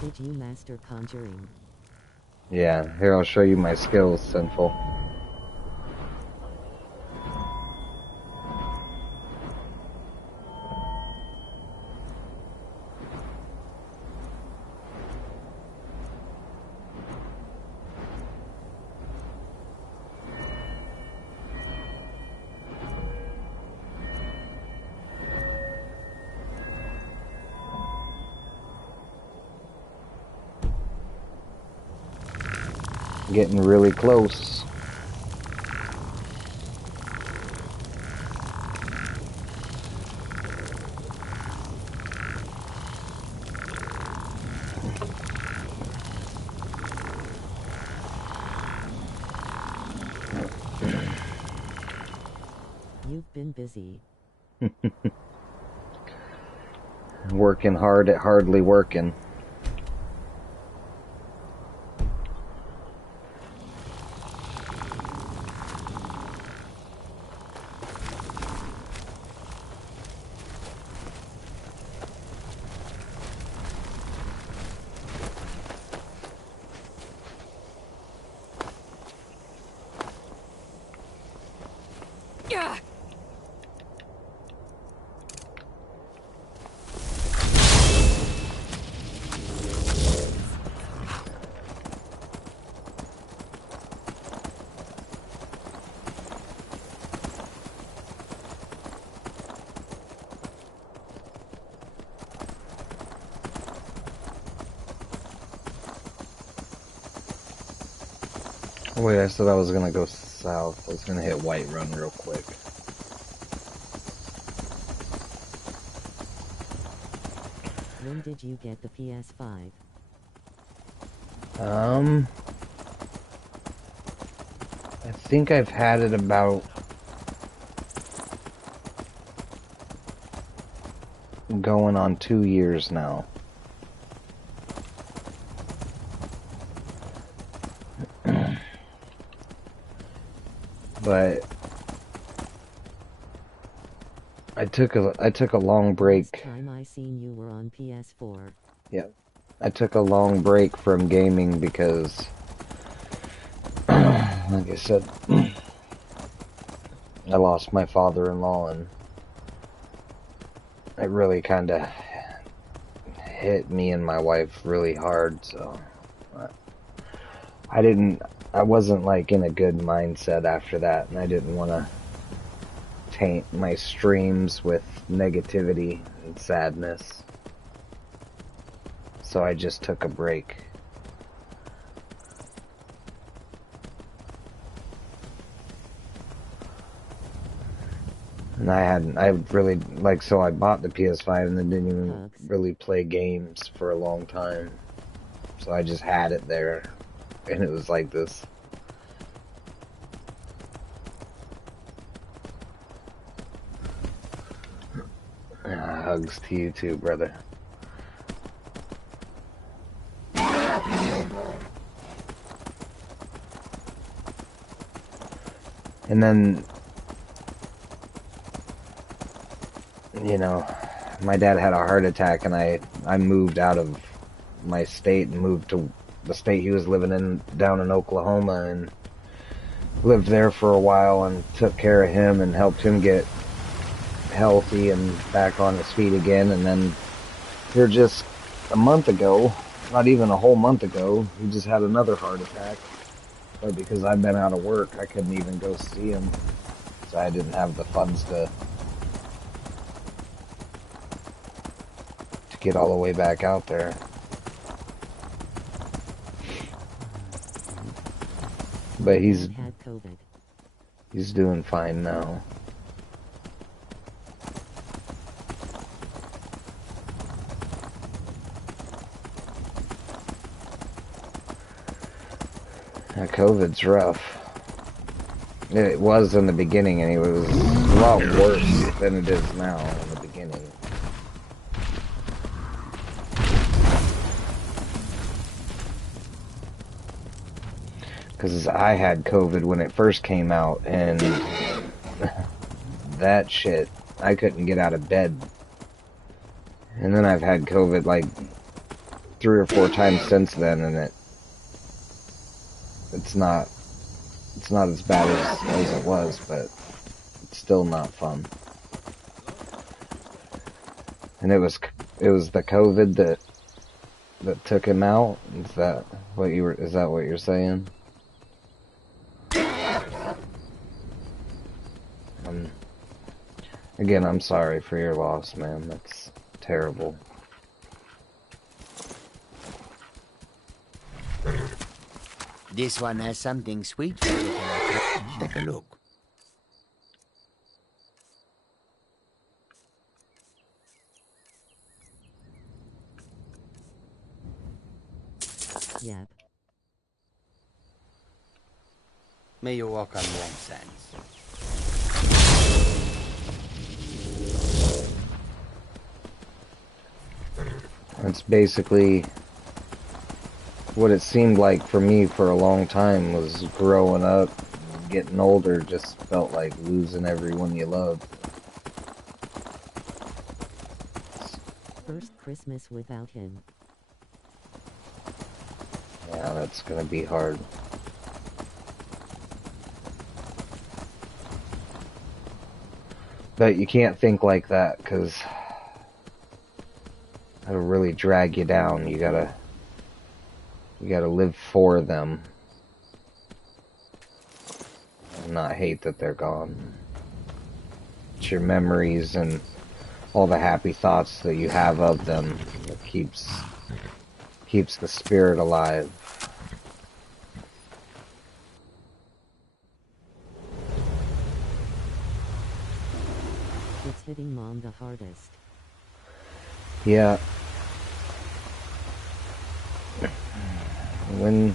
Did you master conjuring? Yeah, here I'll show you my skills, Sinful. Getting really close. You've been busy. Working hard at hardly working. Wait, I said I was gonna go south. I was gonna hit Whiterun real quick. When did you get the PS5? I think I've had it about going on 2 years now. But I took a long break. Last time I seen you were on PS4. Yeah. I took a long break from gaming because like I said, I lost my father-in-law, and it really kind of hit me and my wife really hard, so I wasn't like in a good mindset after that, and I didn't want to taint my streams with negativity and sadness. So I just took a break. And I really, like, so I bought the PS5 and then didn't even really play games for a long time. So I just had it there, and it was like this. Hugs to you too, brother. And then, you know, my dad had a heart attack, and I moved out of my state and moved to the state he was living in down in Oklahoma, and lived there for a while and took care of him and helped him get healthy and back on his feet again. And then here just a month ago, not even a whole month ago, he just had another heart attack. But because I've been out of work, I couldn't even go see him, so I didn't have the funds to get all the way back out there. But he's doing fine now. COVID's rough. It was in the beginning, and it was a lot worse than it is now in the beginning. Because I had COVID when it first came out, and that shit, I couldn't get out of bed. And then I've had COVID like 3 or 4 times since then, and it's not as bad as it was, but it's still not fun. And it was the COVID that took him out. Is that what you're saying? Again, I'm sorry for your loss, man. That's terrible. This one has something sweet for you. Take a look. Yep. May you walk on warm sands. It's basically what it seemed like for me for a long time. Was growing up, getting older, just felt like losing everyone you loved. First Christmas without him. Yeah, that's gonna be hard. But you can't think like that, because it'll really drag you down. You gotta live for them and not hate that they're gone. It's your memories and all the happy thoughts that you have of them that keeps the spirit alive. hitting Mom the hardest. Yeah. When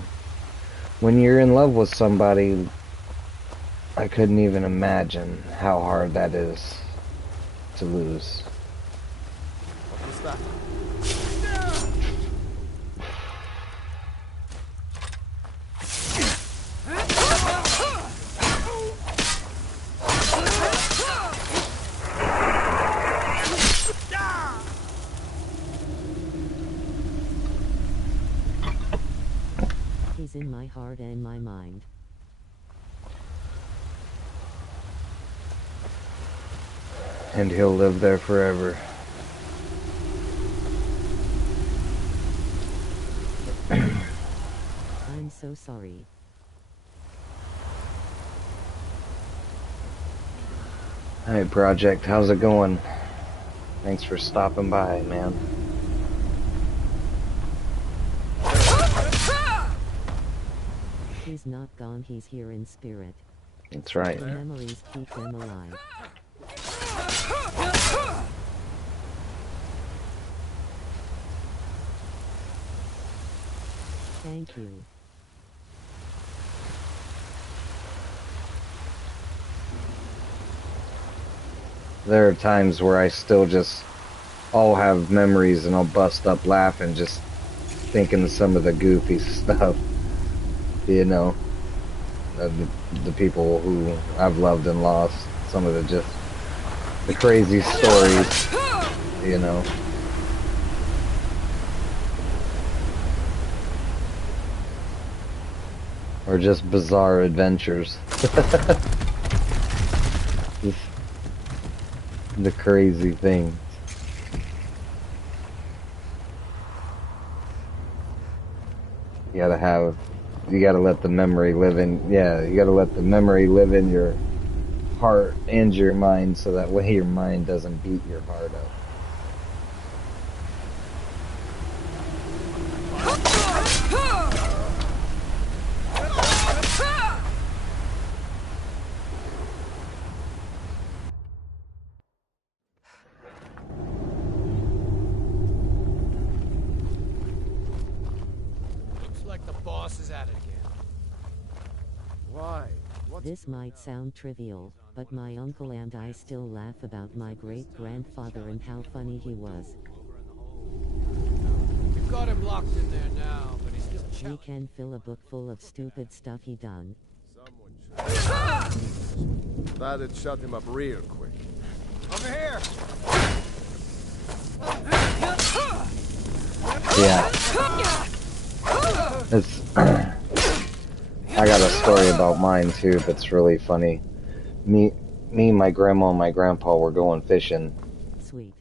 you're in love with somebody, I couldn't even imagine how hard that is to lose. What was that? He's in my heart and my mind. And he'll live there forever. I'm so sorry. Hey, Project, how's it going? Thanks for stopping by, man. He's not gone, he's here in spirit. That's right. The memories keep them alive. Thank you. There are times where I still just all have memories and I'll bust up laughing just thinking of some of the goofy stuff. You know, the people who I've loved and lost, some of the crazy stories, you know. Or just bizarre adventures. Just the crazy things. You gotta let the memory live in, you gotta let the memory live in your heart and your mind so that way your mind doesn't beat your heart up. Looks like the boss is at it again. Why? This might sound trivial, but my uncle and I still laugh about my great-grandfather and how funny he was. We've got him locked in there now, but he's still We challenging. can fill a book full of stupid stuff he done. That'd shut him up real quick. Over here! Yeah. It's I got a story about mine too that's really funny. Me, my grandma and my grandpa were going fishing. Sweet.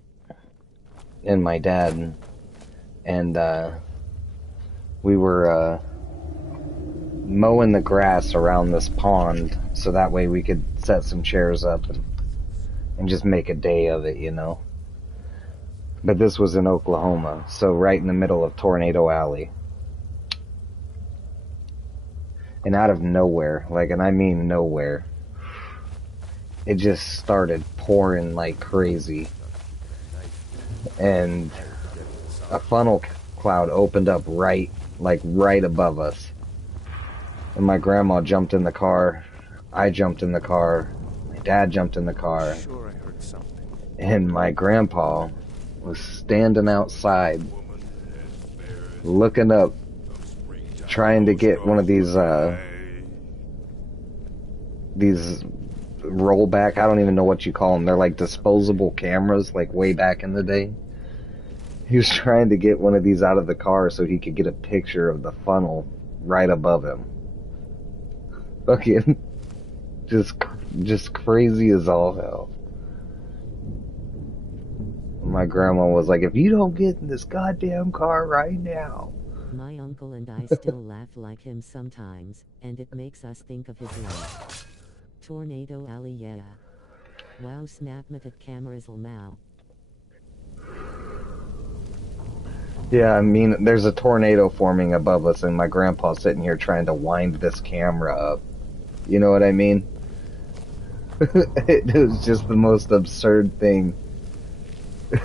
And my dad. And we were mowing the grass around this pond so that way we could set some chairs up and just make a day of it, you know. But this was in Oklahoma, so right in the middle of Tornado Alley. And out of nowhere, and I mean nowhere, it just started pouring like crazy. And a funnel cloud opened up right above us. And my grandma jumped in the car, I jumped in the car, my dad jumped in the car, Sure, I heard something. and my grandpa was standing outside, looking up, trying to get one of these rollback, I don't even know what you call them, they're like disposable cameras, like way back in the day. He was trying to get one of these out of the car so he could get a picture of the funnel right above him. Fucking just crazy as all hell. My grandma was like, if you don't get in this goddamn car right now. My uncle and I still laugh like him sometimes, and it makes us think of his life. Tornado Alley, yeah. Wow, snapmated cameras now. Yeah, I mean, there's a tornado forming above us, and my grandpa's sitting here trying to wind this camera up. You know what I mean? It was just the most absurd thing. The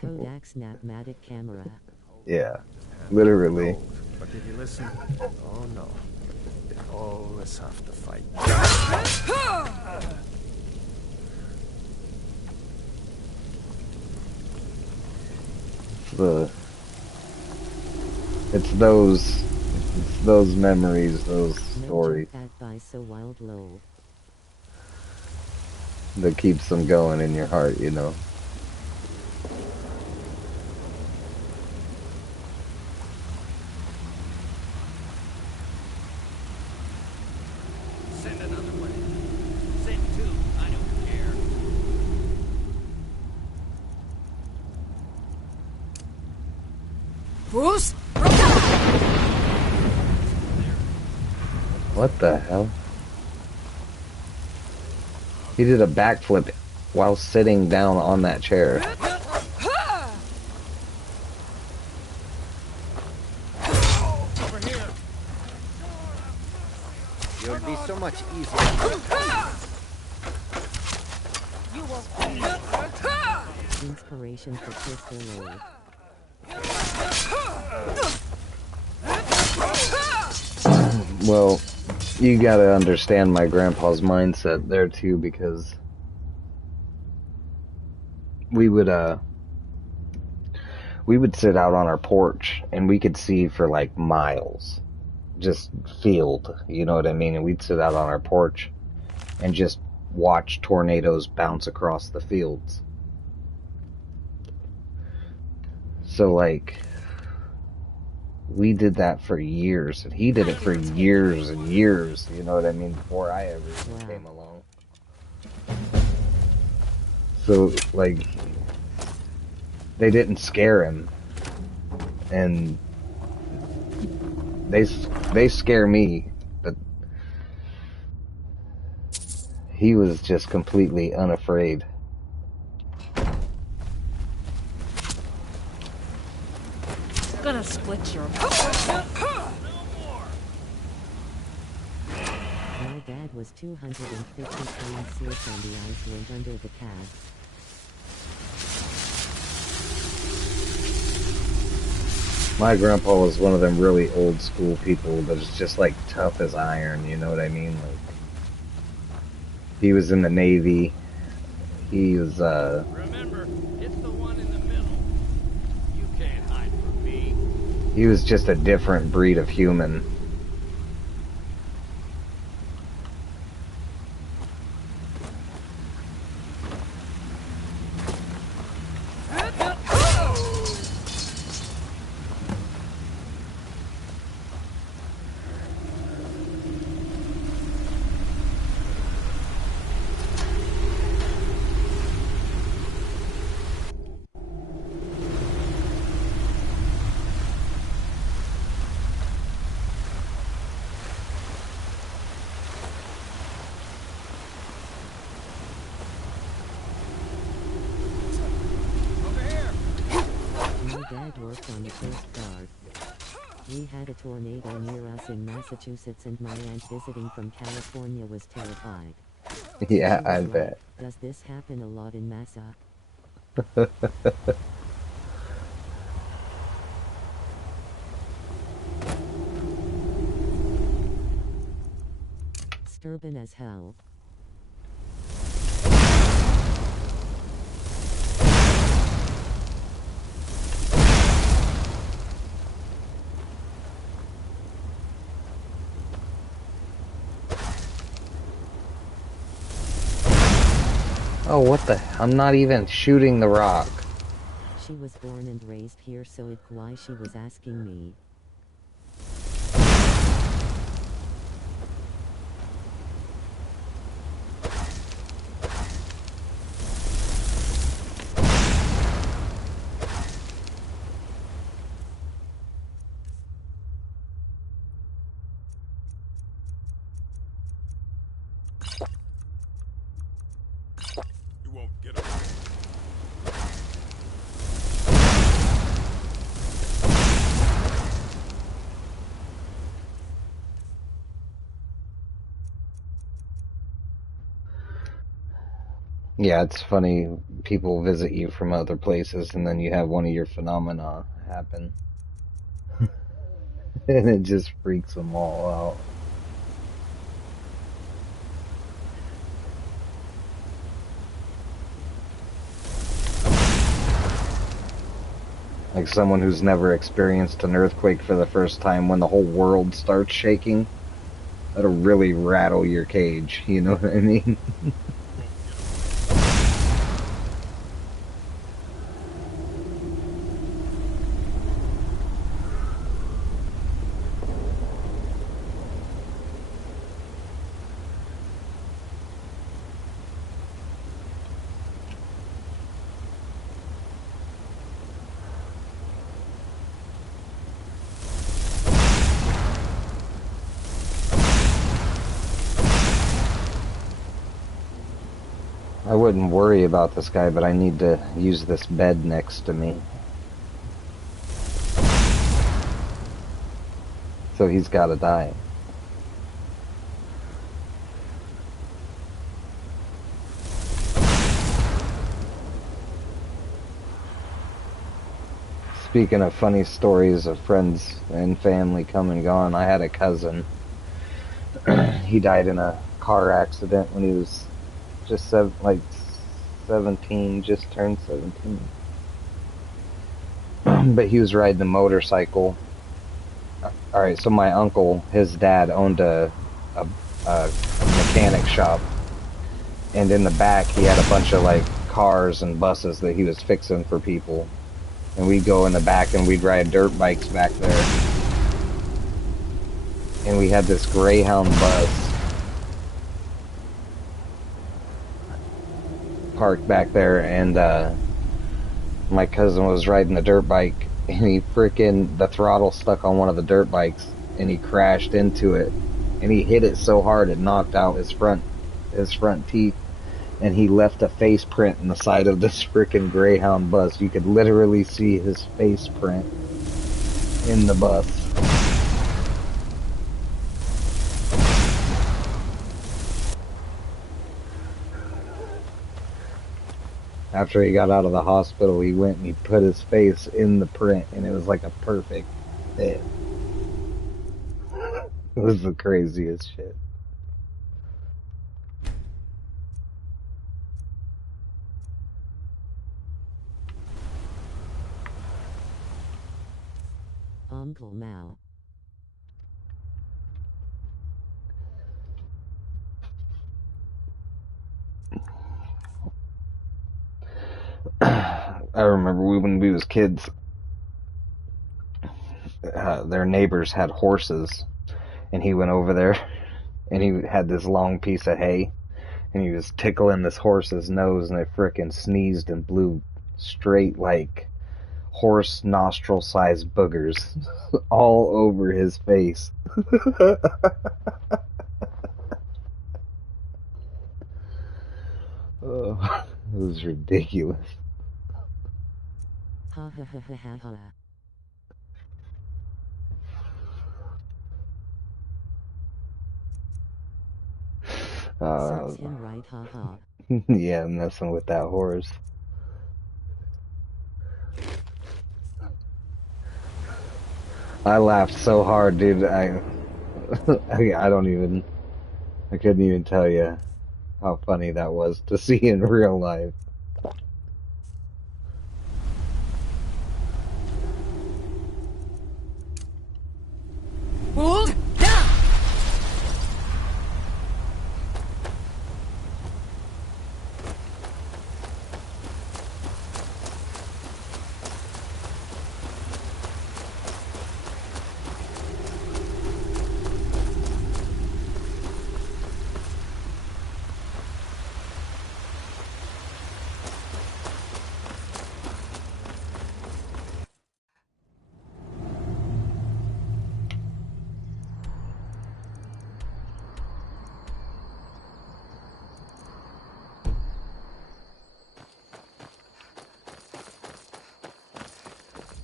Kodak Snapmatic camera. Yeah, literally. But did you listen? Oh no. They always have to fight. It's those memories, those stories By so wild low. that keeps them going in your heart, you know. Send another one. Send two. I don't care. Bruce? What the hell? He did a backflip while sitting down on that chair. Over here. You'll be so much easier. You will. Inspiration for Crystal Lord. Well, you gotta understand my grandpa's mindset there too, because we would sit out on our porch and we could see for like miles, just field, you know what I mean? And we'd sit out on our porch and just watch tornadoes bounce across the fields. So like, we did that for years, and he did it for years and years, you know what I mean, before I ever came along. So, like, they didn't scare him, and they scare me, but he was just completely unafraid. Gonna split your. My dad was 250 pounds slipped on the ice went under the cab. My grandpa was one of them really old school people that was just like tough as iron, you know what I mean? Like, he was in the Navy. He was Remember, it's the one in the middle. You can't hide from me. he was just a different breed of human. Worked on the Coast Guard. We had a tornado near us in Massachusetts and my aunt visiting from California was terrified. Yeah, I bet. Does this happen a lot in Massa? Disturbing as hell. Oh, what the? I'm not even shooting the rock. She was born and raised here, so it's why she was asking me. Yeah, it's funny. People visit you from other places, and then you have one of your phenomena happen, and it just freaks them all out. Like someone who's never experienced an earthquake for the first time, when the whole world starts shaking, that'll really rattle your cage. You know what I mean? I wouldn't worry about this guy, but I need to use this bed next to me. So he's gotta die. Speaking of funny stories of friends and family come and gone, I had a cousin. He died in a car accident when he was just 17, just turned 17. But he was riding a motorcycle. Alright, so my uncle, his dad owned a mechanic shop. And in the back, he had a bunch of like cars and buses that he was fixing for people. And we'd go in the back and we'd ride dirt bikes back there. And we had this Greyhound bus parked back there, and my cousin was riding the dirt bike, and the throttle stuck on one of the dirt bikes, and he crashed into it, and he hit it so hard it knocked out his front teeth, and he left a face print in the side of this frickin' Greyhound bus. You could literally see his face print in the bus. After he got out of the hospital, he went and he put his face in the print, and it was like a perfect fit. It was the craziest shit. Uncle Mao. I remember when we was kids, their neighbors had horses, and he went over there, and he had this long piece of hay, and he was tickling this horse's nose, and it frickin' sneezed and blew straight like horse nostril-sized boogers all over his face. Oh, it was ridiculous. Ha ha ha ha ha ha. Serves him right, ha ha. Yeah, messing with that horse. I laughed so hard, dude. I couldn't even tell you how funny that was to see in real life. Hold down!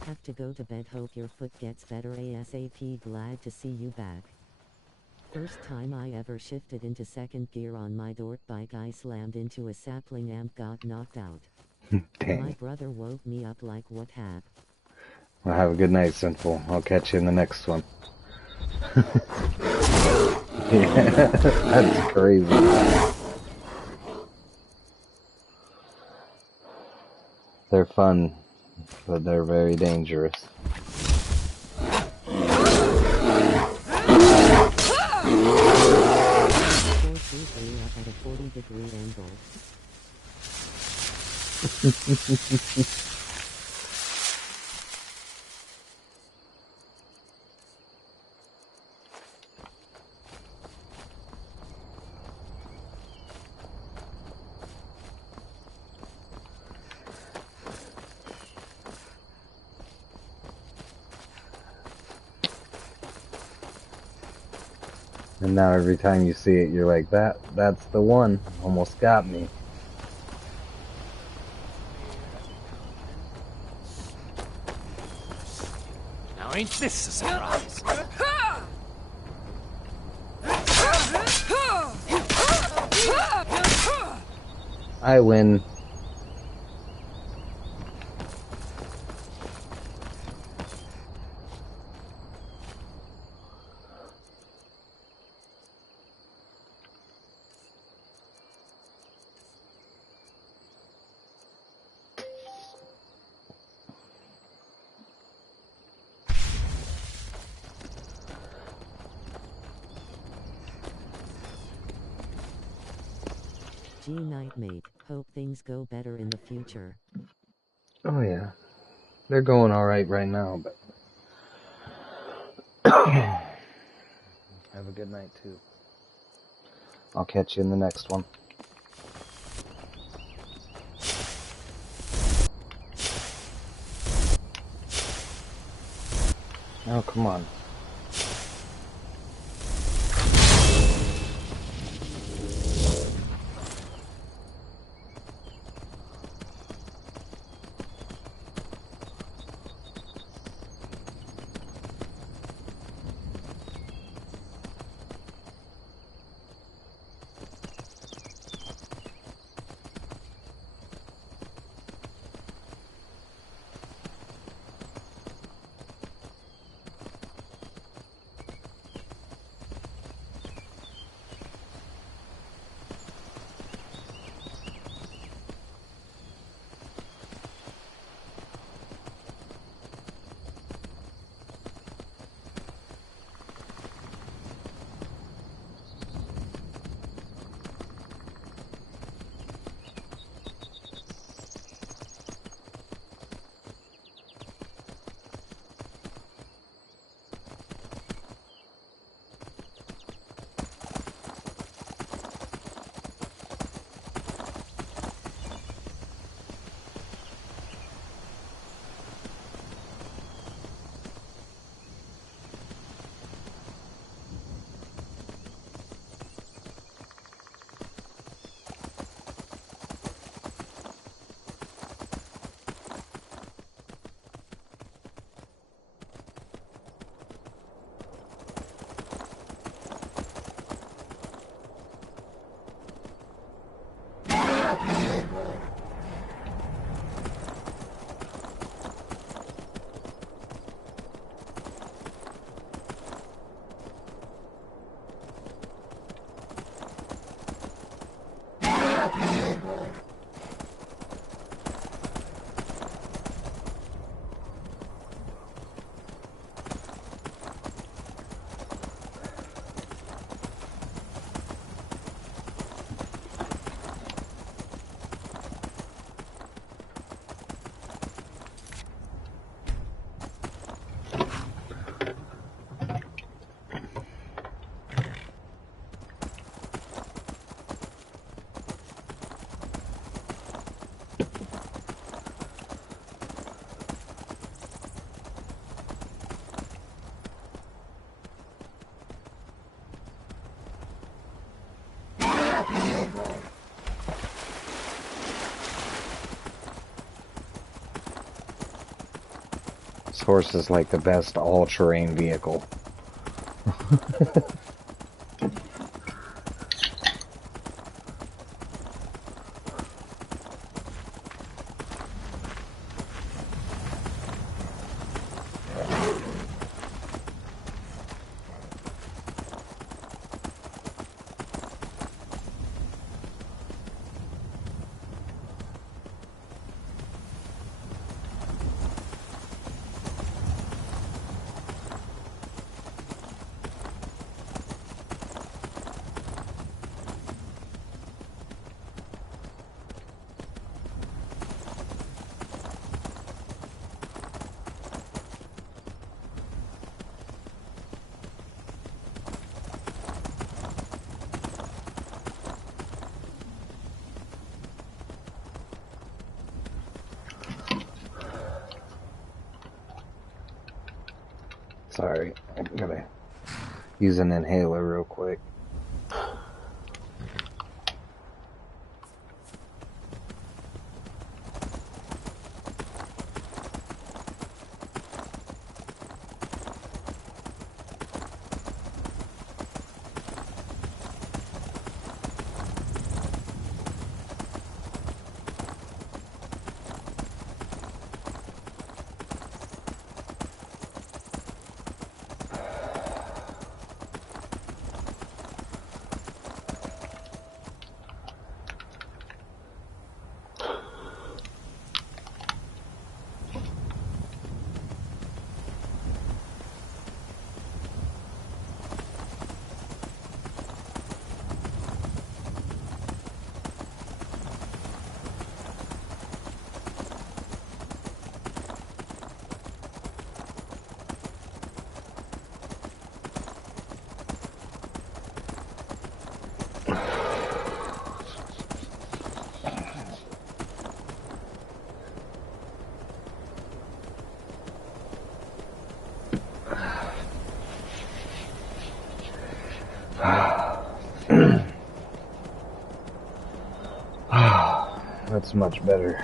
Have to go to bed. Hope your foot gets better ASAP. Glad to see you back. First time I ever shifted into second gear on my dirt bike, I slammed into a sapling and got knocked out. Dang. My brother woke me up like, what happened? Well, have a good night, Sinful. I'll catch you in the next one. Yeah, that's crazy. They're fun, but they're very dangerous. At a 40-degree angle. And now every time you see it, you're like, that's the one. Almost got me. Now ain't this a surprise? I win. Gee, Nightmate, hope things go better in the future. Oh yeah. They're going alright right now, but have a good night too. I'll catch you in the next one. Oh, come on. This horse is like the best all-terrain vehicle. Sorry, I gotta use an inhaler real quick. That's much better.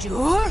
Sure?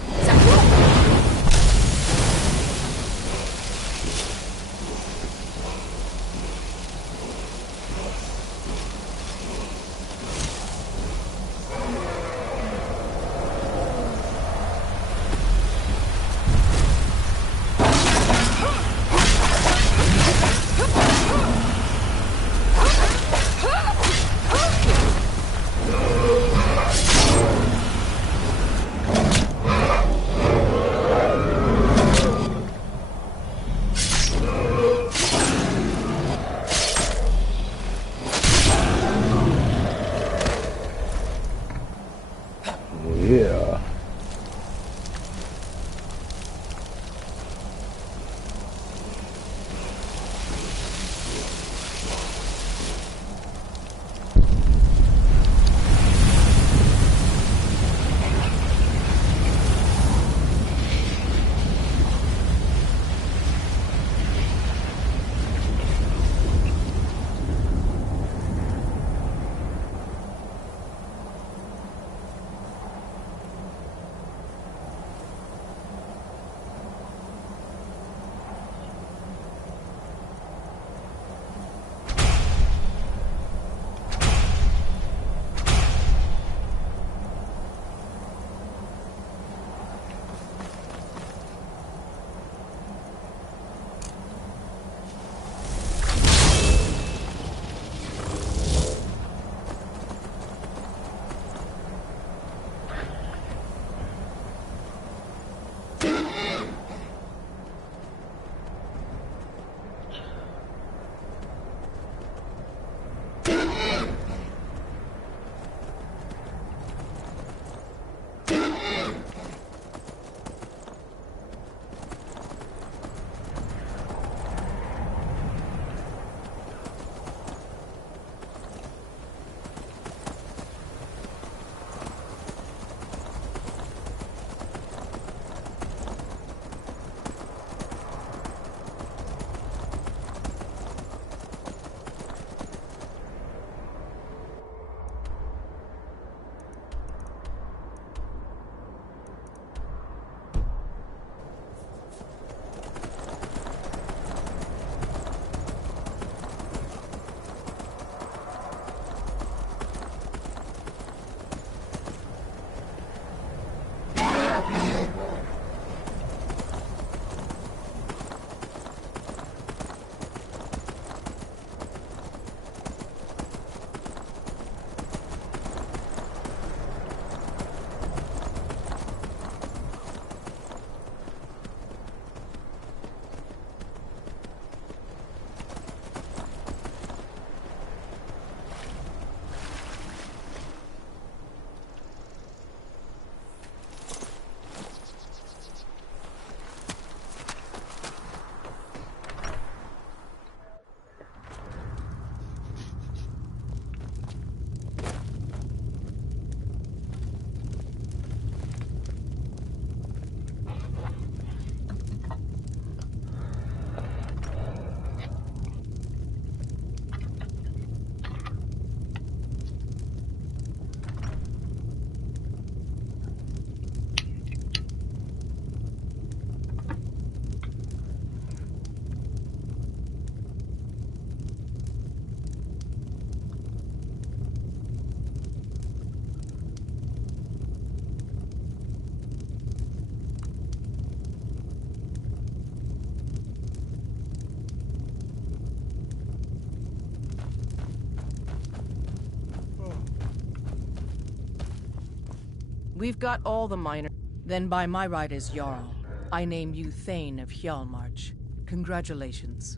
We've got all the minor. Then by my right as Jarl, I name you Thane of Hjalmarch. Congratulations.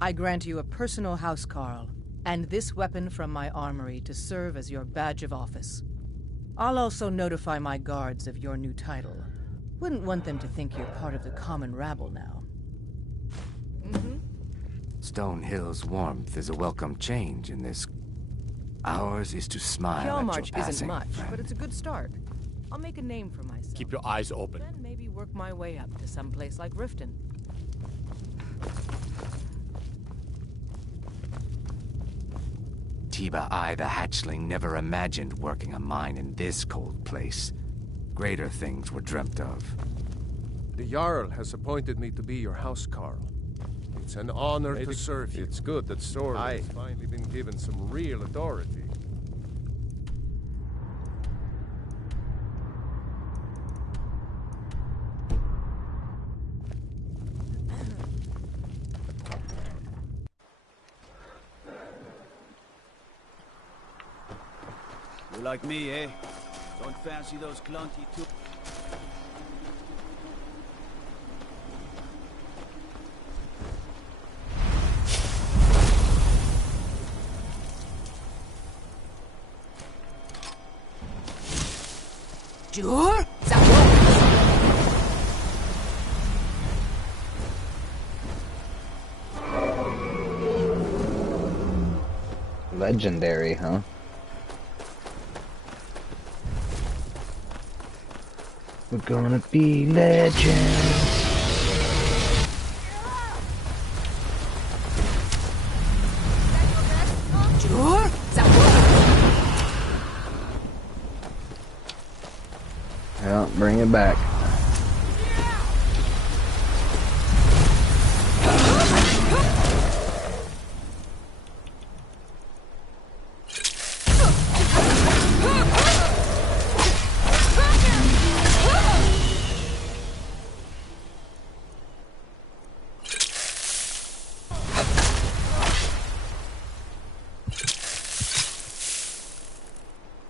I grant you a personal housecarl, and this weapon from my armory to serve as your badge of office. I'll also notify my guards of your new title. Wouldn't want them to think you're part of the common rabble now. Stonehill's warmth is a welcome change in this. Ours is to smile at your Hjalmarch passing, isn't much, friend. but it's a good start. I'll make a name for myself. Keep your eyes open. Then maybe work my way up to some place like Riften. Tiba I, the hatchling, never imagined working a mine in this cold place. Greater things were dreamt of. The Jarl has appointed me to be your housecarl. It's an honor to serve you. It's good that Sora has finally been given some real authority. You like me, eh? Don't fancy those clunky too. Sure? Legendary, huh? We're gonna be legends. Sure? Yeah, bring it back.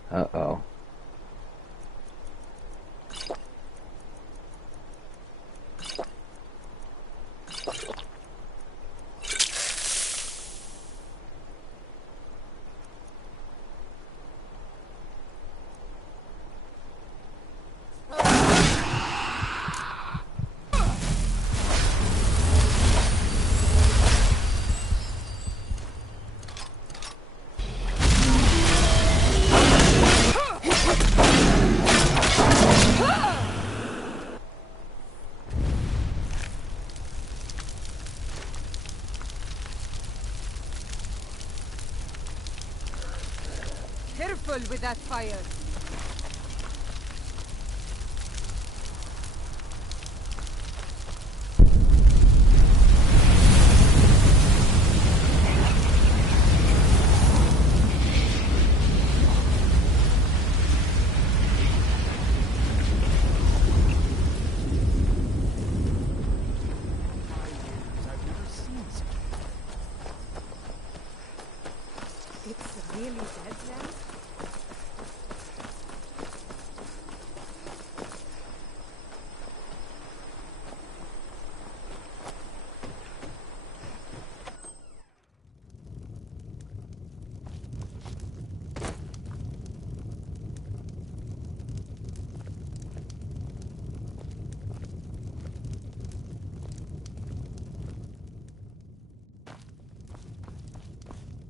Uh-oh. Careful with that fire. It's really dead then?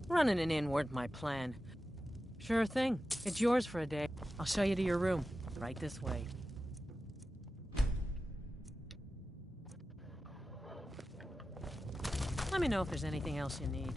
Running an inn weren't my plan. Sure thing. It's yours for a day. I'll show you to your room. Right this way. Let me know if there's anything else you need.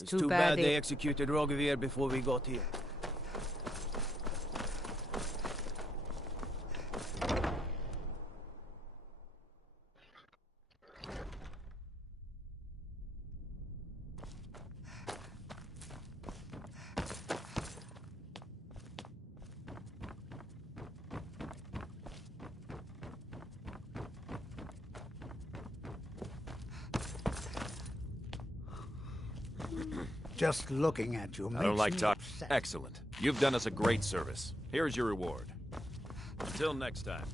It's too bad they executed Rogavir before we got here. Just looking at you makes I don't like me talk. upset. Excellent. You've done us a great service. Here's your reward. Until next time.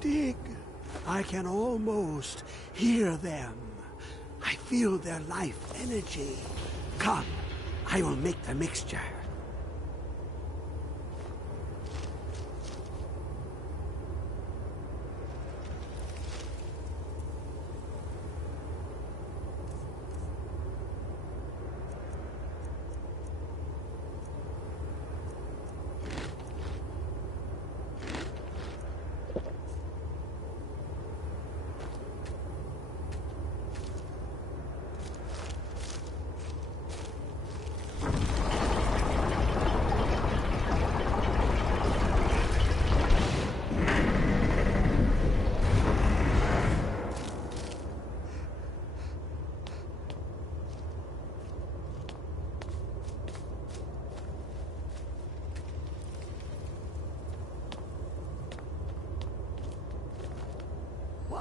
Dig. I can almost hear them. I feel their life energy. Come, I will make the mixture.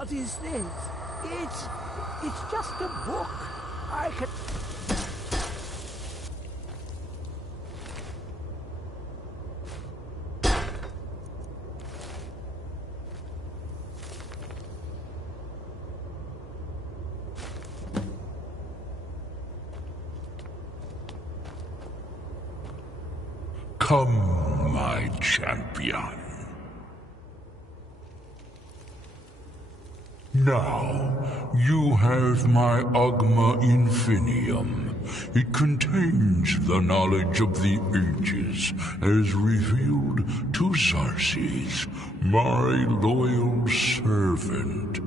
What is this? It's just a book. I can... Come, my champion. Now, you have my Agma Infinium. It contains the knowledge of the ages, as revealed to Xarxes, my loyal servant.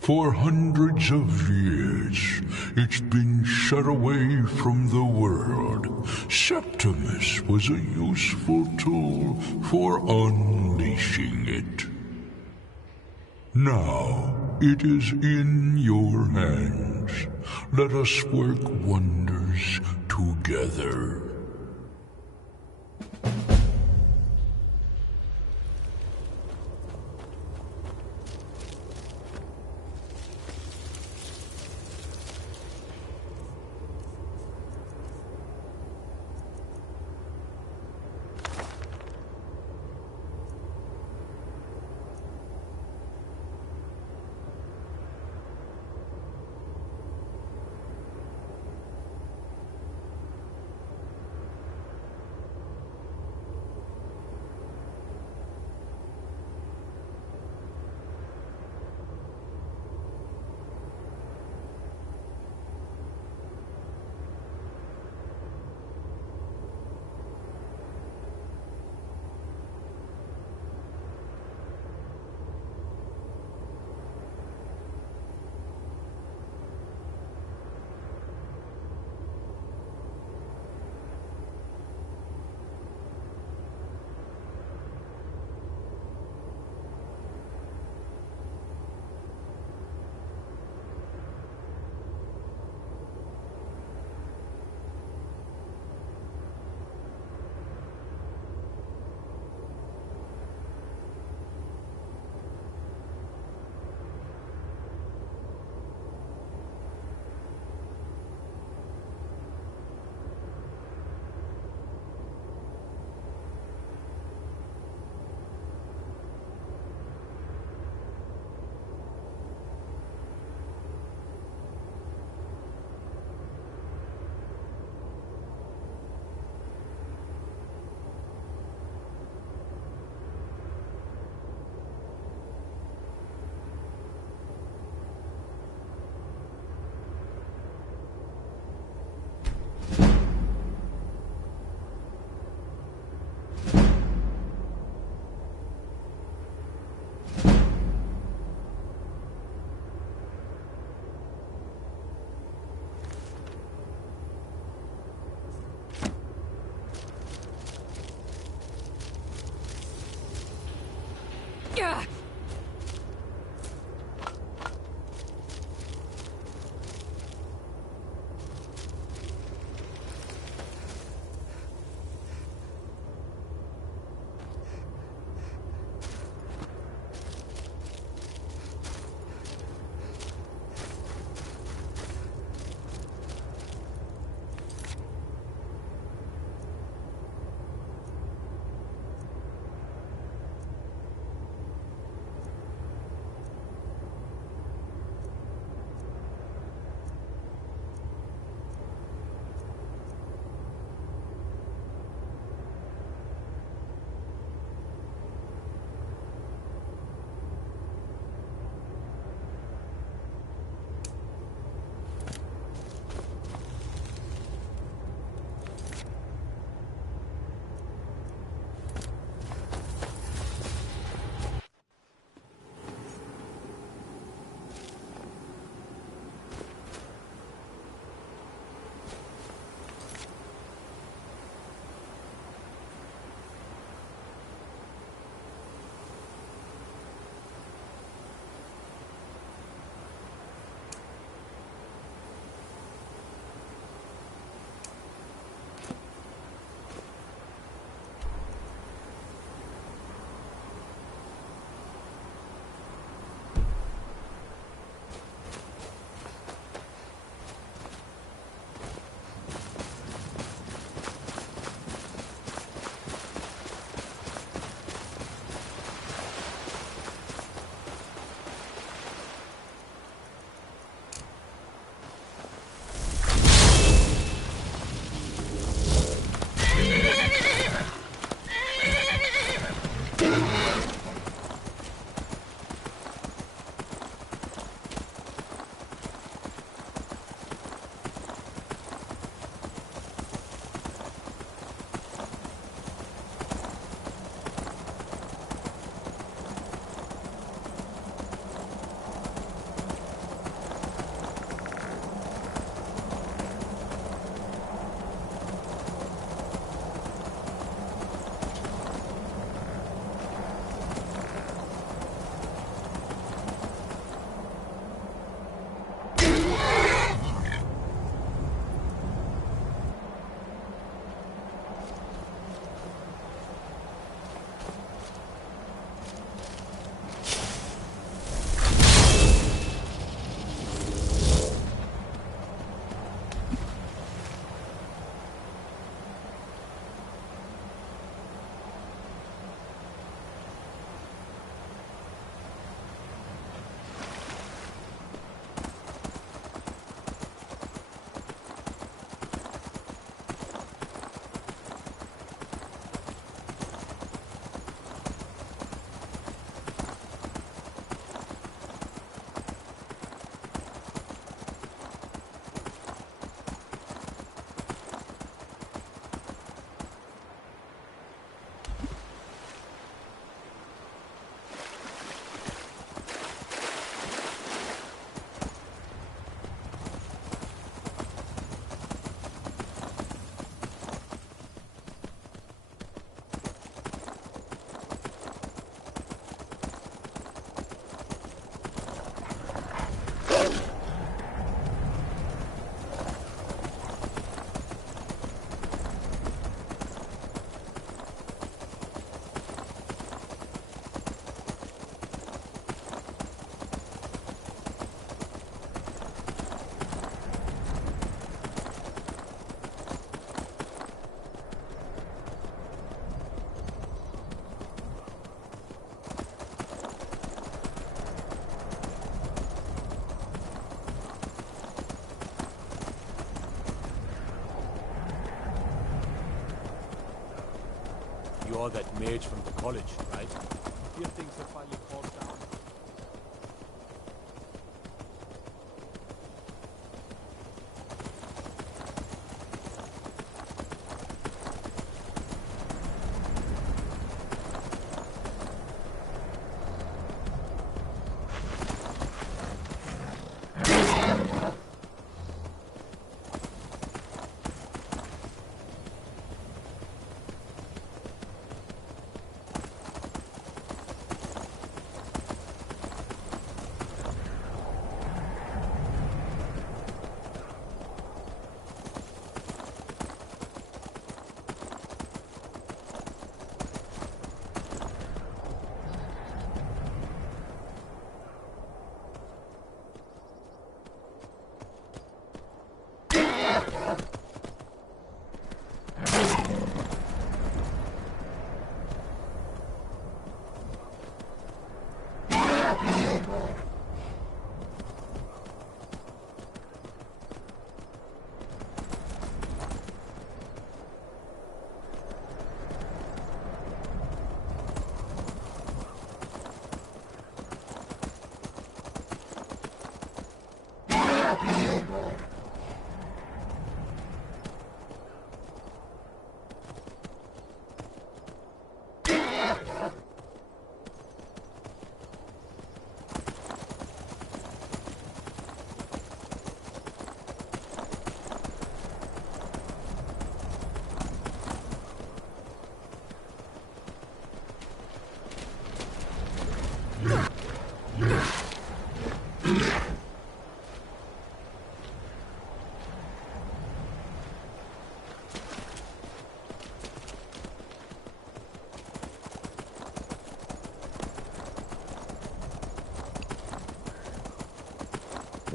For hundreds of years, it's been shut away from the world. Septimus was a useful tool for unleashing it. Now, it is in your hands. Let us work wonders together. You're that mage from the college, right? Here things have finally calmed down.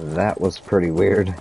That was pretty weird.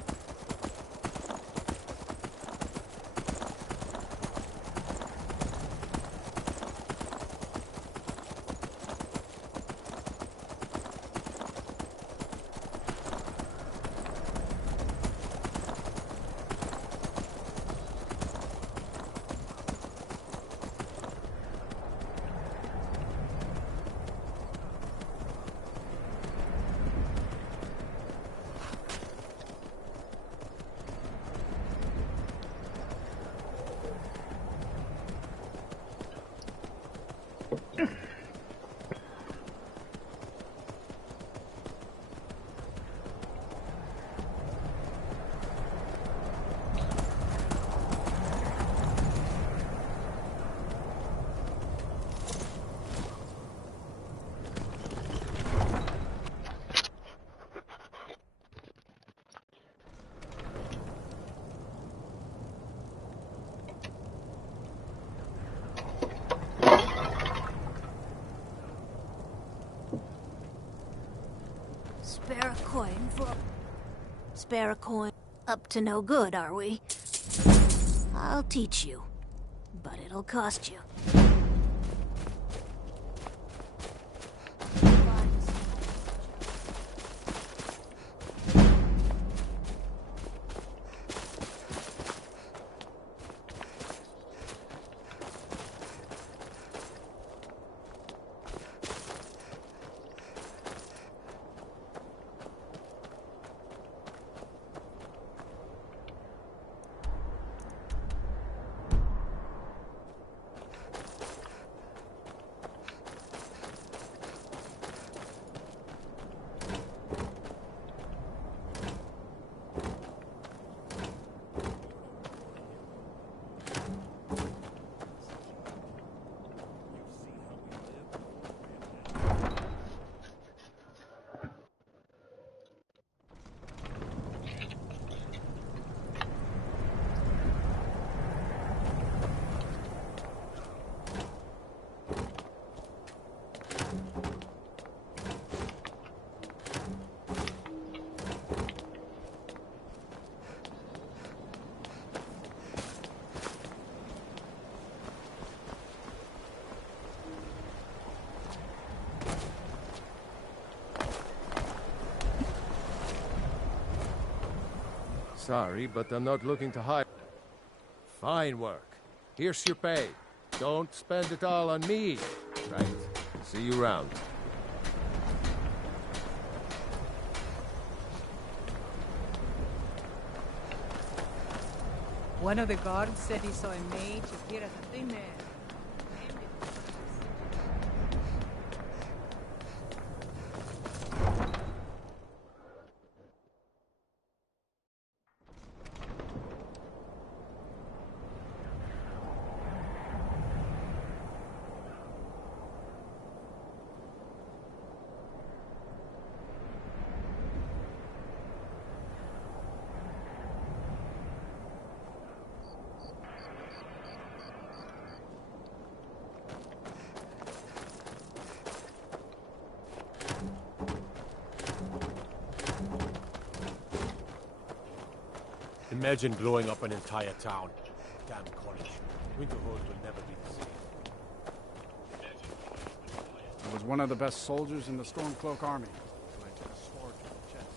Spare a coin for... Spare a coin. Up to no good, are we? I'll teach you. But it'll cost you. Sorry, but I'm not looking to hire. Fine work. Here's your pay. Don't spend it all on me. Right. See you around. One of the guards said he saw a mage appear at the thin man. Imagine blowing up an entire town. Damn college. Winterhold will never be the same. I was one of the best soldiers in the Stormcloak army. So I took a sword to the chest.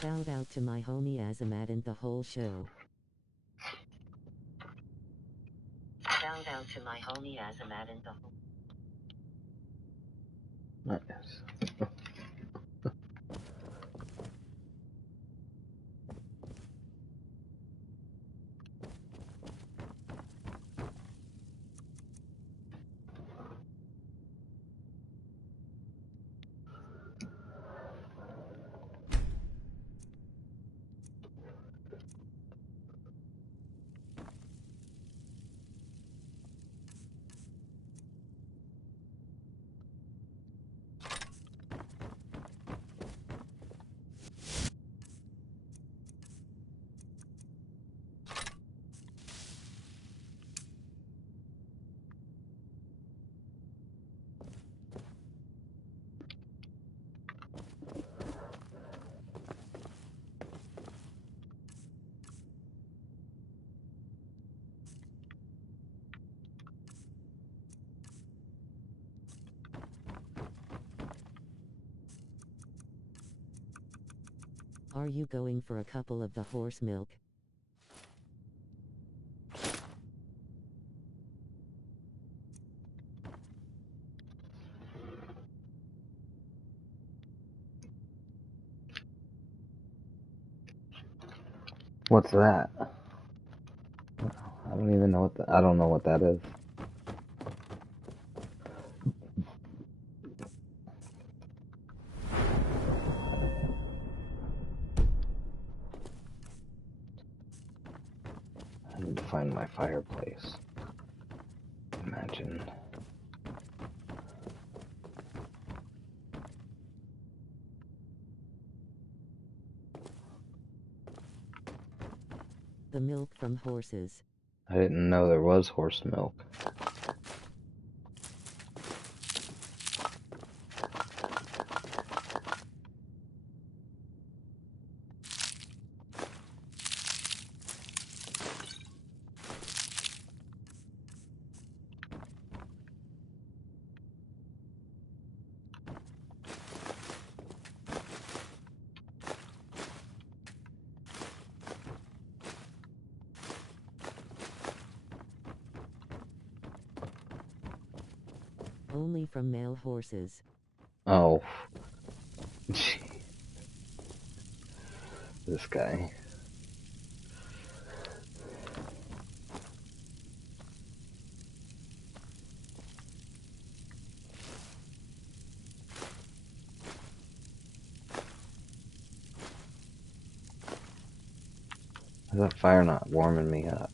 Shout out to my homie Azamat and the whole show. Shout out to my homie Azamat and the whole... Nice. Are you going for a couple of the horse milk? What's that? I don't even know what I don't know what that is. I need to find my fireplace. Imagine. The milk from horses. I didn't know there was horse milk. Only from male horses. Oh. This guy. Is that fire not warming me up?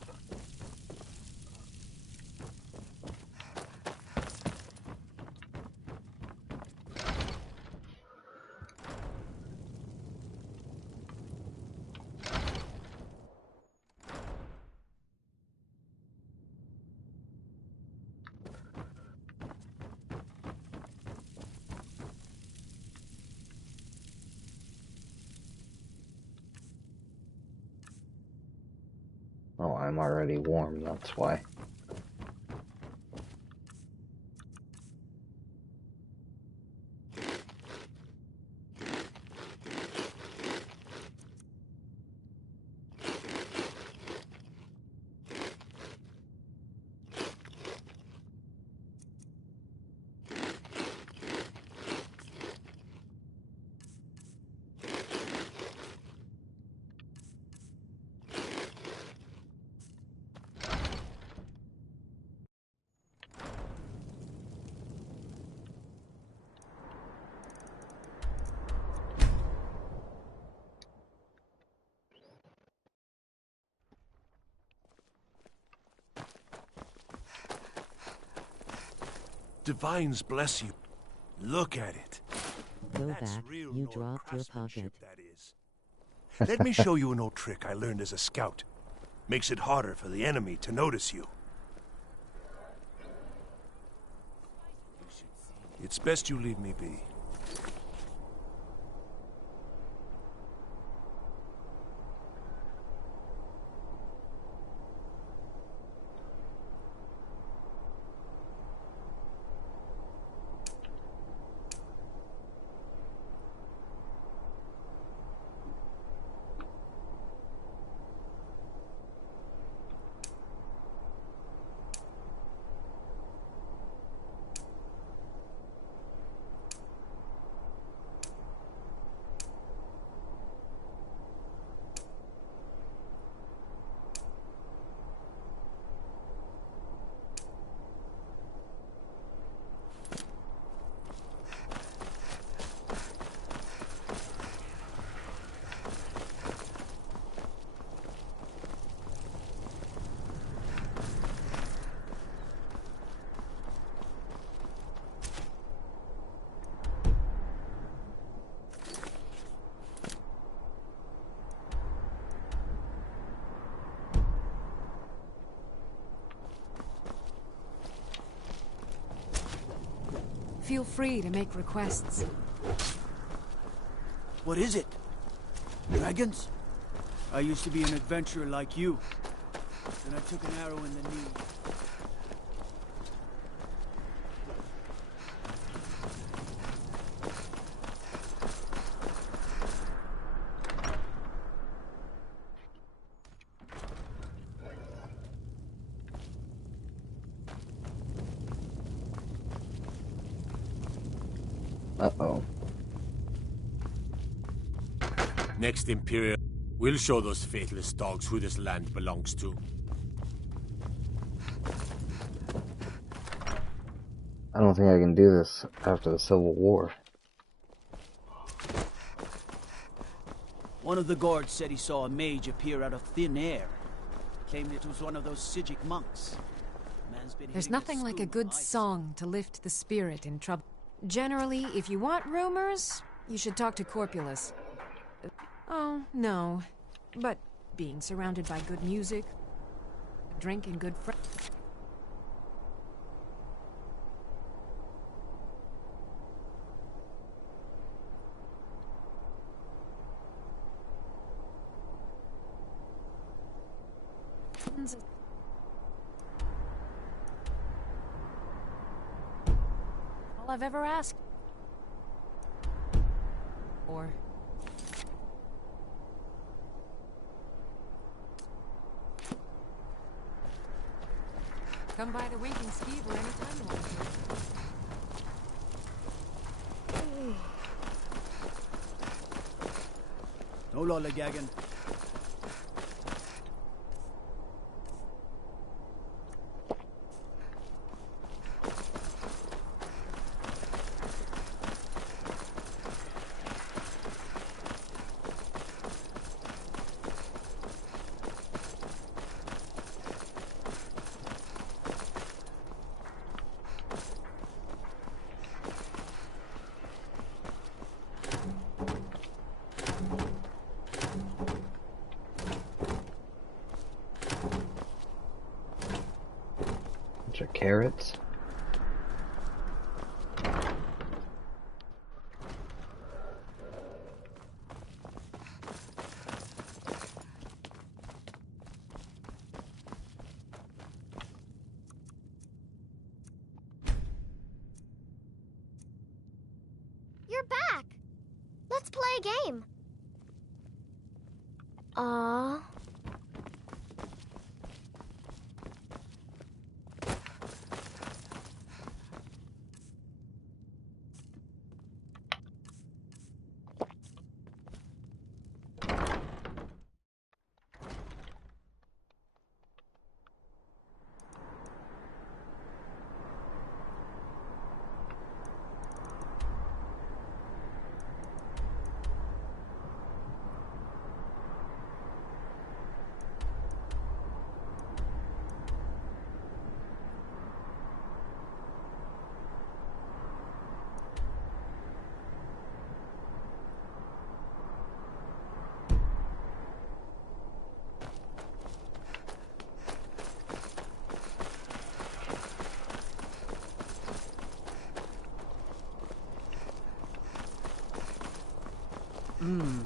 Oh, I'm already warm, that's why. Divines bless you. Look at it. Go That's back, real you Nord dropped your craftsmanship, pocket. that is. Let me show you an old trick I learned as a scout. Makes it harder for the enemy to notice you. It's best you leave me be. Feel free to make requests. What is it? Dragons? I used to be an adventurer like you. Then I took an arrow in the knee. Uh-oh. Next Imperial, we'll show those faithless dogs who this land belongs to. I don't think I can do this after the Civil War. One of the guards said he saw a mage appear out of thin air. Claimed it was one of those Sijic monks. Man's been There's hitting nothing like a good song to lift the spirit in trouble. Generally, if you want rumors, you should talk to Corpulus. Oh, no. But being surrounded by good music, drink and good friends... All I've ever asked. Or... Come by the Winking Skeever anytime you want to. No lollygagging. Bunch of carrots. You're back. Let's play a game. Aww.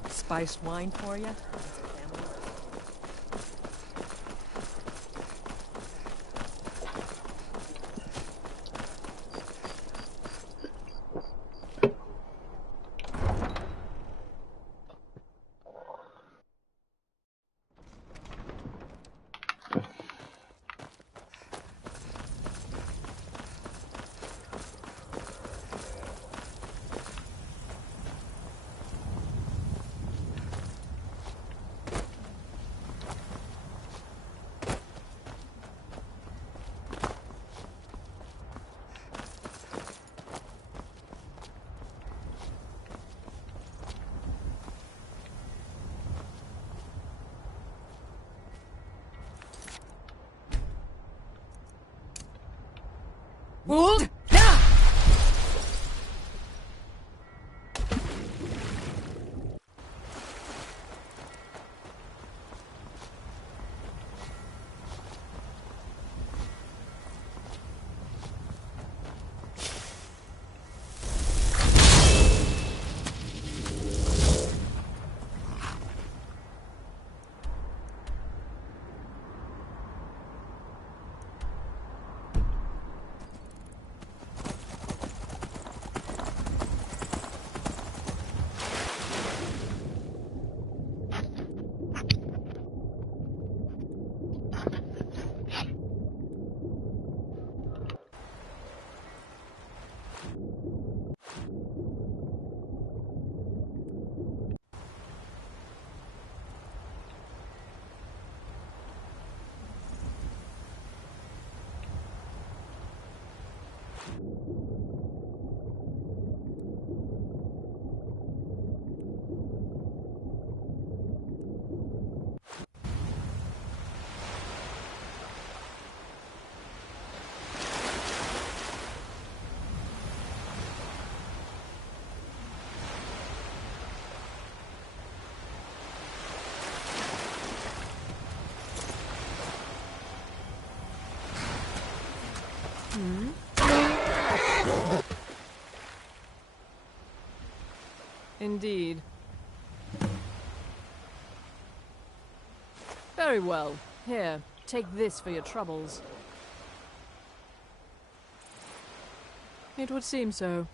Spiced wine for you? Wold! Indeed. Very well. Here, take this for your troubles. It would seem so.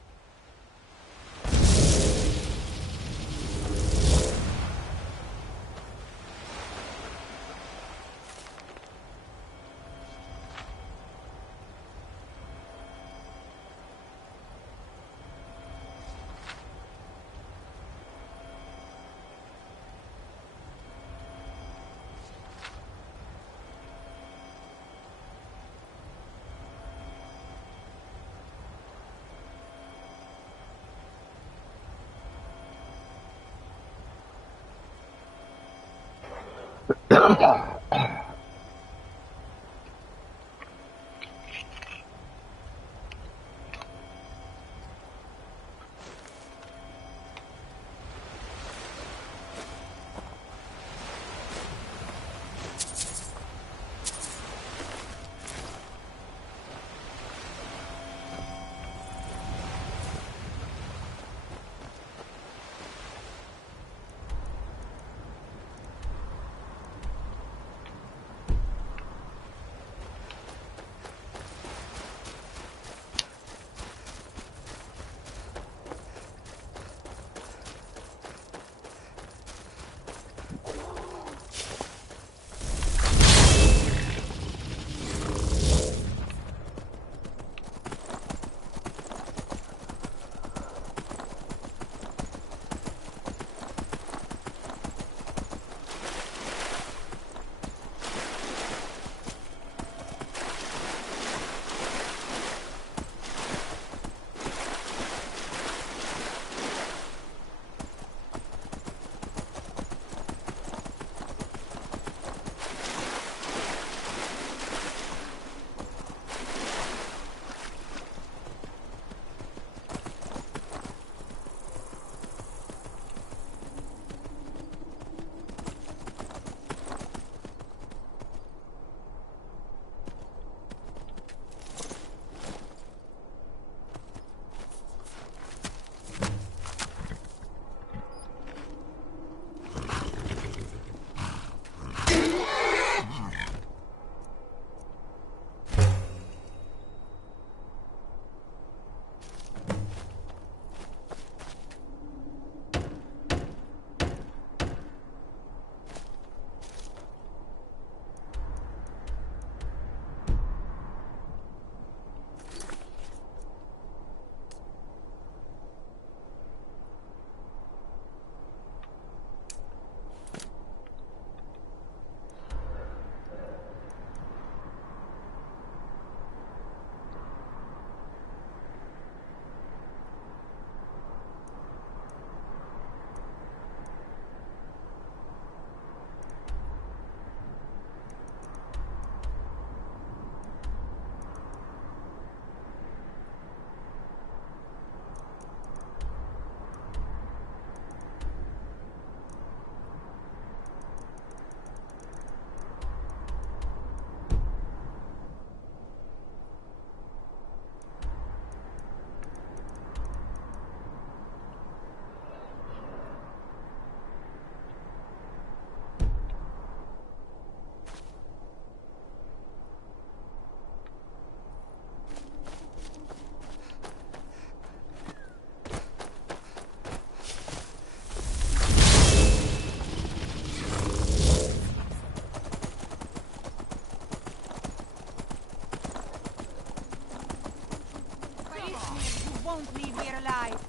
won't leave here alive.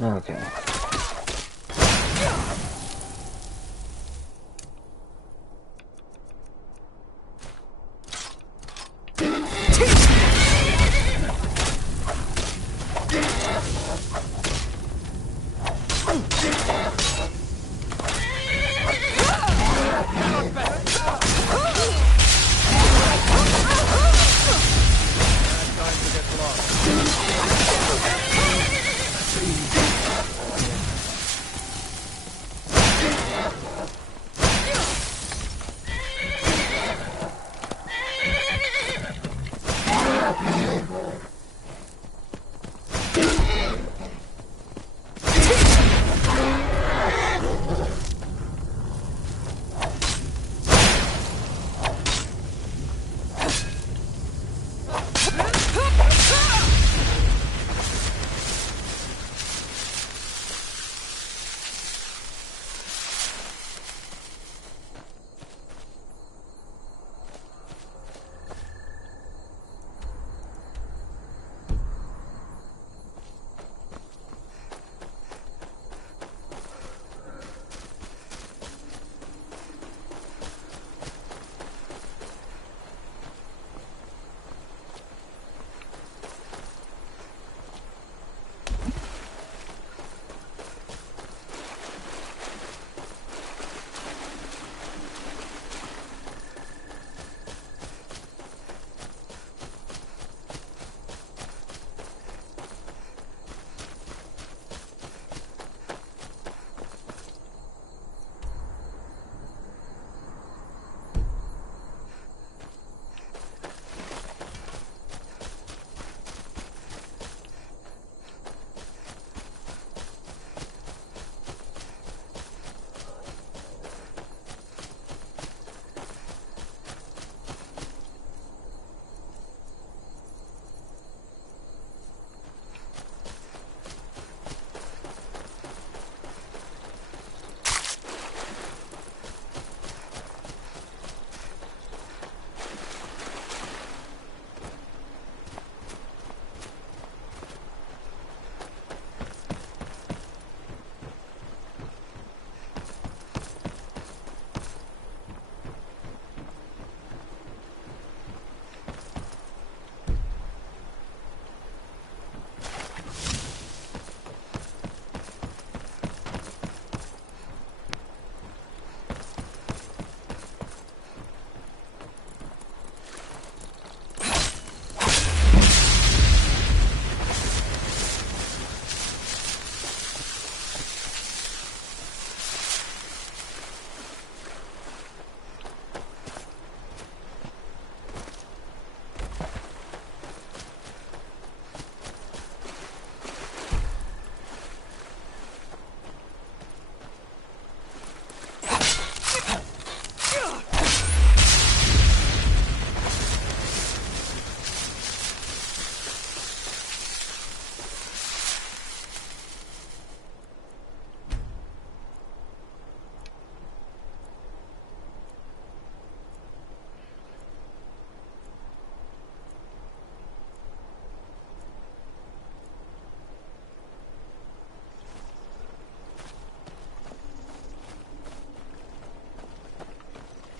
Okay.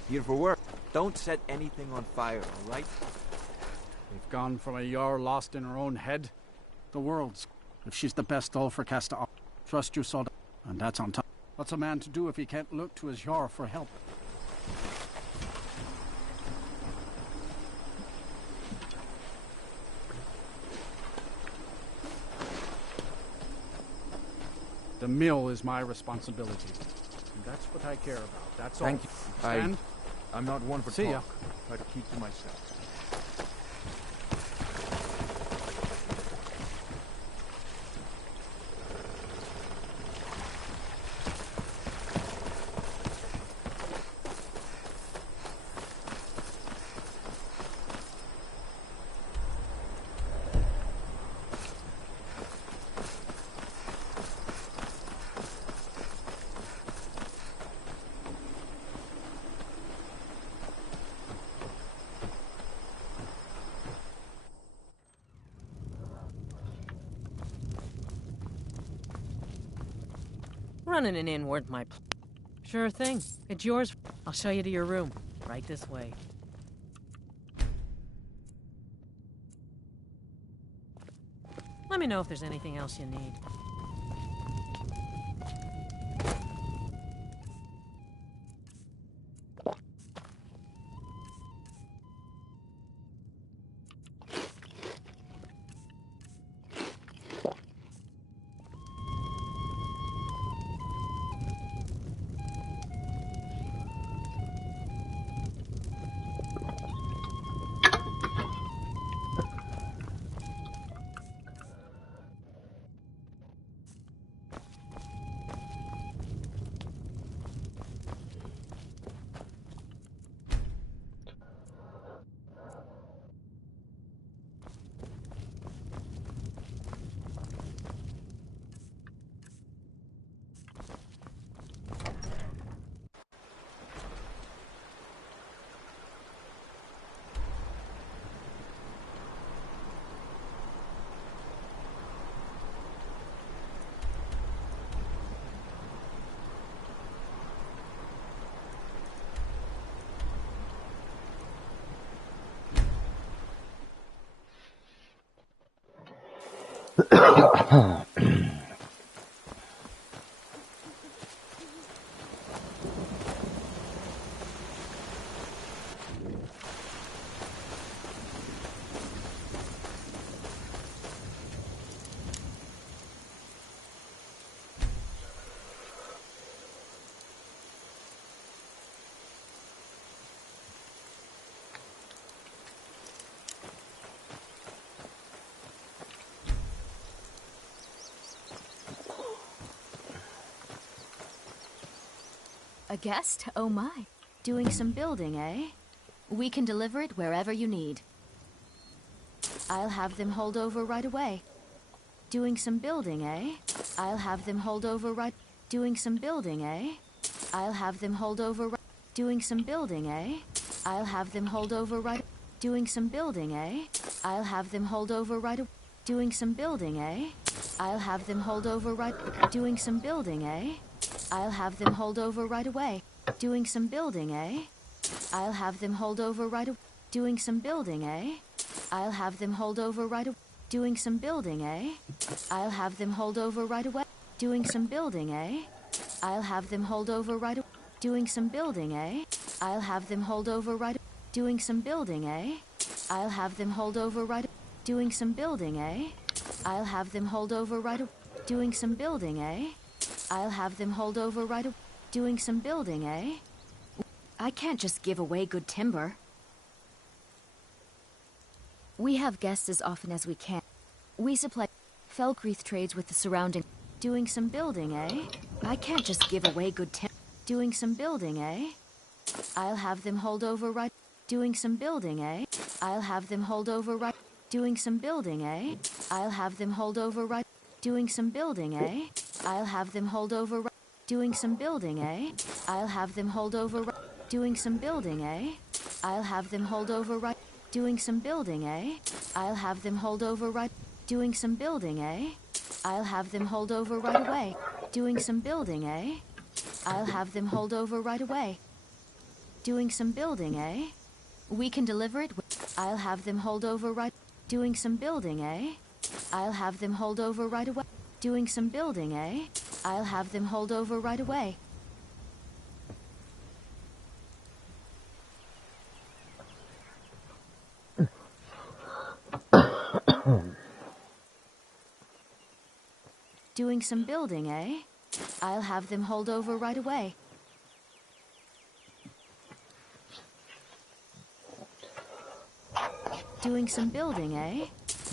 Here for work. Don't set anything on fire, all right? We've gone from a Jarl lost in her own head. The world's... If she's the best Ulfric has to trust you, so... And that's on top. What's a man to do if he can't look to his Jarl for help? The mill is my responsibility. And that's what I care about. That's all. Thank you. Stand? I'm not one for See ya. talk. Try to keep to myself. Running an inn weren't my Sure thing. It's yours. I'll show you to your room. Right this way. Let me know if there's anything else you need. A guest? Oh my. Doing some building, eh? We can deliver it wherever you need. I'll have them hold over right away. Doing some building, eh? I'll have them hold over right... Doing some building, eh? I'll have them hold over right... Doing some building, eh? I'll have them hold over right... Doing some building, eh? I'll have them hold over right... Doing some building, eh? I'll have them hold over right... Doing some building, eh? I'll have them hold over right away. Doing some building, eh? I'll have them hold over right away. Doing some building, eh? I'll have them hold over right away. Doing some building, eh? I'll have them hold over right away. Doing some building, eh? I'll have them hold over right away. Doing some building, eh? I'll have them hold over right away. Doing some building, eh? I'll have them hold over right away. Doing some building, eh? I'll have them hold over right away. Doing some building, eh? I'll have them hold over right away. Doing some building, eh? I can't just give away good timber. We have guests as often as we can. We supply... Felkreath trades with the surrounding... Doing some building, eh? I can't just give away good timber. Doing some building, eh? I'll have them hold over right... Doing some building, eh? I'll have them hold over right... Doing some building, eh? I'll have them hold over right... Doing some building, eh? I'll have them hold over right... Doing some building, eh? I'll have them hold over right... Doing some building, eh? I'll have them hold over right... Doing some building, eh? I'll have them hold over right... Doing some building, eh? I'll have them hold over right away. Doing some building, eh? I'll have them hold over right away. Doing some building, eh? We can deliver it. I'll have them hold over right. Doing some building, eh? I'll have them hold over right away. Doing some building, eh? I'll have them hold over right away. Doing some building, eh? I'll have them hold over right away. Doing some building, eh?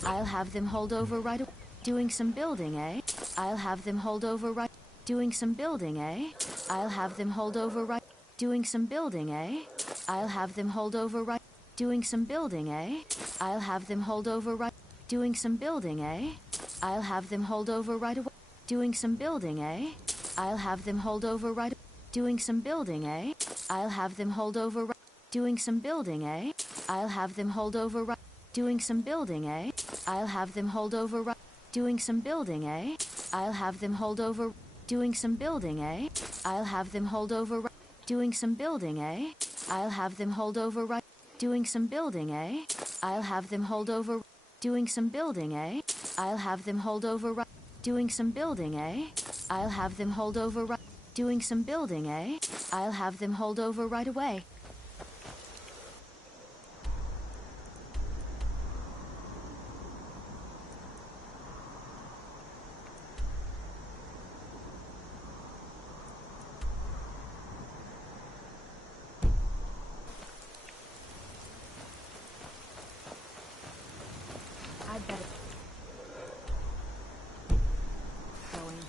I'll have them hold over right away. Doing some building, eh? I'll have them hold over right. Doing some building, eh? I'll have them hold over right. Doing some building, eh? I'll have them hold over right. Doing some building, eh? I'll have them hold over right. Doing some building, eh? I'll have them hold over right away. Doing some building, eh? I'll have them hold over right. Doing some building, eh? I'll have them hold over right. Doing some building, eh? I'll have them hold over right. Doing some building, eh? I'll have them hold over right. Doing some building, eh? I'll have them hold over. Doing some building, eh? I'll have them hold over right. Doing some building, eh? I'll have them hold over right. Doing some building, eh? I'll have them hold over. Doing some building, eh? I'll have them hold over right. Doing some building, eh? I'll have them hold over right. Doing some building, eh? I'll have them hold over right away. I better going.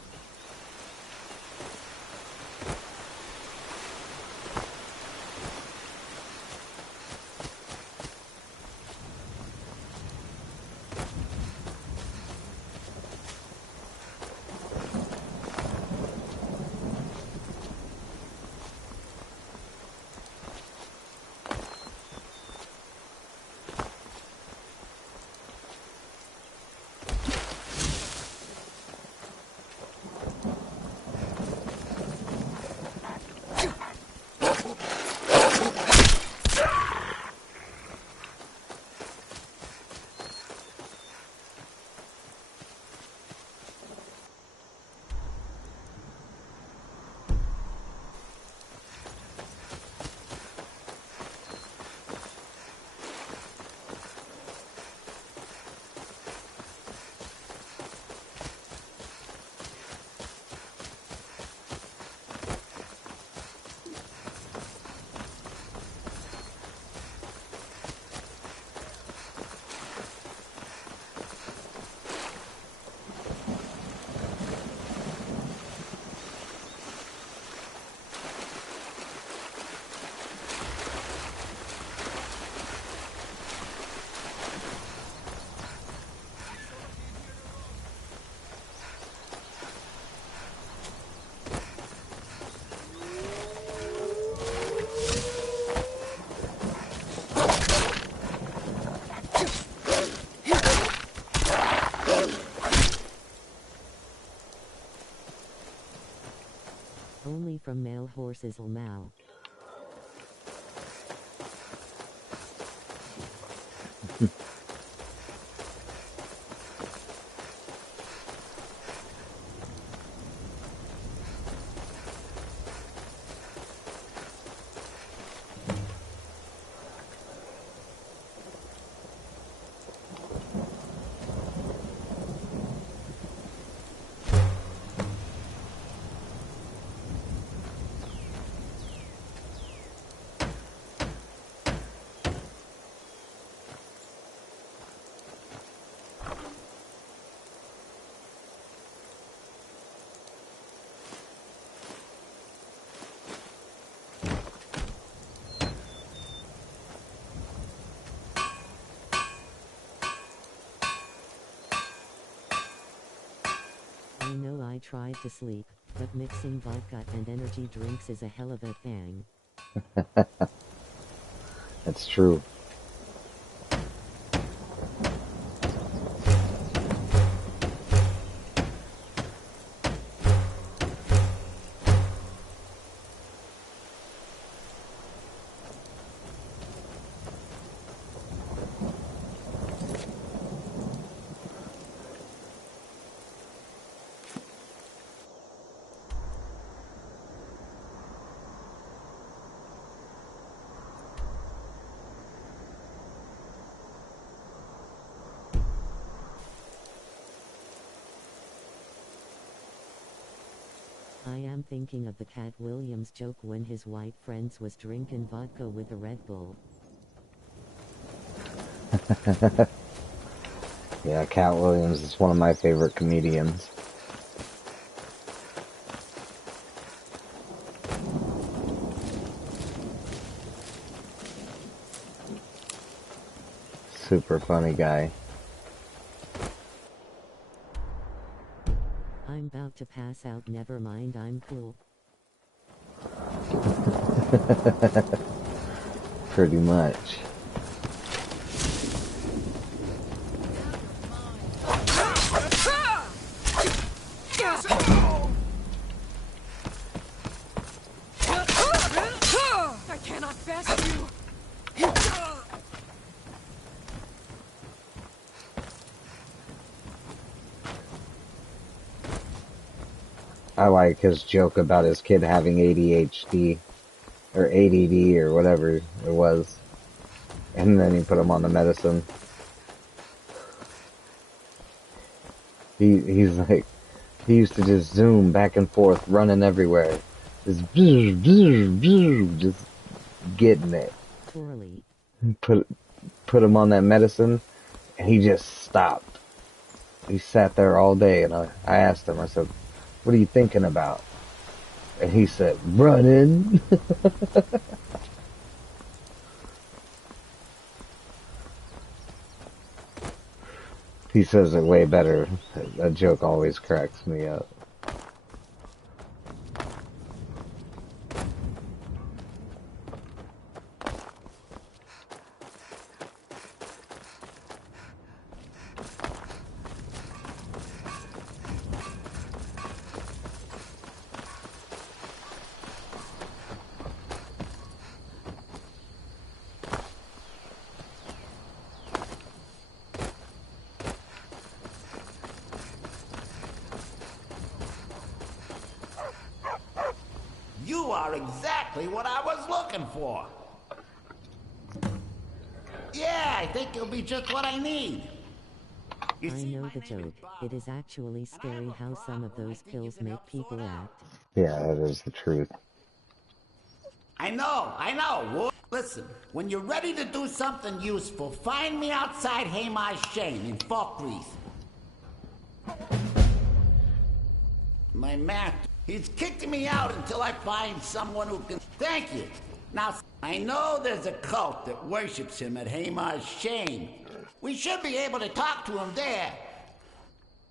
Only from male horses will mow. I know I tried to sleep, but mixing vodka and energy drinks is a hell of a thing. That's true. I am thinking of the Cat Williams joke when his white friends was drinking vodka with a Red Bull. Yeah, Cat Williams is one of my favorite comedians. Super funny guy. I'm about to pass out, never mind, I'm cool. Pretty much. I cannot fast you. I like his joke about his kid having ADHD, or ADD, or whatever it was. And then he put him on the medicine. He's like, he used to just zoom back and forth, running everywhere. Just getting it. Poorly. Put him on that medicine, and he just stopped. He sat there all day, and I asked him, I said, what are you thinking about? And he said, running. He says it way better. That joke always cracks me up. You are exactly what I was looking for. Yeah, I think it'll be just what I need. I know the joke. It is actually scary how some of those pills make people act. Yeah, that is the truth. I know. Listen, when you're ready to do something useful, find me outside Haymar's Shane in Falkreath. My master, he's kicked me out until I find someone who can... Thank you. Now, I know there's a cult that worships him at Haymar's Shane. We should be able to talk to him there.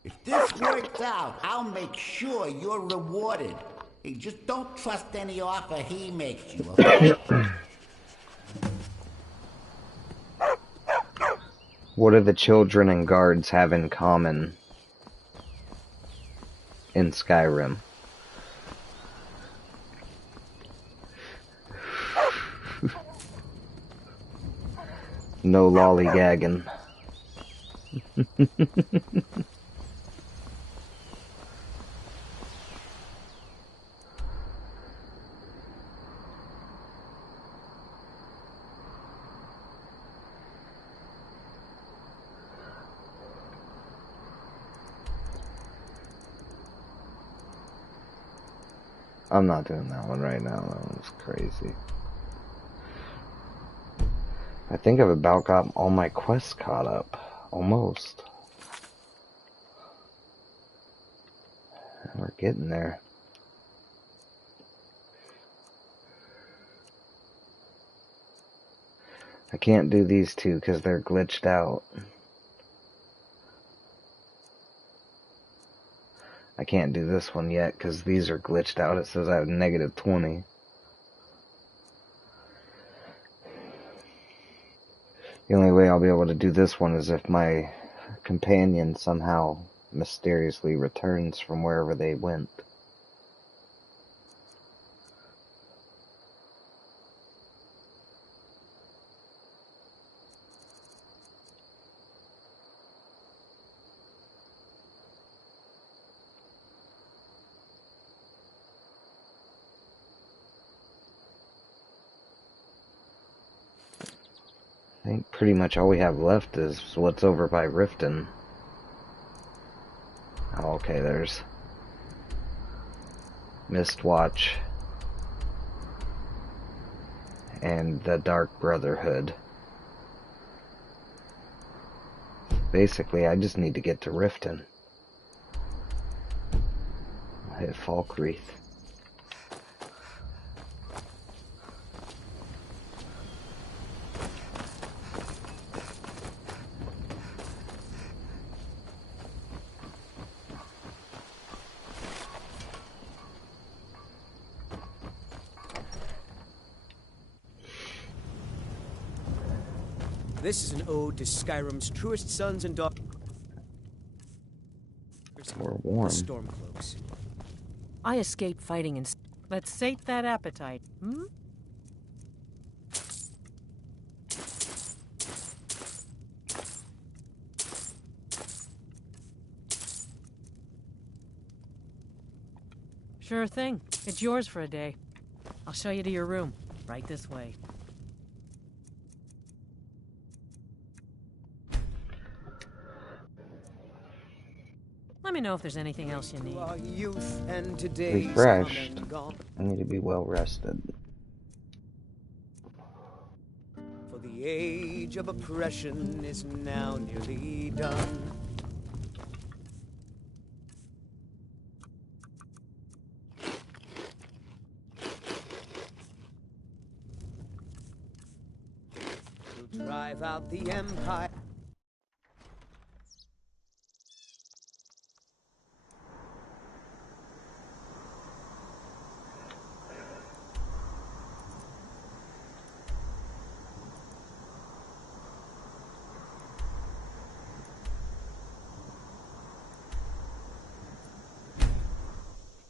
If this works out, I'll make sure you're rewarded. Hey, just don't trust any offer he makes you, okay? What do the children and guards have in common in Skyrim? No lollygagging. I'm not doing that one right now. That one's crazy. I think I've about got all my quests caught up. Almost. We're getting there. I can't do these two because they're glitched out. I can't do this one yet because these are glitched out. It says I have -20. The only way I'll be able to do this one is if my companion somehow mysteriously returns from wherever they went. I think pretty much all we have left is what's over by Riften. Oh, okay, there's Mistwatch, and the Dark Brotherhood. Basically, I just need to get to Riften. I'll hit Falkreath. This is an ode to Skyrim's truest sons and daughters. We're warm. The Stormcloaks. I escaped fighting and... Let's sate that appetite, hmm? Sure thing. It's yours for a day. I'll show you to your room. Right this way. Let me know if there's anything else you need. Youth and today's Refreshed. I need to be well rested. For the age of oppression is now nearly done. To drive out the Empire.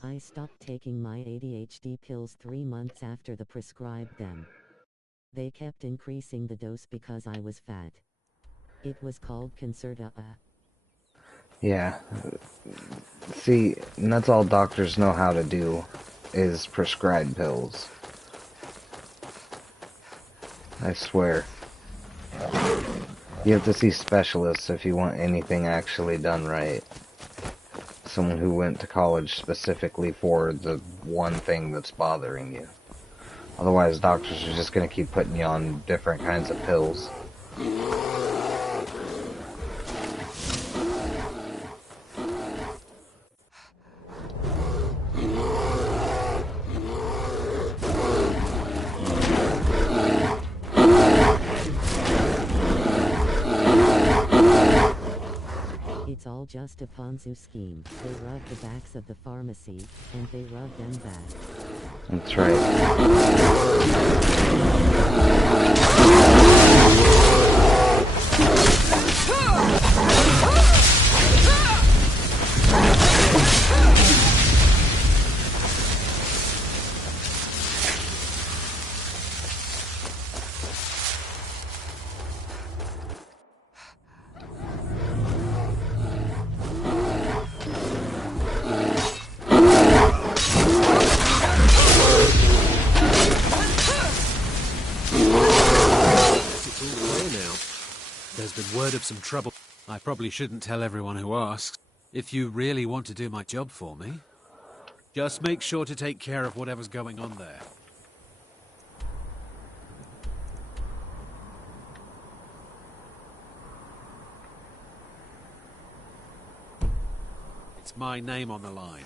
I stopped taking my ADHD pills 3 months after the prescribed them. They kept increasing the dose because I was fat. It was called Concerta. Yeah. See, and that's all doctors know how to do, is prescribe pills. I swear. You have to see specialists if you want anything actually done right. Someone who went to college specifically for the one thing that's bothering you. Otherwise, doctors are just going to keep putting you on different kinds of pills. It's all just a Ponzu scheme. They rub the backs of the pharmacy, and they rub them back. That's right. There's been word of some trouble. I probably shouldn't tell everyone who asks. If you really want to do my job for me, just make sure to take care of whatever's going on there. It's my name on the line.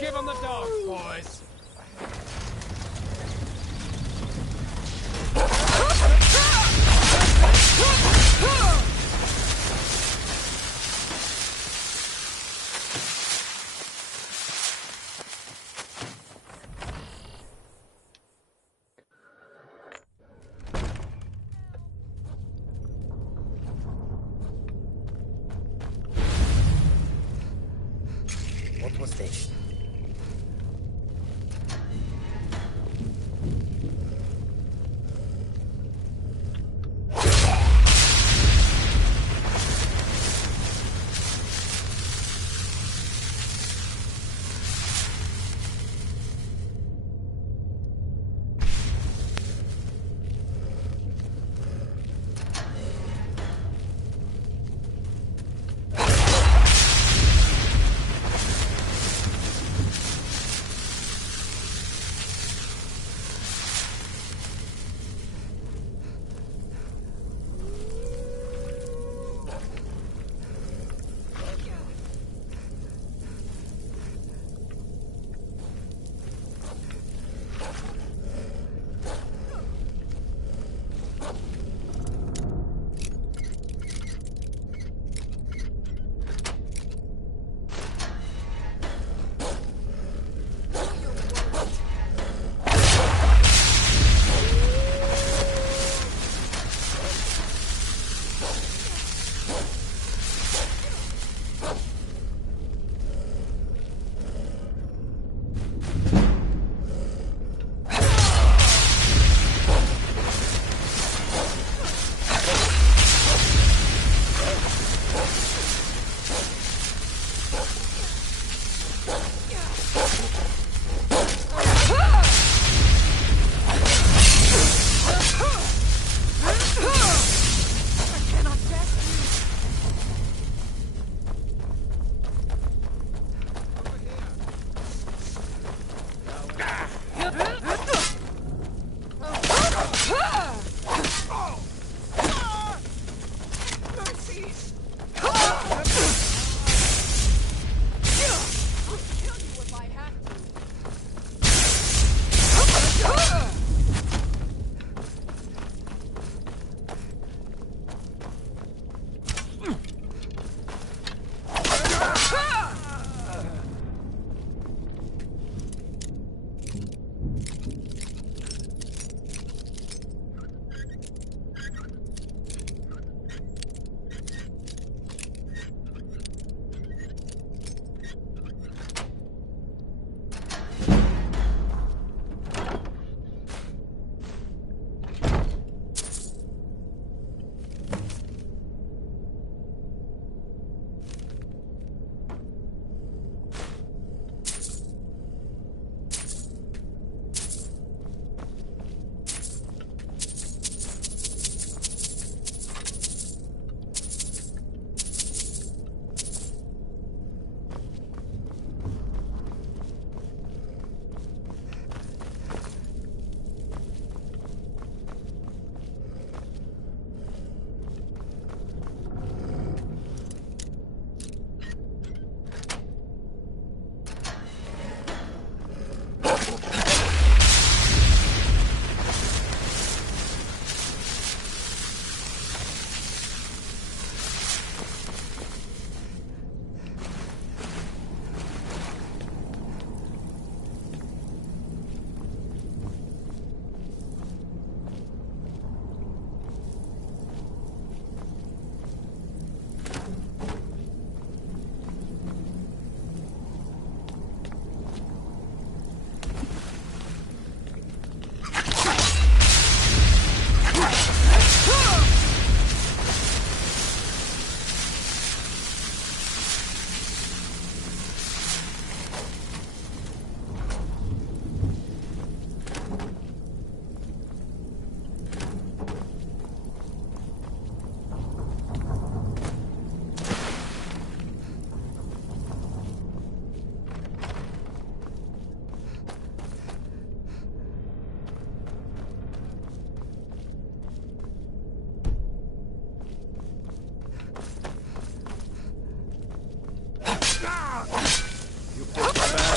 Give them the dogs, boys! What was this?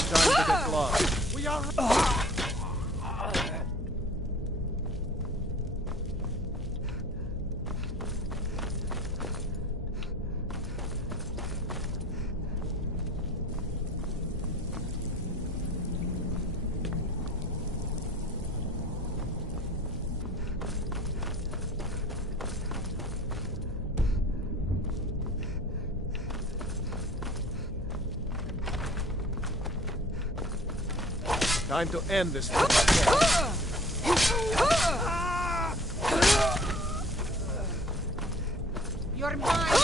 Time to get lost. We are... Time to end this. You're mine!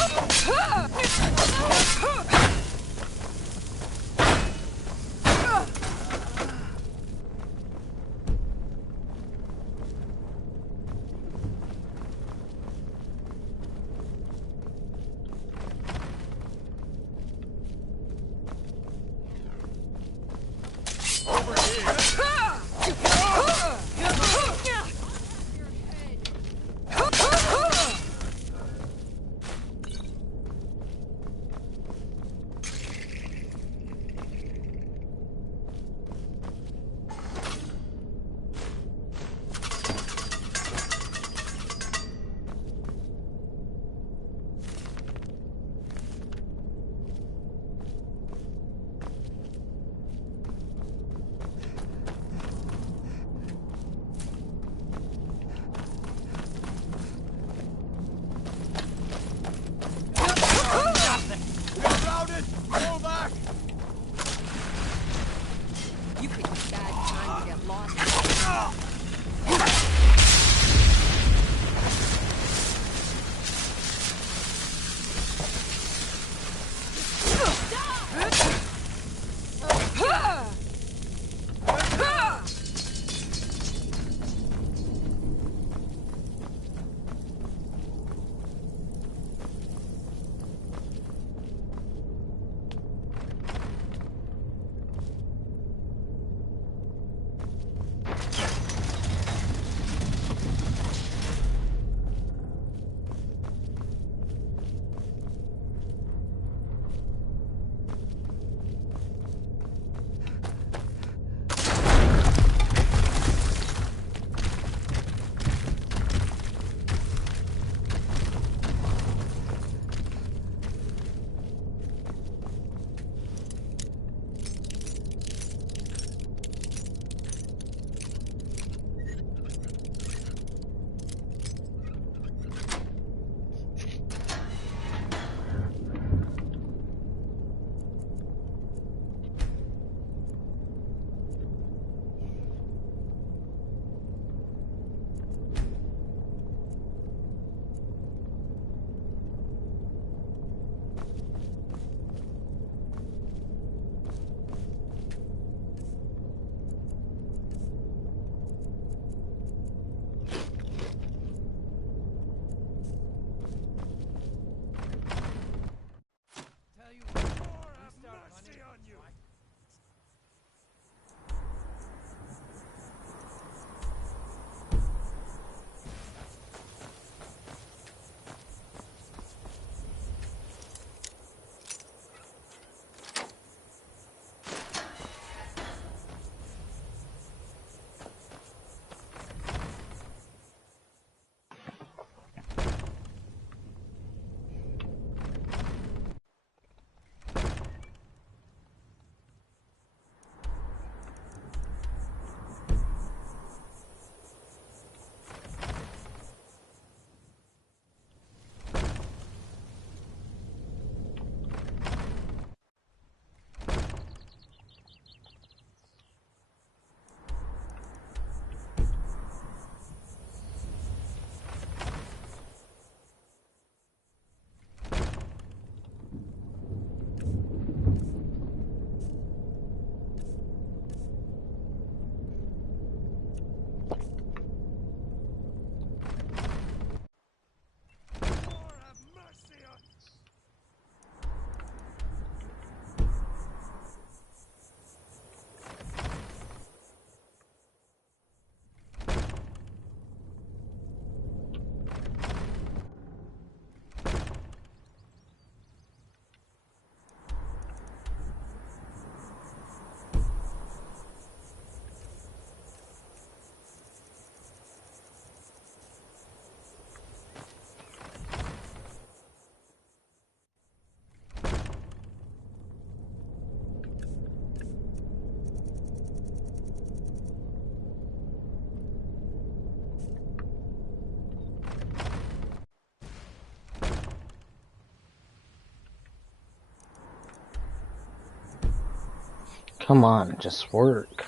Come on, just work.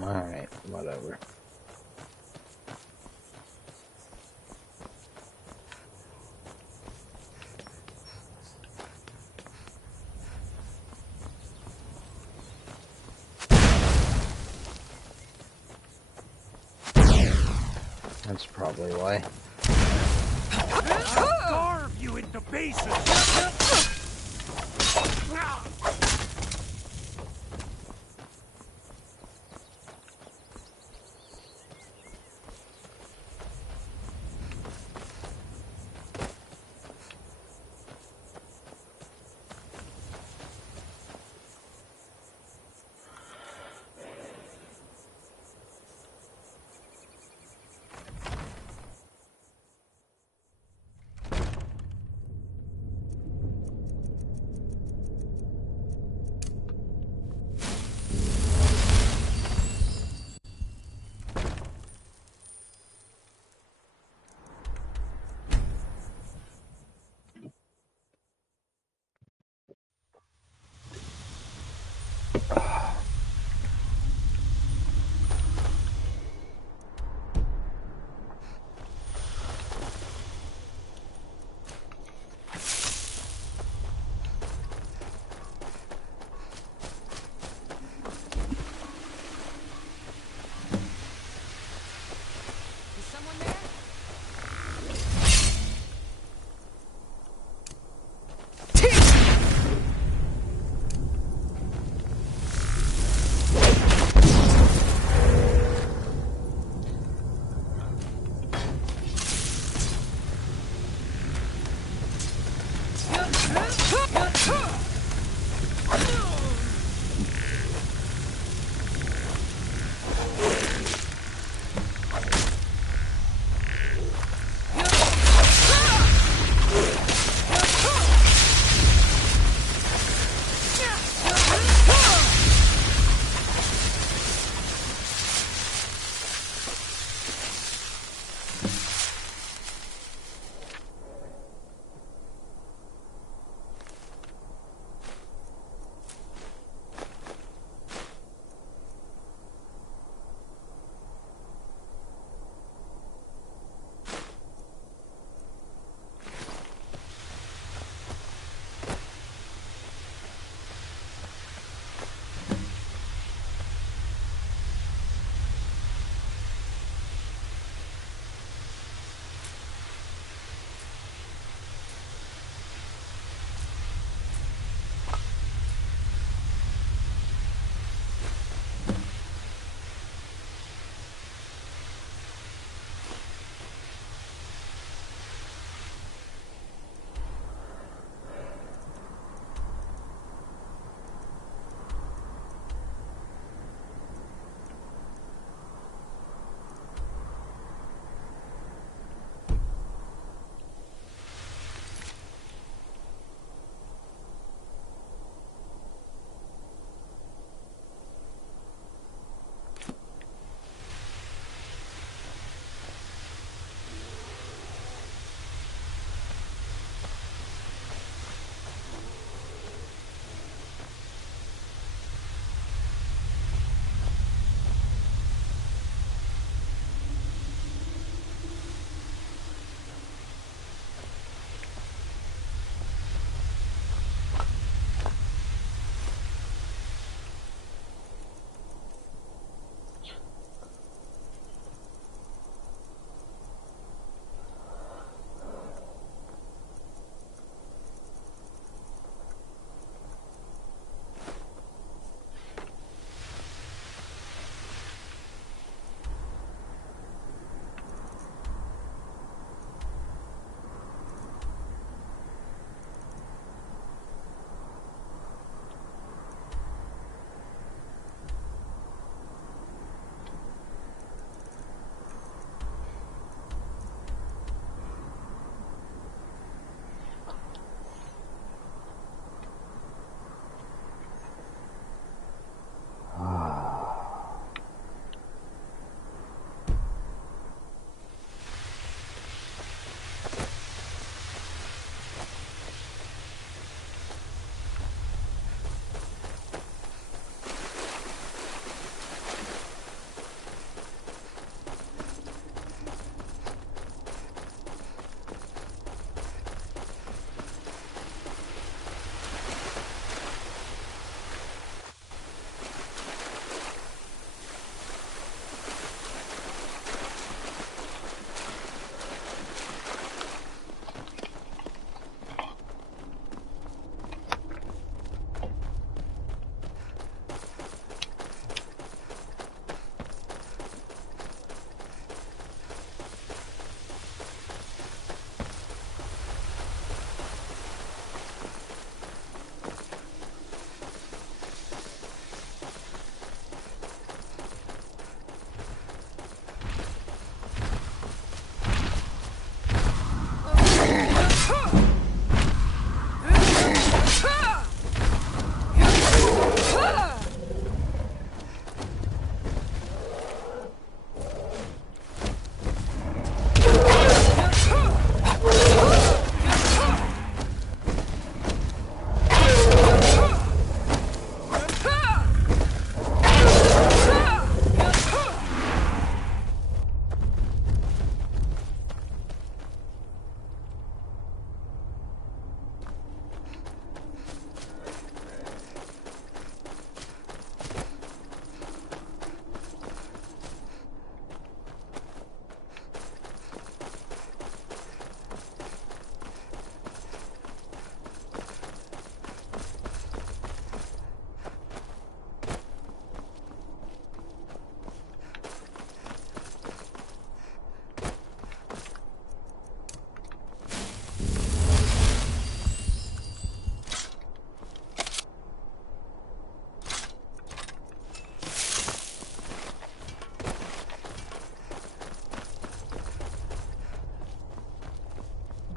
Alright, whatever. That's probably why. I'll carve you into pieces!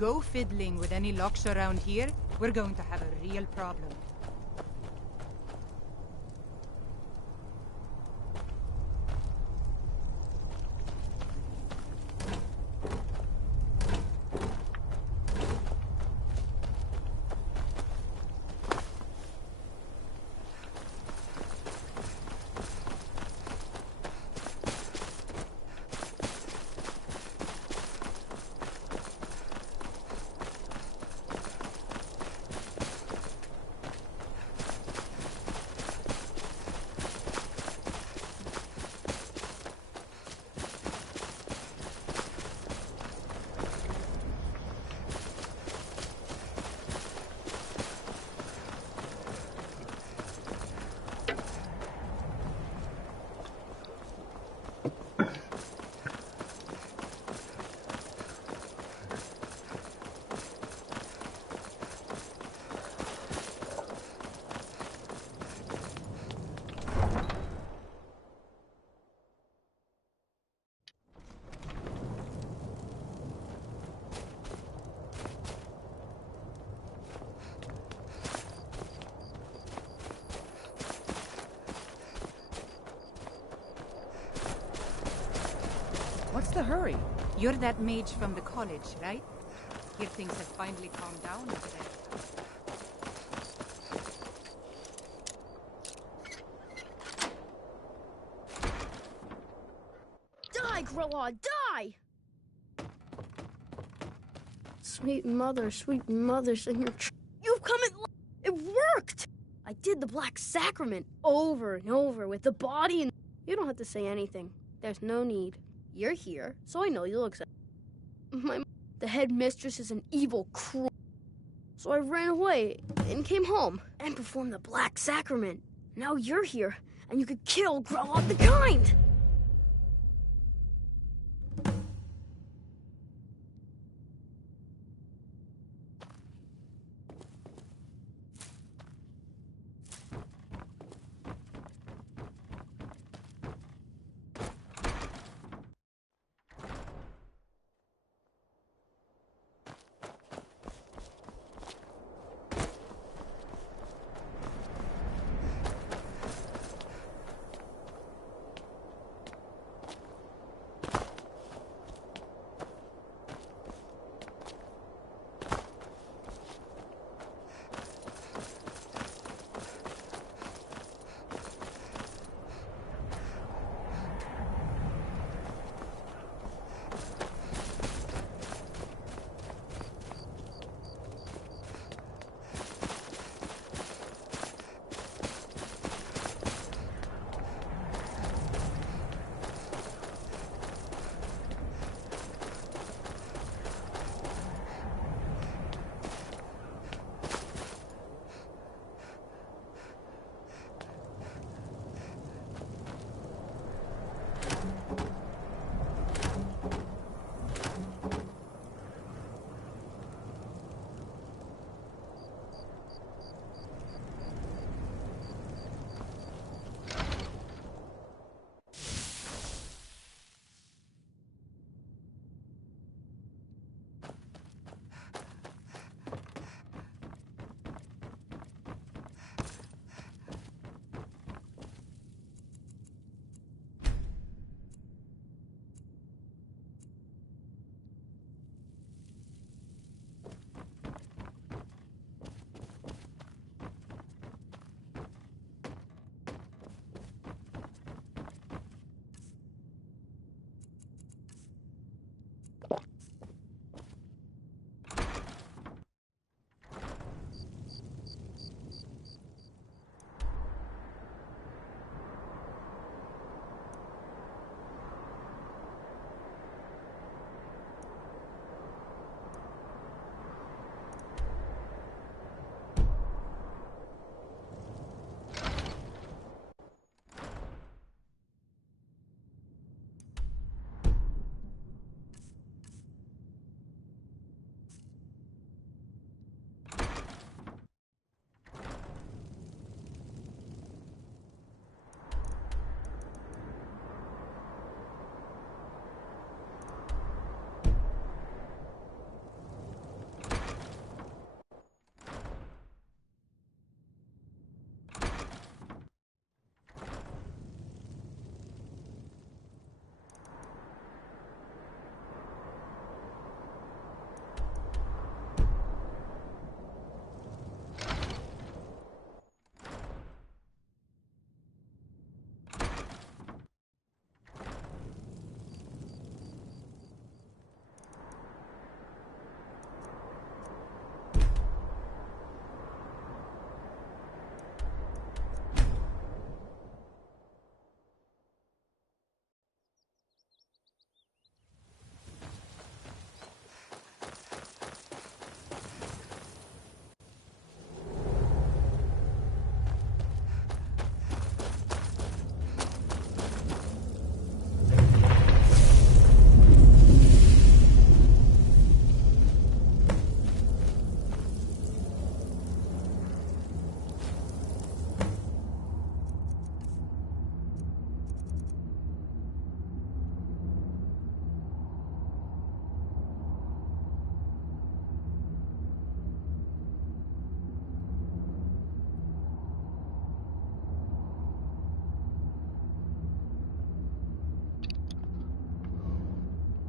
go fiddling with any locks around here, we're going to have a real problem. What's the hurry? You're that mage from the college, right? Hear things have finally calmed down over there. Die, Grilla, die! Sweet mother, sing your You've come at it worked! I did the Black Sacrament over and over with the body and... You don't have to say anything. There's no need. You're here, so I know you'll accept. The headmistress is an evil cruel. So I ran away and came home and performed the Black Sacrament. Now you're here, and you could kill Grella the Kind!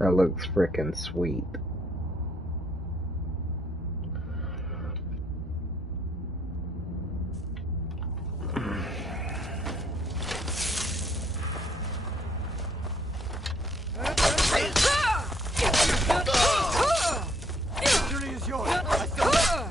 That looks frickin' sweet. Victory is yours. I surrender.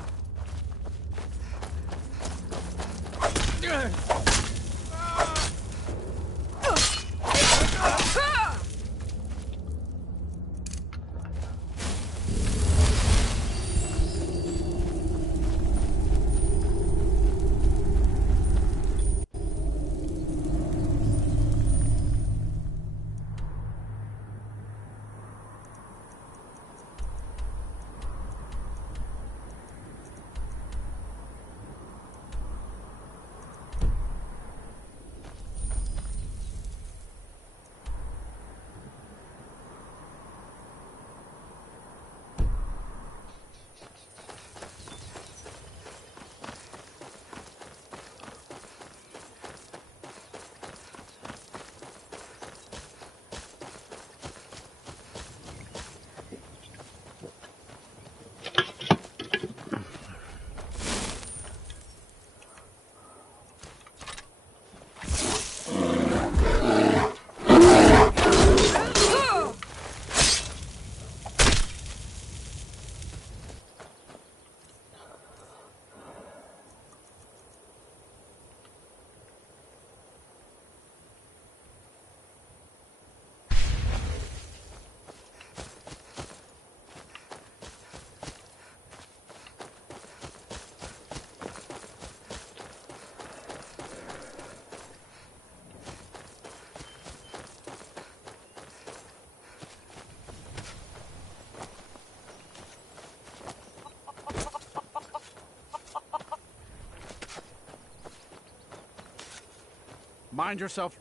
Mind yourself.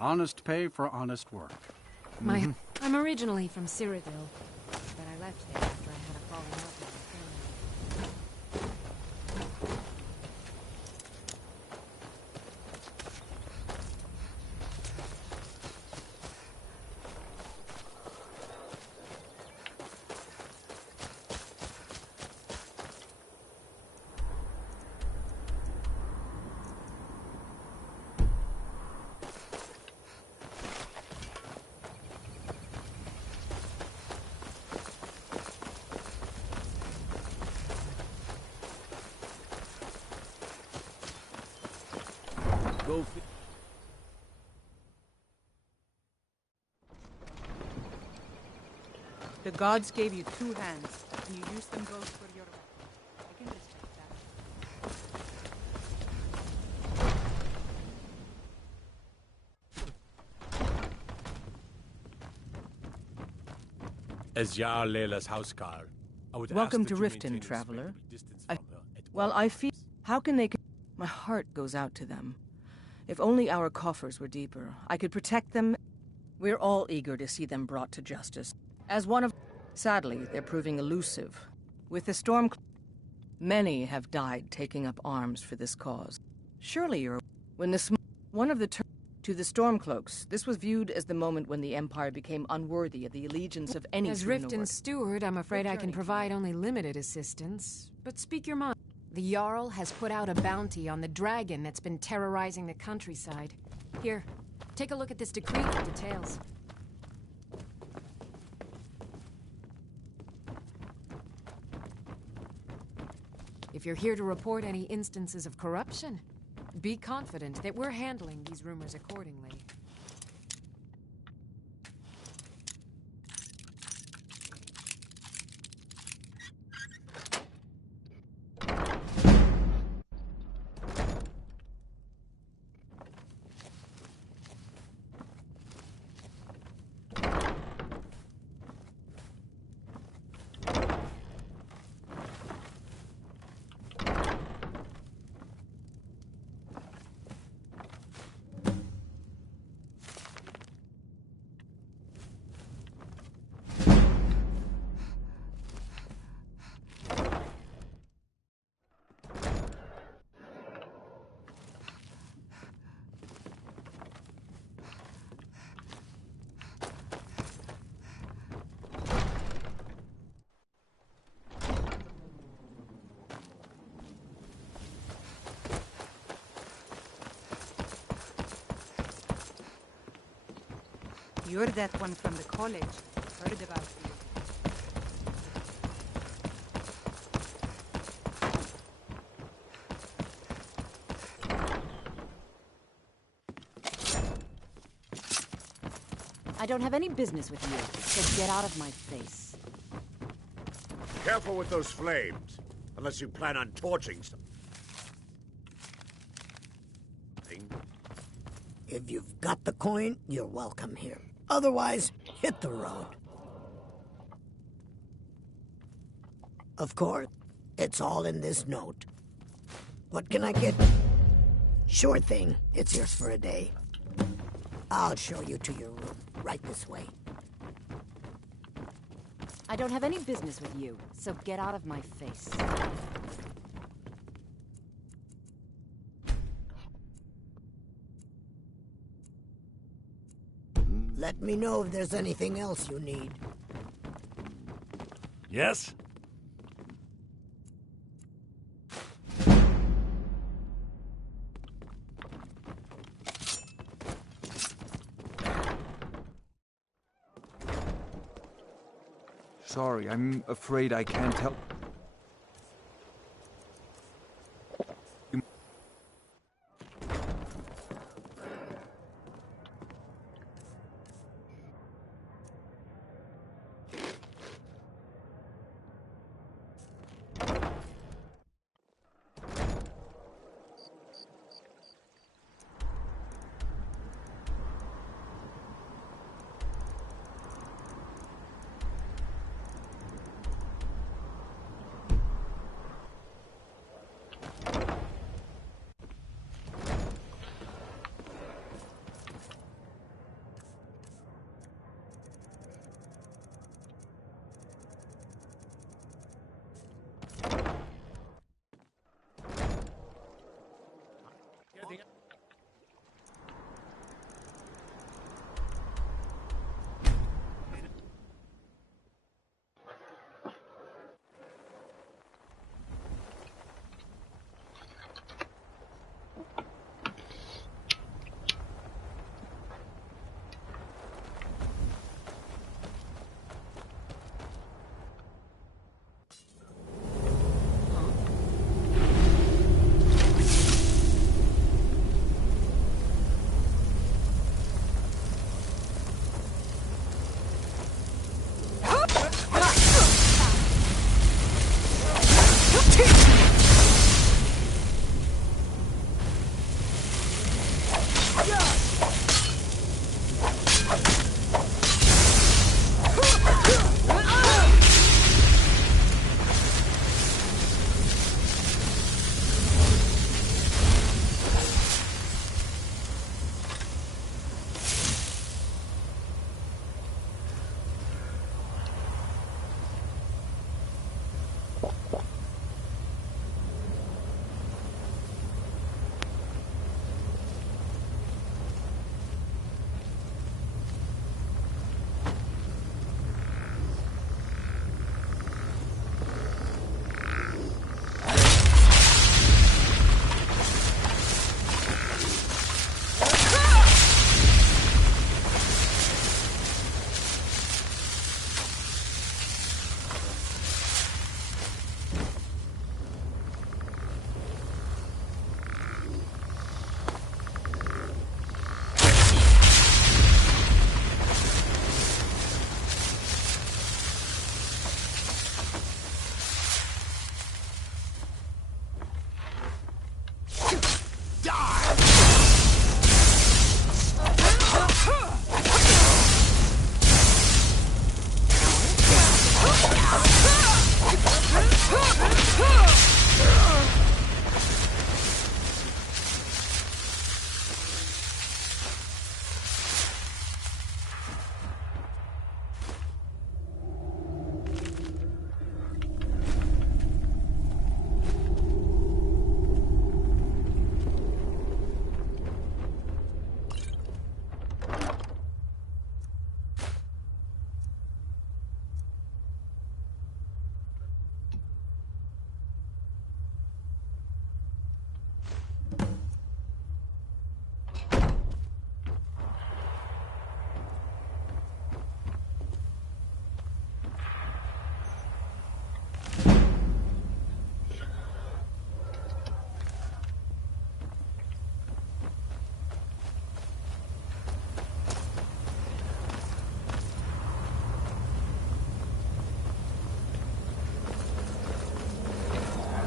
Honest pay for honest work. I'm originally from Cyrodiil, but I left there after I had a falling out with my family. Go The gods gave you two hands, and you used them both for your weapon. I can respect that. As Jarl Layla's housecar, I would Welcome ask to that you Riften, maintain a traveler. respectable distance from her at Well, all I feel... times. How can they... My heart goes out to them. If only our coffers were deeper, I could protect them. We're all eager to see them brought to justice. As one of... Sadly, they're proving elusive. With the storm... Many have died taking up arms for this cause. Surely you're... When the one of the... To the Stormcloaks, this was viewed as the moment when the Empire became unworthy of the allegiance of any As true Riften's Nord. steward, I'm afraid I can provide only limited assistance. But speak your mind. The Jarl has put out a bounty on the dragon that's been terrorizing the countryside. Here, take a look at this decree for details. If you're here to report any instances of corruption, be confident that we're handling these rumors accordingly. You're that one from the college. Heard about you. I don't have any business with you, so get out of my face. Careful with those flames, unless you plan on torching something. If you've got the coin, you're welcome here. Otherwise, hit the road. Of course, it's all in this note. What can I get? Sure thing. It's yours for a day. I'll show you to your room. Right this way. I don't have any business with you, so get out of my face. Let me know if there's anything else you need. Yes? Sorry, I'm afraid I can't help.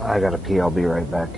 I gotta pee, I'll be right back.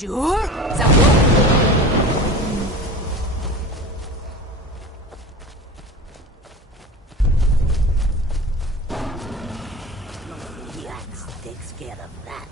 Sure? That takes care of that.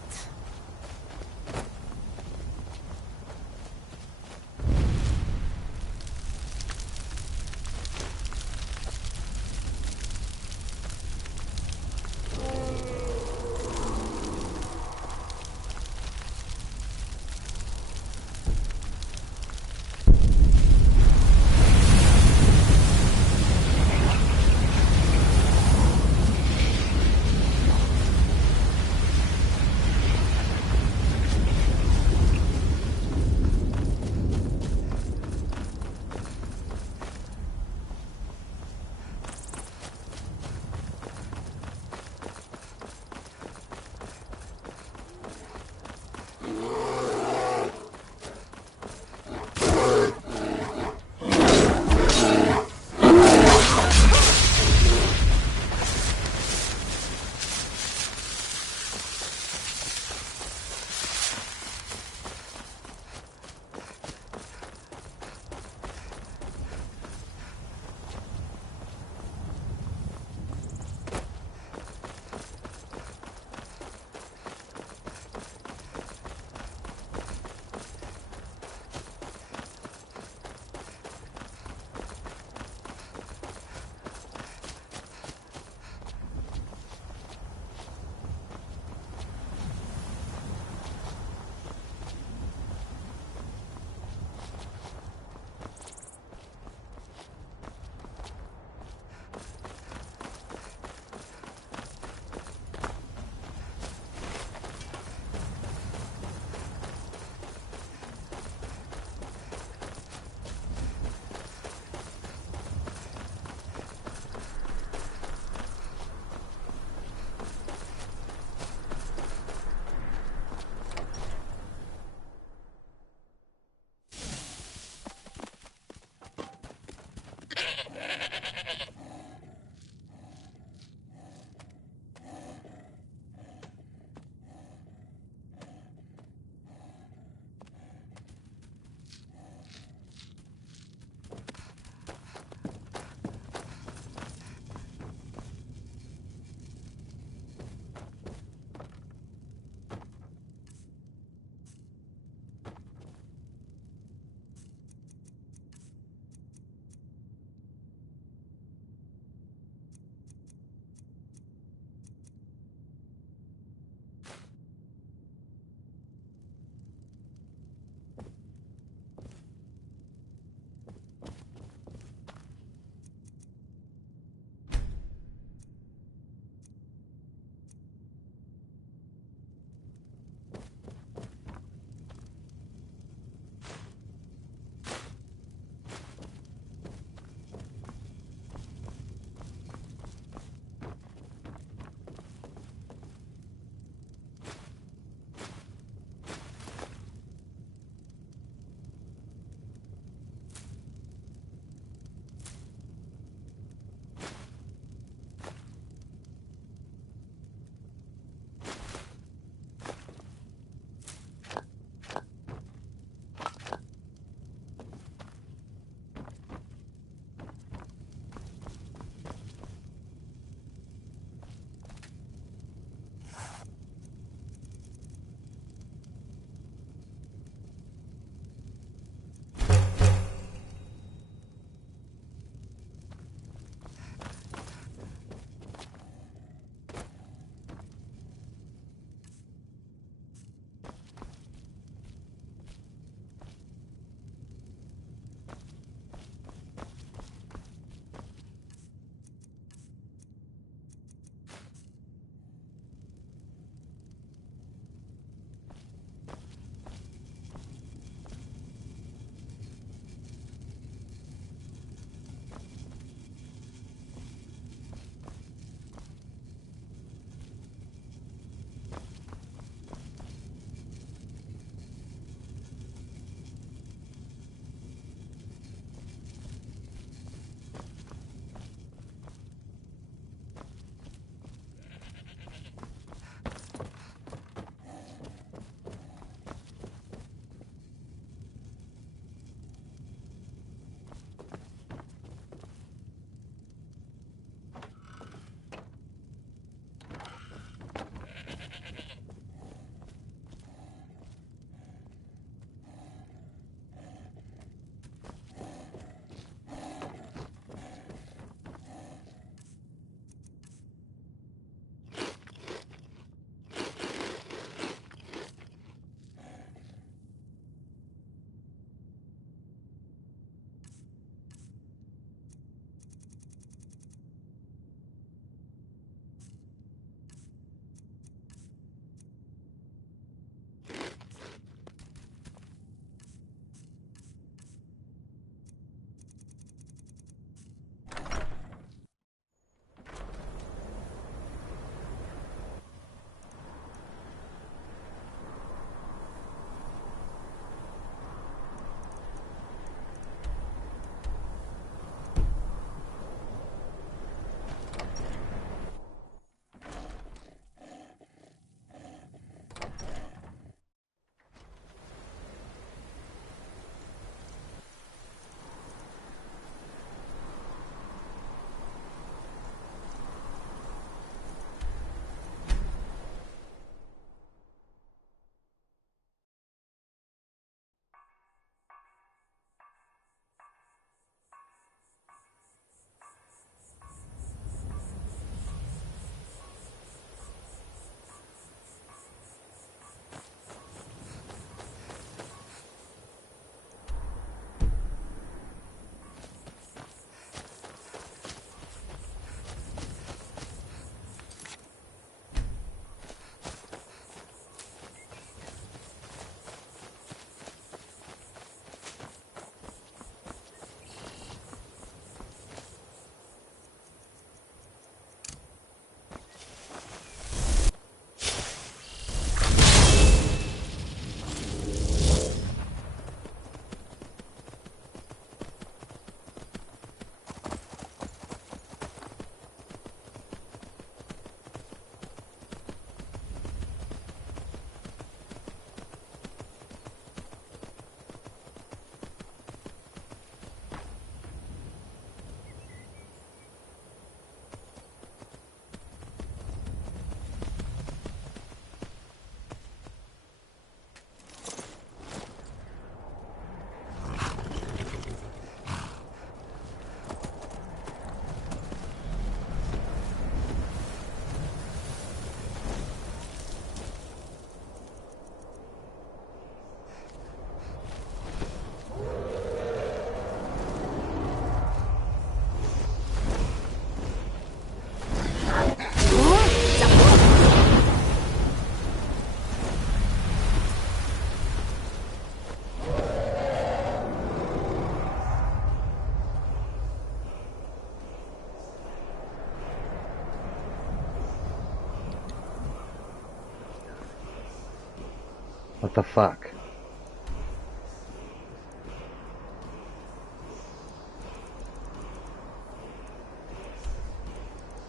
What the fuck?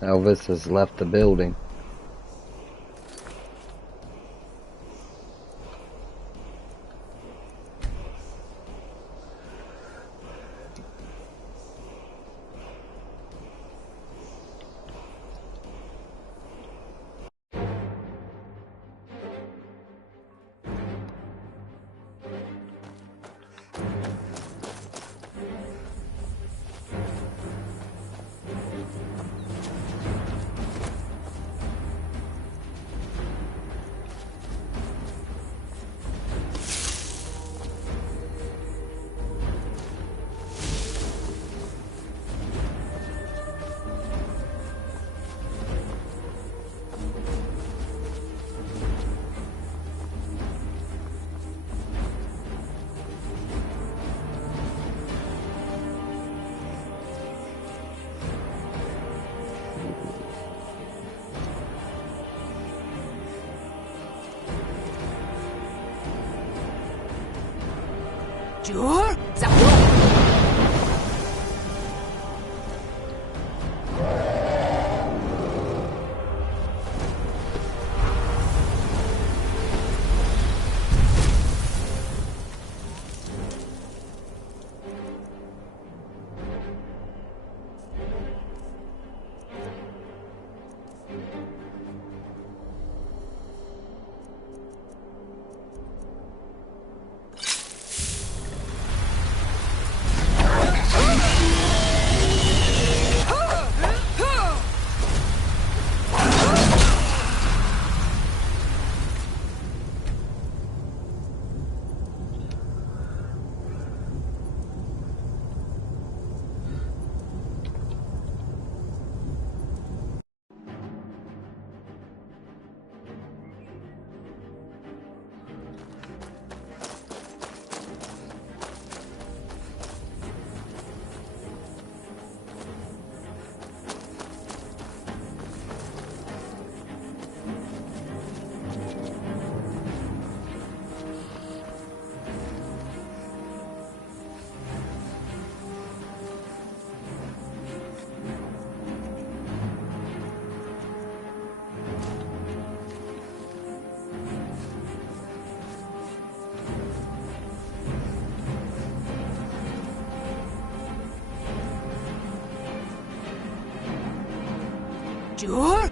Elvis has left the building. Sure. Sure.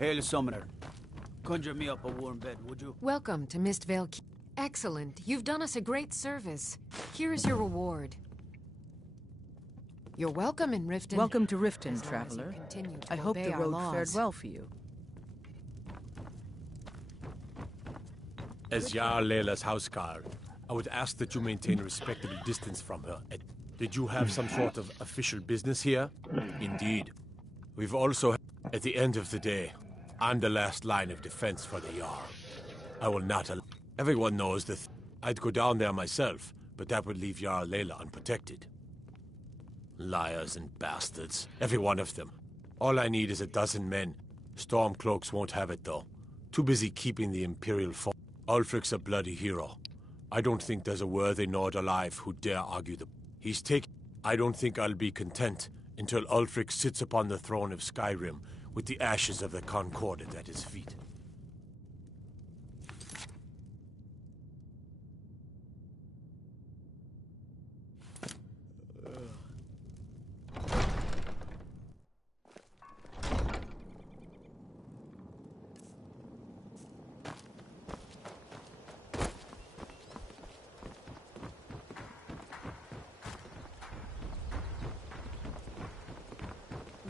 Hail, Summoner. Conjure me up a warm bed, would you? Welcome to Mistvale. Excellent. You've done us a great service. Here is your reward. You're welcome in Riften. Welcome to Riften, traveler. I hope the road fared well for you. As Jarl Layla's houseguard, I would ask that you maintain a respectable distance from her. Did you have some sort of official business here? Indeed. We've also, at the end of the day, I'm the last line of defense for the Jarl. I will not allow... Everyone knows that I'd go down there myself, but that would leave Jarl Layla unprotected. Liars and bastards, every one of them. All I need is a dozen men. Stormcloaks won't have it, though. Too busy keeping the Imperial force. Ulfric's a bloody hero. I don't think there's a worthy Nord alive who dare argue the... He's taken... I don't think I'll be content until Ulfric sits upon the throne of Skyrim with the ashes of the Concordat at his feet.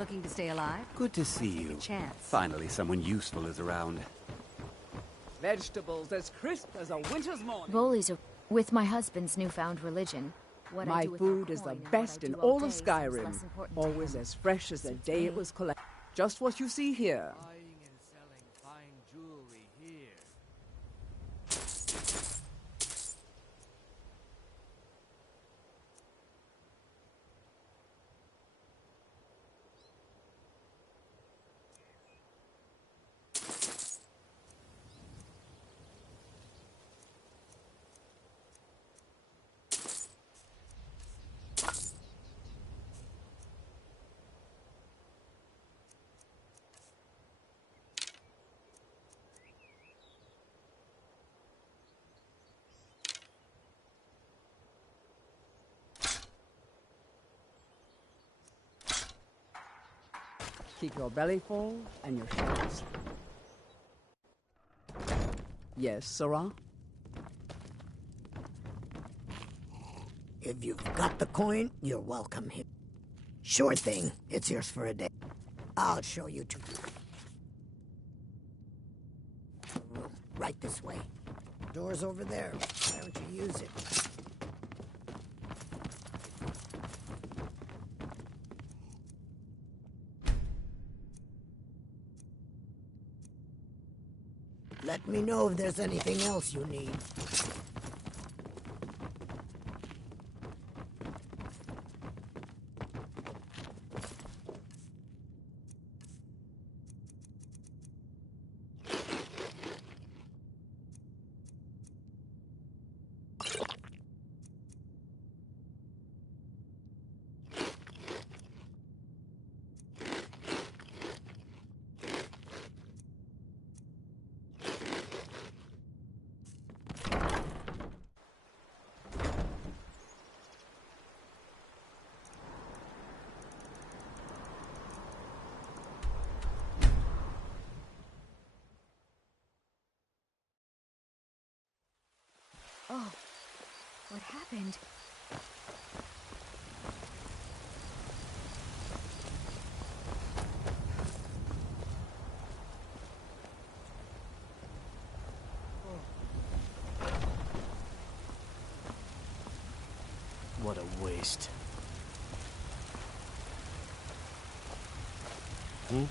Looking to stay alive? Good to see you. Chance. Finally, someone useful is around. Vegetables as crisp as a winter's morning. Volies are with my husband's newfound religion. What I My do with food that is the coin and best what I in do all day of seems Skyrim. less important to Always him. as fresh as the day it was collected. Just what you see here. Keep your belly full and your shoulders. Yes, Sarah? If you've got the coin, you're welcome here. Sure thing. It's yours for a day. I'll show you to the room. Right this way. Door's over there. Why don't you use it? Let me know if there's anything else you need. Oh, what happened? What a waste. Hmm?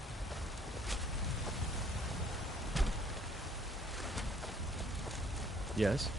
Yes?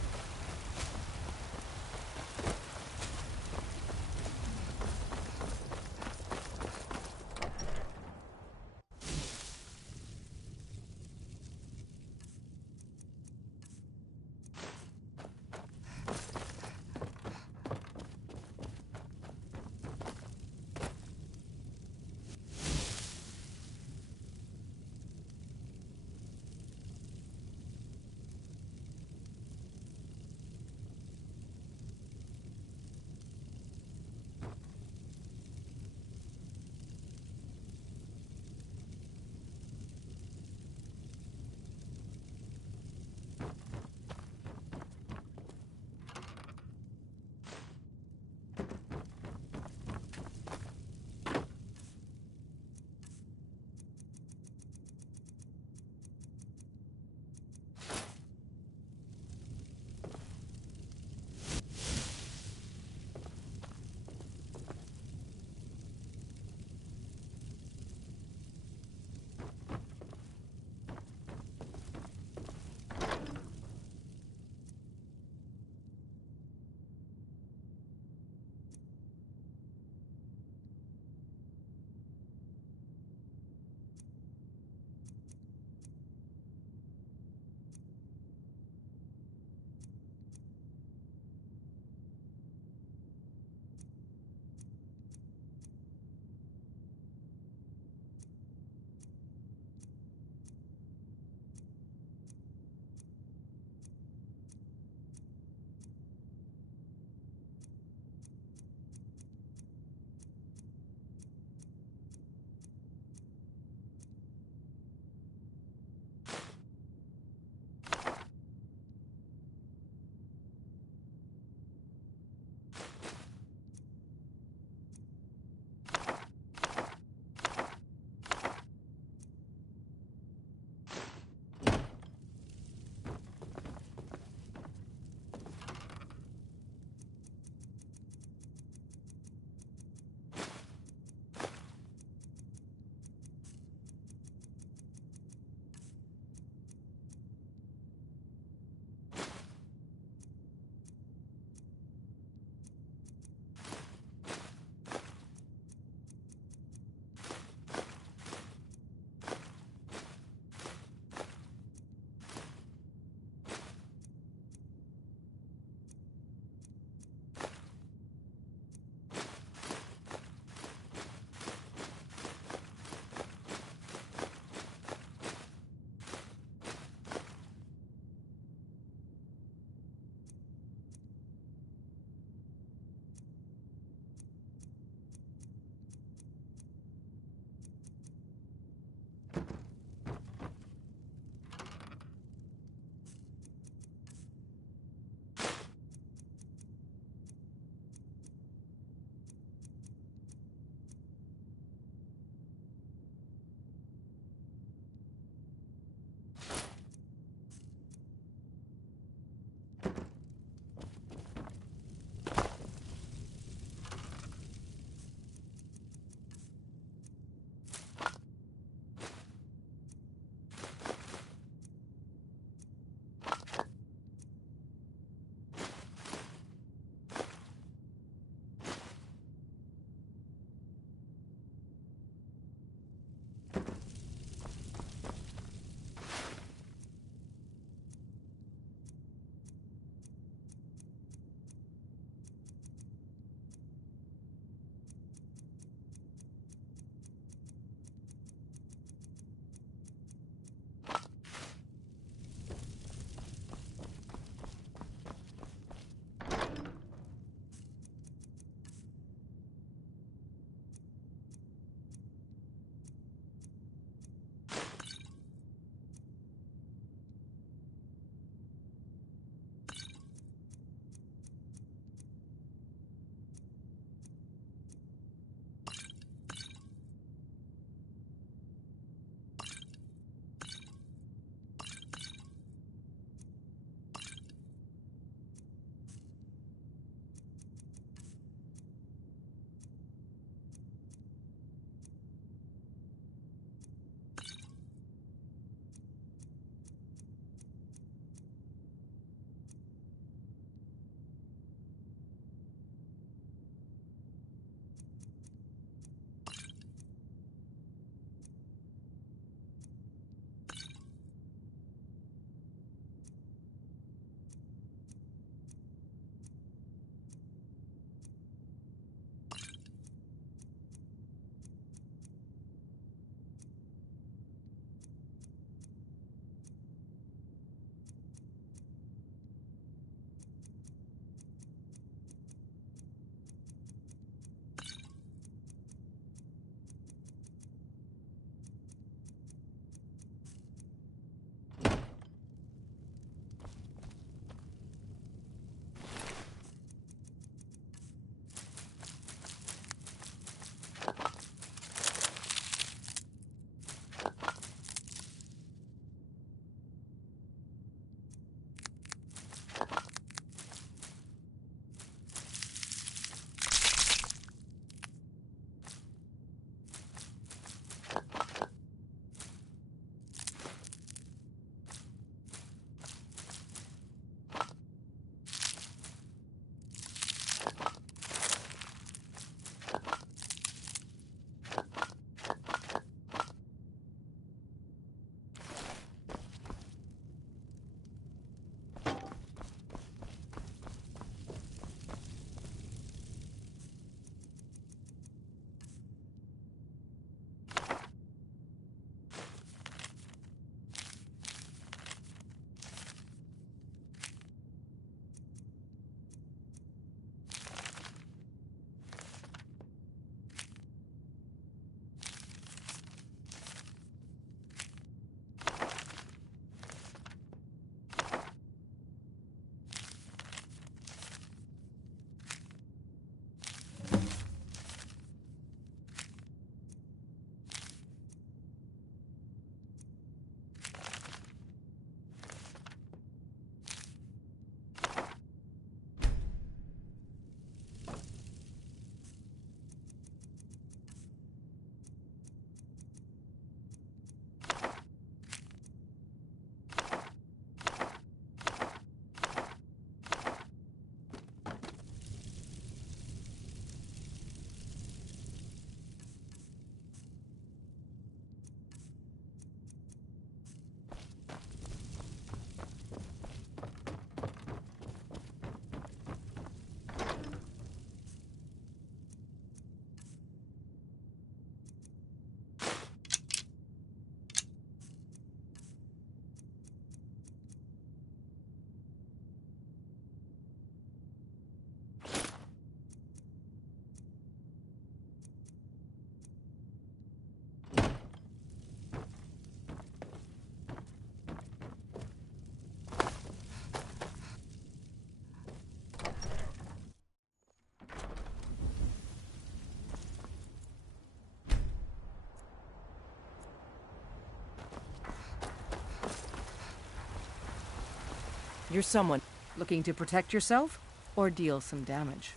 You're someone looking to protect yourself or deal some damage.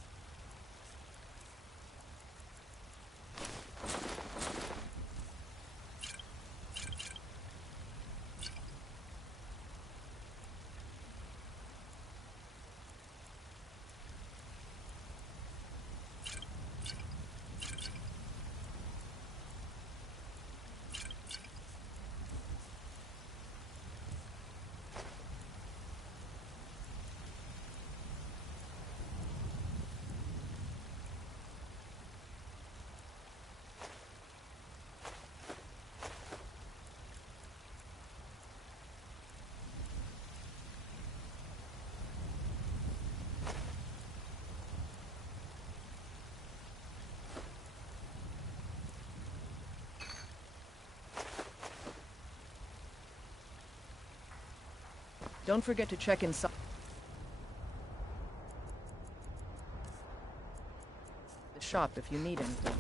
Don't forget to check inside the shop if you need anything.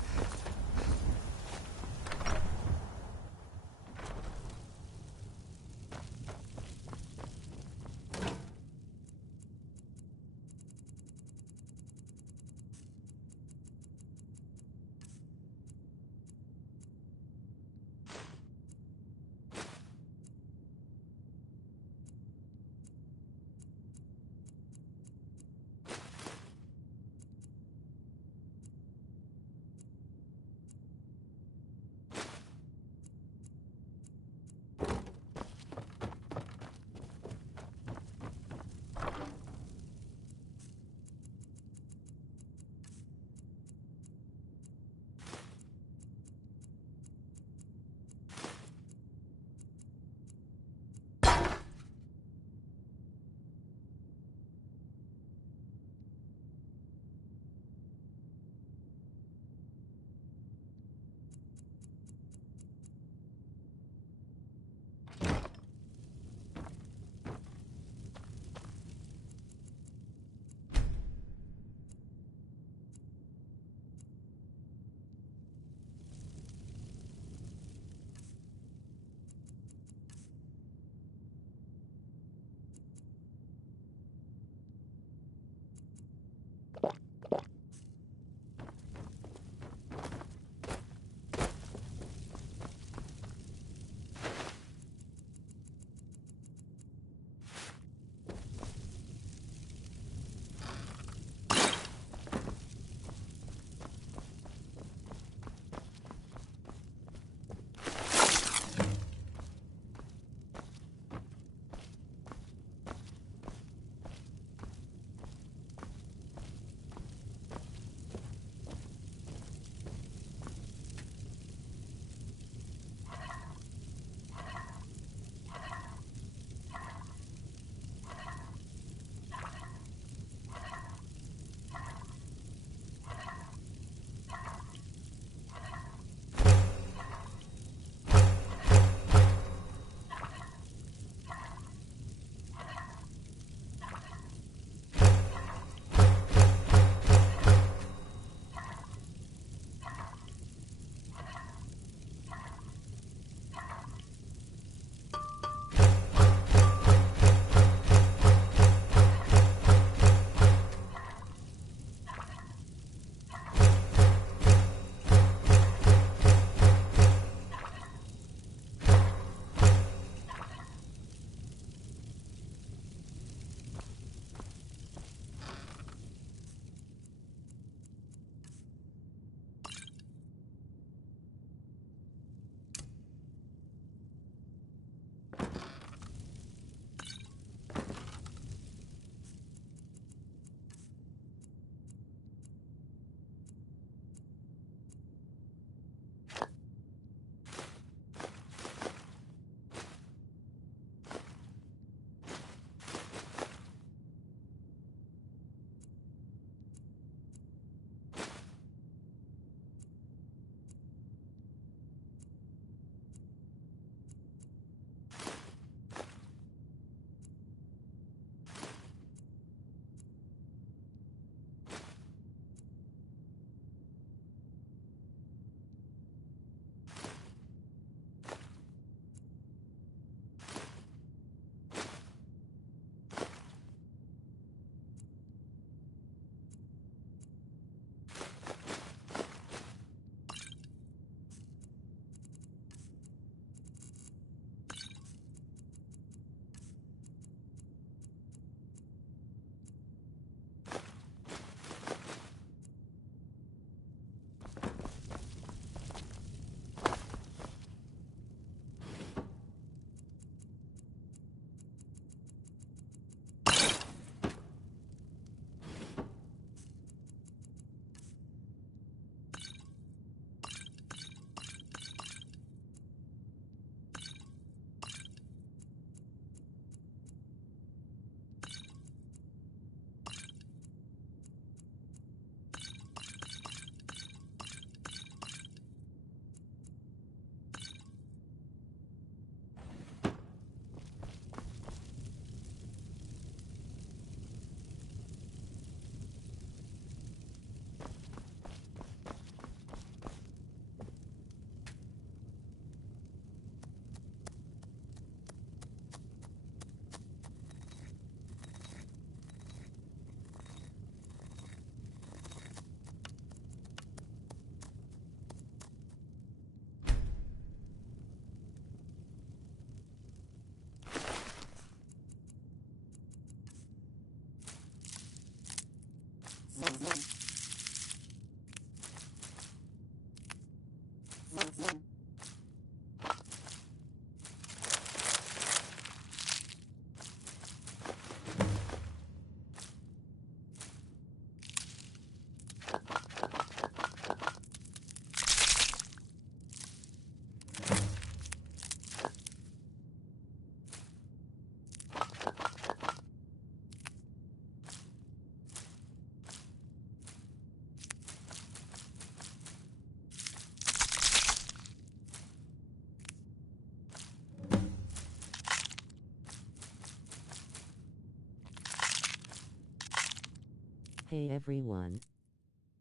Hey everyone.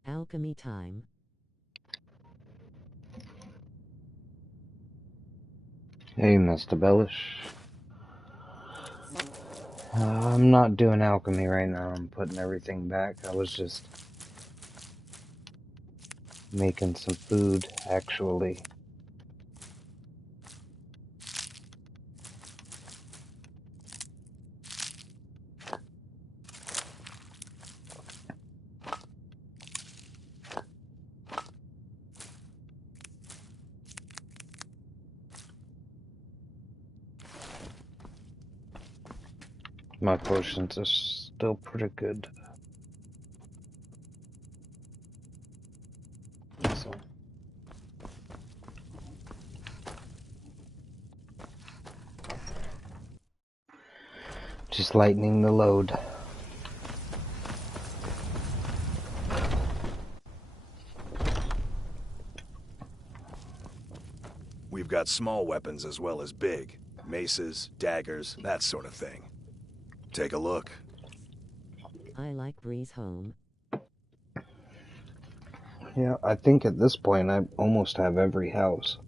Alchemy time. Hey, Mr. Bellish. I'm not doing alchemy right now. I'm putting everything back. I was just making some food, actually. My potions are still pretty good. So. Just lightening the load. We've got small weapons as well as big. Maces, daggers, that sort of thing. Take a look. I like Breeze Home. Yeah, I think at this point I almost have every house.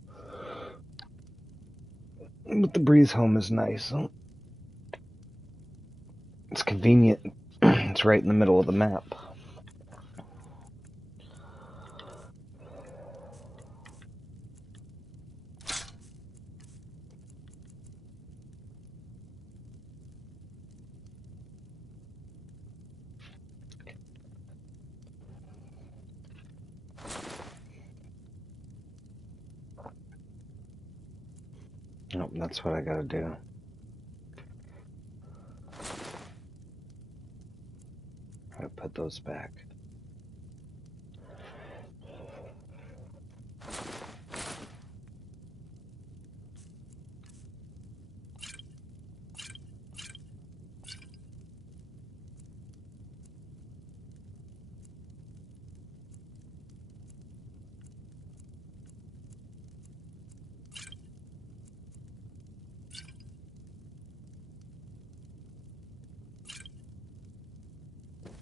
But the Breeze Home is nice. It's convenient. It's right in the middle of the map. Nope, that's what I gotta do. I put those back.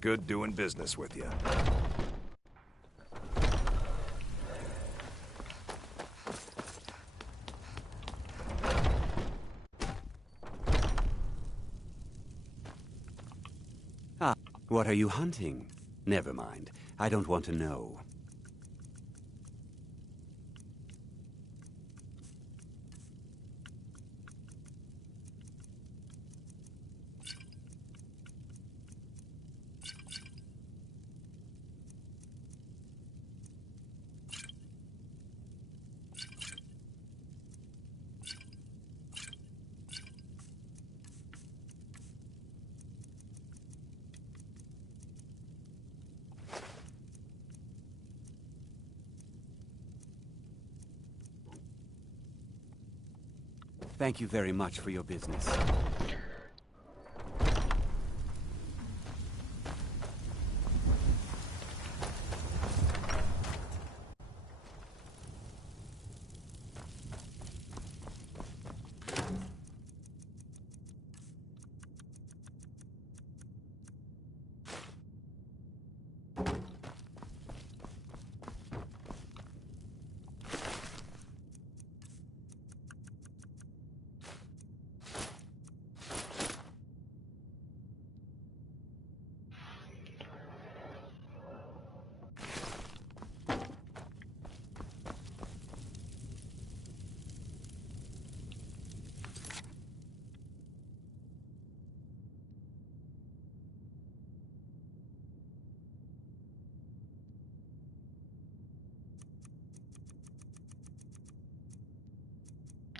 Good doing business with you. Ah, what are you hunting? Never mind. I don't want to know. Thank you very much for your business.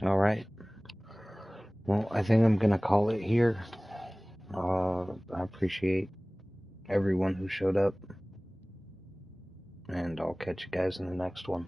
Alright. Well, I think I'm gonna call it here. I appreciate everyone who showed up. And I'll catch you guys in the next one.